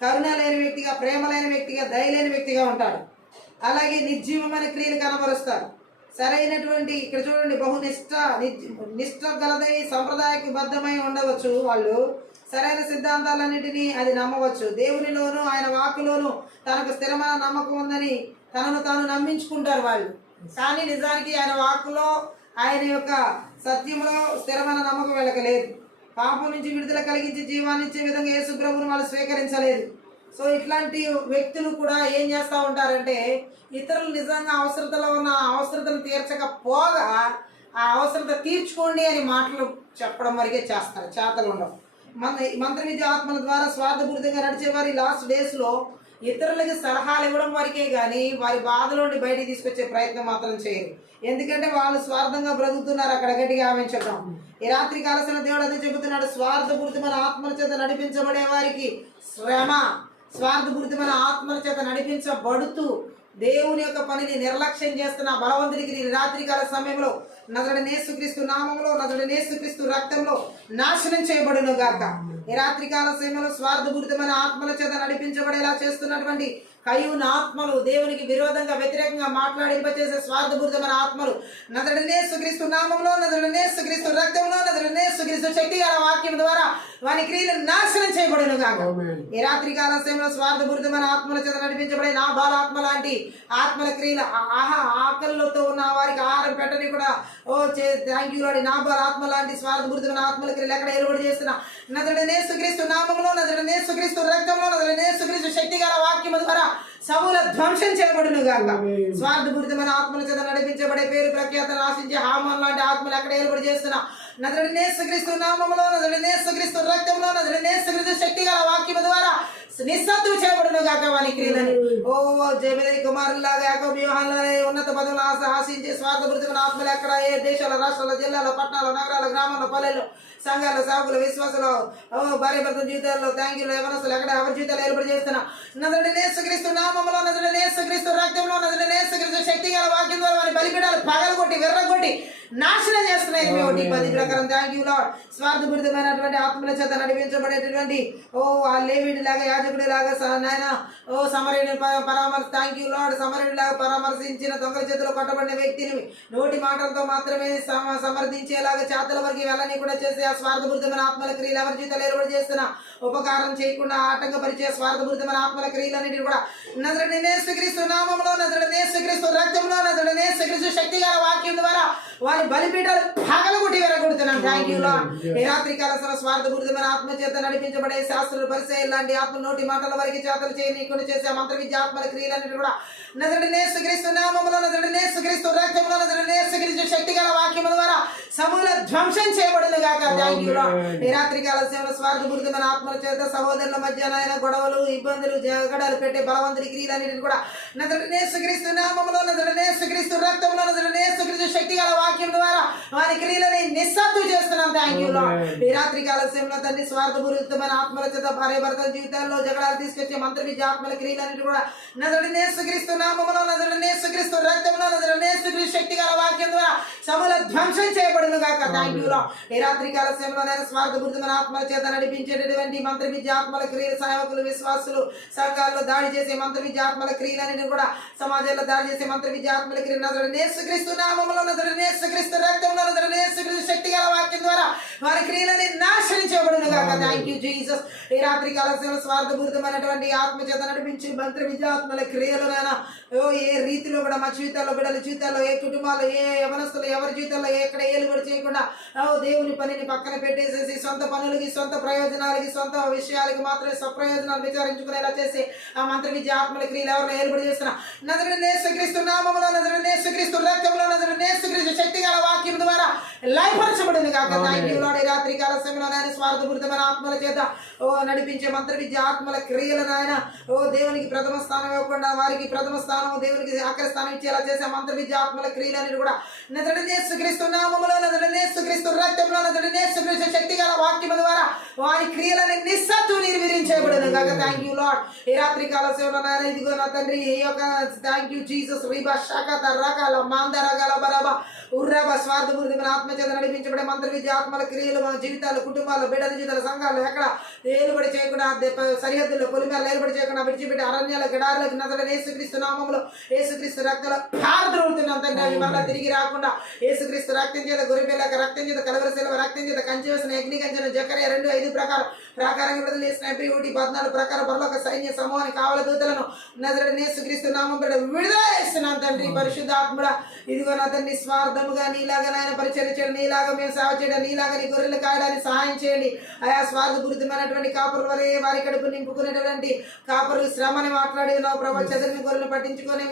కరుణ లేని వ్యక్తిగా, ప్రేమ లేని వ్యక్తిగా, దయ లేని వ్యక్తిగా ఉంటాడు. అలాగే నిర్జీవమైన క్రియలు కనబరుస్తారు. సరైనటువంటి ఇక్కడ చూడండి, నిష్ఠ గలదై సంప్రదాయకు బద్ధమై ఉండవచ్చు. వాళ్ళు సరైన సిద్ధాంతాలన్నిటినీ అది నమ్మవచ్చు. దేవునిలోను ఆయన వాక్కులోను తనకు స్థిరమైన నమ్మకం ఉందని తనను తాను నమ్మించుకుంటారు వాళ్ళు. కానీ నిజానికి ఆయన వాక్కులో ఆయన యొక్క సత్యంలో స్థిరమైన నమ్మకం వీళ్ళకి లేదు. పాపం నుంచి విడుదల కలిగించి జీవాన్నిచ్చే విధంగా యేసు ప్రభువును వాళ్ళు స్వీకరించలేదు. సో ఇట్లాంటి వ్యక్తులు కూడా ఏం చేస్తూ ఉంటారంటే, ఇతరులు నిజంగా అవసరతలో ఉన్న అవసరతను తీర్చకపోగా ఆ అవసరత తీర్చుకోండి అని మాటలు చెప్పడం వరకే చేస్తారు, చేతలు ఉండవు. మంత్ర విద్య ఆత్మల ద్వారా స్వార్థపూరితంగా నడిచేవారు ఈ లాస్ట్ డేస్లో ఇతరులకి సలహాలు ఇవ్వడం వరకే కానీ వారి బాధలోండి బయటికి తీసుకొచ్చే ప్రయత్నం మాత్రం చేయరు. ఎందుకంటే వాళ్ళు స్వార్థంగా బ్రతుకుతున్నారు. అక్కడ గట్టిగా ఆవించడం. ఈ రాత్రి కాలసిన దేవుడు అదే చెబుతున్నాడు, స్వార్థపూరితమైన ఆత్మల చేత నడిపించబడే వారికి శ్రమ, స్వార్థపూరితమైన ఆత్మల చేత నడిపించబడుతూ దేవుని యొక్క పనిని నిర్లక్ష్యం చేస్తున్న బలవంతుడికి ఈ రాత్రికాల సమయంలో నజరుడైన యేసుక్రీస్తు నామములో, నజరుడైన యేసుక్రీస్తు రక్తంలో నాశనం చేయబడును గాక. ఈ రాత్రికాల సమయంలో స్వార్థపూరితమైన ఆత్మల చేత నడిపించబడేలా చేస్తున్నటువంటి కయ్యూన ఆత్మలు, దేవునికి విరోధంగా వ్యతిరేకంగా మాట్లాడింపచేసే స్వార్థపూరితమైన ఆత్మలు నజరుడైన యేసుక్రీస్తు నామములో, నజరుడైన యేసుక్రీస్తు రక్తంలో, నజరుడైన యేసుక్రీస్తు శక్తి గల వాక్యం ద్వారా వాని క్రియలు నాశనం చేయబడును గాక. ఈ రాత్రికాల సమయంలో స్వార్థపూరితమైన ఆత్మల చేత నడిపించబడే నా బాలాత్మ లాంటి ఆత్మల క్రియలు, ఆకలితో ఉన్న వారికి ఆహారం పెట్టని కూడా థ్యాంక్ యూ లాడి నా బాలాత్మ లాంటి స్వార్థపూరితమైన ఆత్మల క్రియలు ఎక్కడ ఏర్పాటు చేస్తున్నా నజరుడైన యేసుక్రీస్తు నామములో, నజరుడైన యేసుక్రీస్తు రక్తంలో, నజరుడైన యేసుక్రీస్తు శక్తి గల వాక్యం ద్వారా సమూల ధ్వంసం చేయబడును గాక. స్వార్థపూరితమైన ఆత్మల చేత నడిపించబడే పేరు ప్రఖ్యాతను ఆశించే హామాన్ లాంటి ఆత్మలు ఎక్కడ ఏర్పాటు చేస్తున్నా నజరుడైన యేసుక్రీస్తు నామములో, నజరుడైన యేసుక్రీస్తు రక్తంలో, నజరుడైన యేసుక్రీస్తు శక్తి గల వాక్యం ద్వారా నిస్సత్తువు చేయబడును గాక వాని క్రియలని. ఓ జబెదయి కుమారులాగా యాకోబు యోహానులాగా ఉన్నత పదవులు ఆశించే స్వార్థపూరితమైన ఆత్మలు ఎక్కడ ఏ దేశాల, రాష్ట్రాల, జిల్లాల, పట్టణాల, నగరాల, గ్రామాల, పల్లెల్లో, సంఘాల, సాగుల, విశ్వాసాలు, భార్య భర్తల జీవితాల్లో, థ్యాంక్యూలు, యవనస్తులు ఎక్కడ ఎవరి జీవితాలు ఏర్పాటు చేస్తున్నా నజరుడైన యేసుక్రీస్తు నామములో, నజరుడైన యేసుక్రీస్తు రక్తంలో, నజరుడైన యేసుక్రీస్తు శక్తి గల వాక్యం ద్వారా వారి బలిపీఠాలు పగలగొట్టి విర్రగొట్టి నాశనం చేస్తున్నాయి. మీ 10 ప్రకారం థ్యాంక్ యూ లార్డ్. స్వార్థపూరితమైనటువంటి ఆత్మల చేత నడిపించబడేటటువంటి ఆ లేవీడి లాగా, యాజకుడి లాగా నాయన సమరయుని పరామర్శ థ్యాంక్ యూ లార్డ్. సమరయుడి లాగా పరామర్శించిన దొంగల చేతిలో కొట్టబడిన వ్యక్తిని నోటి మాటలతో మాత్రమే సమర్థించేలాగా చేతల వరకు వెళ్ళని కూడా చేసే ఆ స్వార్థపూరితమైన ఆత్మల క్రియలు ఎవరి జీవితాలు ఏర్పాటు చేస్తున్నా ఉపకారం చేయకుండా ఆటంకపరిచే స్వార్థపూరితమైన ఆత్మల క్రియలన్నిటిని కూడా నజరుడైన యేసుక్రీస్తు నామములో, నజరుడైన యేసుక్రీస్తు రక్తంలో, నజరుడైన యేసుక్రీస్తు శక్తి గల వాక్యం ద్వారా వారి బలిపీఠాలు పగలగొట్టి వెరగొడుతున్నాం. Thank you lord. ఈ రాత్రి కాల స్వార్థపూరితమైన ఆత్మ చేత నడిపించబడే శాస్త్రులు, పరిచయం లాంటి ఆత్మ నోటి మాటల వరకు చేతలు చేయనీయకుండా చేసే మంత్ర విద్య ఆత్మల క్రియలన్నిటి కూడా నజరుడైన యేసుక్రీస్తు నామములో, నజరుడైన యేసుక్రీస్తు రక్తంలో, నజరుడైన యేసుక్రీస్తు శక్తి గల వాక్యము ద్వారా సమూల ధ్వంసం చేయబడును గాక. Thank you lord. ఈ రాత్రి కాల సేవలో స్వార్థపూరితమైన ఆత్మల చేత సహోదరుల మధ్య నాయన గొడవలు, ఇబ్బందులు, జగడాలు పెట్టే బలవంతుడి క్రియలన్నిటిని కూడా నజరుడైన యేసుక్రీస్తు నామములో, నజరుడైన యేసుక్రీస్తు రక్తంలో, నజరుడైన యేసుక్రీస్తు శక్తి గల వాక్యం ద్వారా వారి క్రియలని నిస్సత్తు చేస్తున్నాం. Thank you lord. ఈ రాత్రి కాల సమయంలో తండ్రి స్వార్థపూరితమైన ఆత్మల చేత భార్య భర్తల జీవితాల్లో జగడాలు తీసుకొచ్చే మంత్ర విద్య ఆత్మల క్రియలన్నిటి కూడా నజరుడైన యేసుక్రీస్తు నామములో, నజరుడైన యేసుక్రీస్తు రక్తంలో, నజరుడైన యేసుక్రీస్తు శక్తి గల వాక్యం ద్వారా సమూల ధ్వంసం చేయబడును గాక. Thank you lord. ఈ రాత్రి కాల సమయంలో నేను స్వార్థపూరితమైన ఆత్మల చేత నడిపించేటటువంటి మంత్ర విద్య ఆత్మల క్రియలు, సేవకులు, విశ్వాసులు, సంఘాల్లో దాడి చేసే మంత్ర విద్య ఆత్మల క్రియలన్నిటిని కూడా సమాజంలో దాడి చేసే మంత్ర విద్య ఆత్మల క్రియలు నజరుడైన యేసుక్రీస్తు నామములో, నజరుడైన యేసుక్రీస్తు రక్తంలో, నజరుడైన యేసుక్రీస్తు శక్తి గల వాక్యం ద్వారా వారి క్రియలని నాశనం చేయబడును గాక. Thank you Jesus. ఈ రాత్రి కాల సమయంలో స్వార్థపూరితమైనటువంటి ఆత్మ చేత నడిపించి మంత్ర విద్య ఆత్మల క్రియలు ఏ రీతిలో కూడా మా జీవితాల్లో, బిడ్డల జీవితాల్లో, ఏ కుటుంబాల్లో, ఏ యవనస్తులు ఎవరి జీవితాల్లో ఎక్కడ ఏలుబడి చేయకుండా దేవుని పనిని పక్కన పెట్టేసేసి సొంత పనులకి, సొంత ప్రయోజనాలకి, సొంత విషయాలకి మాత్రమే స్వప్రయోజనాలు విచారించుకునేలా చేసి ఆ మంత్ర విద్య ఆత్మల క్రియలు ఎవరిని ఏర్పడి చేస్తున్నా నజరుడైన యేసుక్రీస్తు నామములో, నజరుడైన యేసుక్రీస్తు రక్తంలో, నజరుడైన యేసుక్రీస్తు శక్తి గల వాక్యం ద్వారా లయపరచబడింది కాక. Thank you lord. ఈ రాత్రి కాల సమయంలో నాయన స్వార్థపూరితమైన ఆత్మల చేత నడిపించే మంత్ర విద్య ఆత్మల క్రియలు నాయన దేవునికి ప్రథమ స్థానం ఇవ్వకుండా వారికి ప్రథమ స్థానం, దేవునికి ఆఖరి స్థానం ఇచ్చేలా చేసే మంత్ర విద్య ఆత్మల క్రియలన్నీ కూడా నజరుడైన యేసుక్రీస్తు నామములో, నజరుడైన యేసుక్రీస్తు రక్తంలో, నజరుడైన యేసుక్రీస్తు శక్తి గల వాక్యం ద్వారా వారి క్రియలని నిస్సత్తు నిర్వీర్యించబడును కాక. Thank you lord. ఈ రాత్రి కాల సేవలో నాయన ఇదిగో నా తండ్రి ఈ యొక్క థ్యాంక్ యూ జీసస్. రిబా శాఖ రకాల మాందరగల రబా ఉర్రబా స్వార్థపూరితమైన ఆత్మచేత నడిపించబడే మంత్ర విద్య ఆత్మల క్రియలు మన జీవితాలు కుటుంబాలు బిడ్డల జీవితాల సంఘాలు ఎక్కడ ఏలుబడి చేయకుండా సరిహద్దుల్లో పొలిమేర ఏలుబడి చేయకుండా విడిచిపెట్టి అరణ్యాల గడారులకు నజరేయుడైన యేసుక్రీస్తు నామములో యేసుక్రీస్తు రక్తంలో పారద్రోలుతున్నాం తండ్రి. అవి మళ్ళీ తిరిగి రాకుండా యేసుక్రీస్తు రక్తం చేత గొర్రెపిల్లక రక్తం చేత కలవరి శిలువ రక్తం చేత కంచి వేసిన అగ్ని కంచిన జకర్యా 2:5 ప్రకారంగా విడుదల చేసిన ఎబ్రీ 1:14 ప్రకారం పరలోక సైన్య సమూహాన్ని కావల దూతలను నజరేయుడైన యేసుక్రీస్తు నామం పేరిట విడుదల చేస్తున్నాం తండ్రి. పరిశుద్ధాత్ముడా ఇదిగో నా తండ్రి స్వార్థముగా నీలాగా నాయన పరిచయం చేయడం, నీలాగా మేము సేవ చేయడం, నీలాగా నీ గొర్రెలు కాయడానికి సహాయం చేయండి. ఆయా స్వార్థపూరితమైనటువంటి కాపురుల వరే వారి కడుపు నింపుకునేటువంటి కాపురులు శ్రమని మాట్లాడి ఉన్నావు ప్రభావ. చెదరిన గొర్రెలు పట్టించుకొని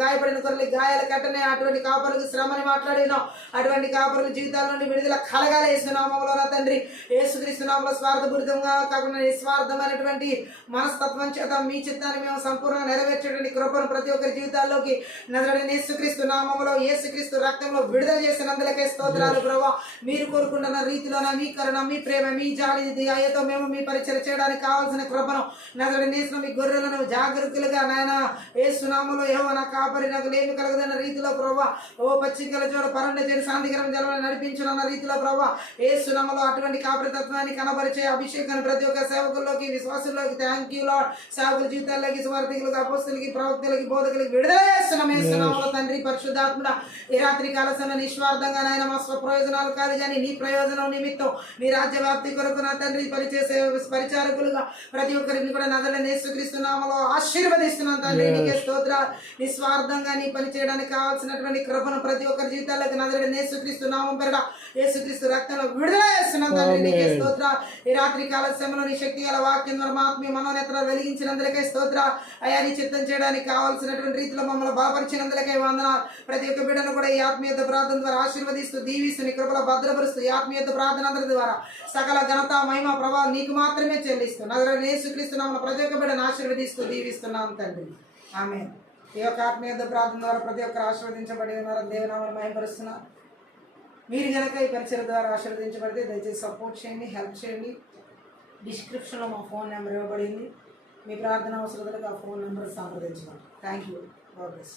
గాయపడిన గొర్రెలు గాయాలు కట్టనే అటువంటి కాపురులకు శ్రమని మాట్లాడి ఉన్నావు. అటువంటి కాపురుల జీవితాల నుండి విడుదల కలగాలేస్తున్నామలో నా తండ్రి. యేసుక్రీస్తు నామములో స్వార్థపూరితంగా కాకుండా నిస్వార్థమైనటువంటి మనస్తత్వం చేత మీ చిత్తాన్ని మేము సంపూర్ణంగా నెరవేర్చేటువంటి కృపను ప్రతి ఒక్కరి జీవితాల్లోకి నజరేయుడైన యేసుక్రీస్తు నామములో యేసుక్రీస్తు రక్తంలో విడుదల చేసినందులకే స్తోత్రాలు ప్రభావ. మీరు కోరుకుంటున్న రీతిలోన మీ కరుణ, మీ ప్రేమ, మీ జాలి దయతో మేము మీ పరిచయం చేయడానికి కావాల్సిన కృపను నజరేయుడైన యేసు మీ గొర్రెలను జాగరూకులుగా నాయన యేసు నామములో యెహోవా నా కాపరి నాకు లేమి కలగదన్న రీతిలో ప్రభావ. ఓ పచ్చికల చోట పరండ చేరి శాంతికరం జలమని నడిపించున్న రీతిలో ప్రభావ యేసు నామములో అటువంటి కాపరితత్వాన్ని కనబరిచే అభిషేకాన్ని ప్రతి ఒక్క సేవకుల్లోకి విశ్వాసుల్లోకి థ్యాంక్ యూ లార్డ్. సేవకుల జీవితాల్లోకి సువార్థికులకు అపోస్తులకి ప్రవక్తలకి బోధకులకి విడుదల చేస్తున్నాం యేసు నామములో తండ్రి. పరిశుద్ధాత్ముడా ఈ రాత్రి కాల సమయంలో నిస్వార్థంగా నాయన మా స్వప్రయోజనాలు కాదు కానీ నీ ప్రయోజనం నిమిత్తం నీ రాజ్య వ్యాప్తి కొరకు నా తండ్రి పరిచేసే పరిచారకులుగా ప్రతి ఒక్కరిని కూడా నజరేయుడైన యేసుక్రీస్తు నామములో ఆశీర్వదిస్తున్నాను తండ్రి. నీకే స్తోత్రాలు. నిస్వార్థంగా నీ పని చేయడానికి కావాల్సినటువంటి కృపను ప్రతి ఒక్కరి జీవితాలకు నజరేయుడైన యేసుక్రీస్తు నామం పేరిట యేసుక్రీస్తు రక్తంలో విడుదల చేస్తున్నాను తండ్రి. నీకే స్తోత్రాలు. ఈ రాత్రి కాల సమయంలో నీ శక్తి గల వాక్యం ద్వారా మా ఆత్మీయ మనోనేత్రాలు వెలిగించినందులకే స్తోత్రాలు. అయా నీ చిత్తం చేయడానికి కావాల్సినటువంటి రీతిలో మమ్మల్ని బలపరిచినందులకే వందనాలు. ప్రతి ఒక్క బిడ్డను కూడా ఈ ఆత్మీయత ప్రార్థన ద్వారా ఆశీర్వదిస్తూ దీవిస్తూ నీ కృపలో భద్రపరుస్తూ ఈ ఆత్మీయత ప్రార్థన అందరి ద్వారా సకల ఘనత మహిమ ప్రభావం నీకు మాత్రమే చెల్లిస్తూ నజరేయుడైన యేసుక్రీస్తు నామములో ప్రతి ఒక్క బిడ్డను ఆశీర్వదిస్తూ దీవిస్తున్నాం తండ్రి. ఆమేన్. ఈ యొక్క ఆత్మీయత ప్రార్థన ద్వారా ప్రతి ఒక్కరు ఆశీర్వదించబడి ఉన్నారని దేవునామములో మహిమపరుస్తున్నారు. మీరు కనుక ఈ పరిచయం ద్వారా ఆశీర్వదించబడితే దయచేసి సపోర్ట్ చేయండి, హెల్ప్ చేయండి. డిస్క్రిప్షన్లో మా ఫోన్ నెంబర్ ఇవ్వబడింది. మీ ప్రార్థన అవసరతలకు ఆ ఫోన్ నెంబర్ సంప్రదించండి. Thank you. God bless.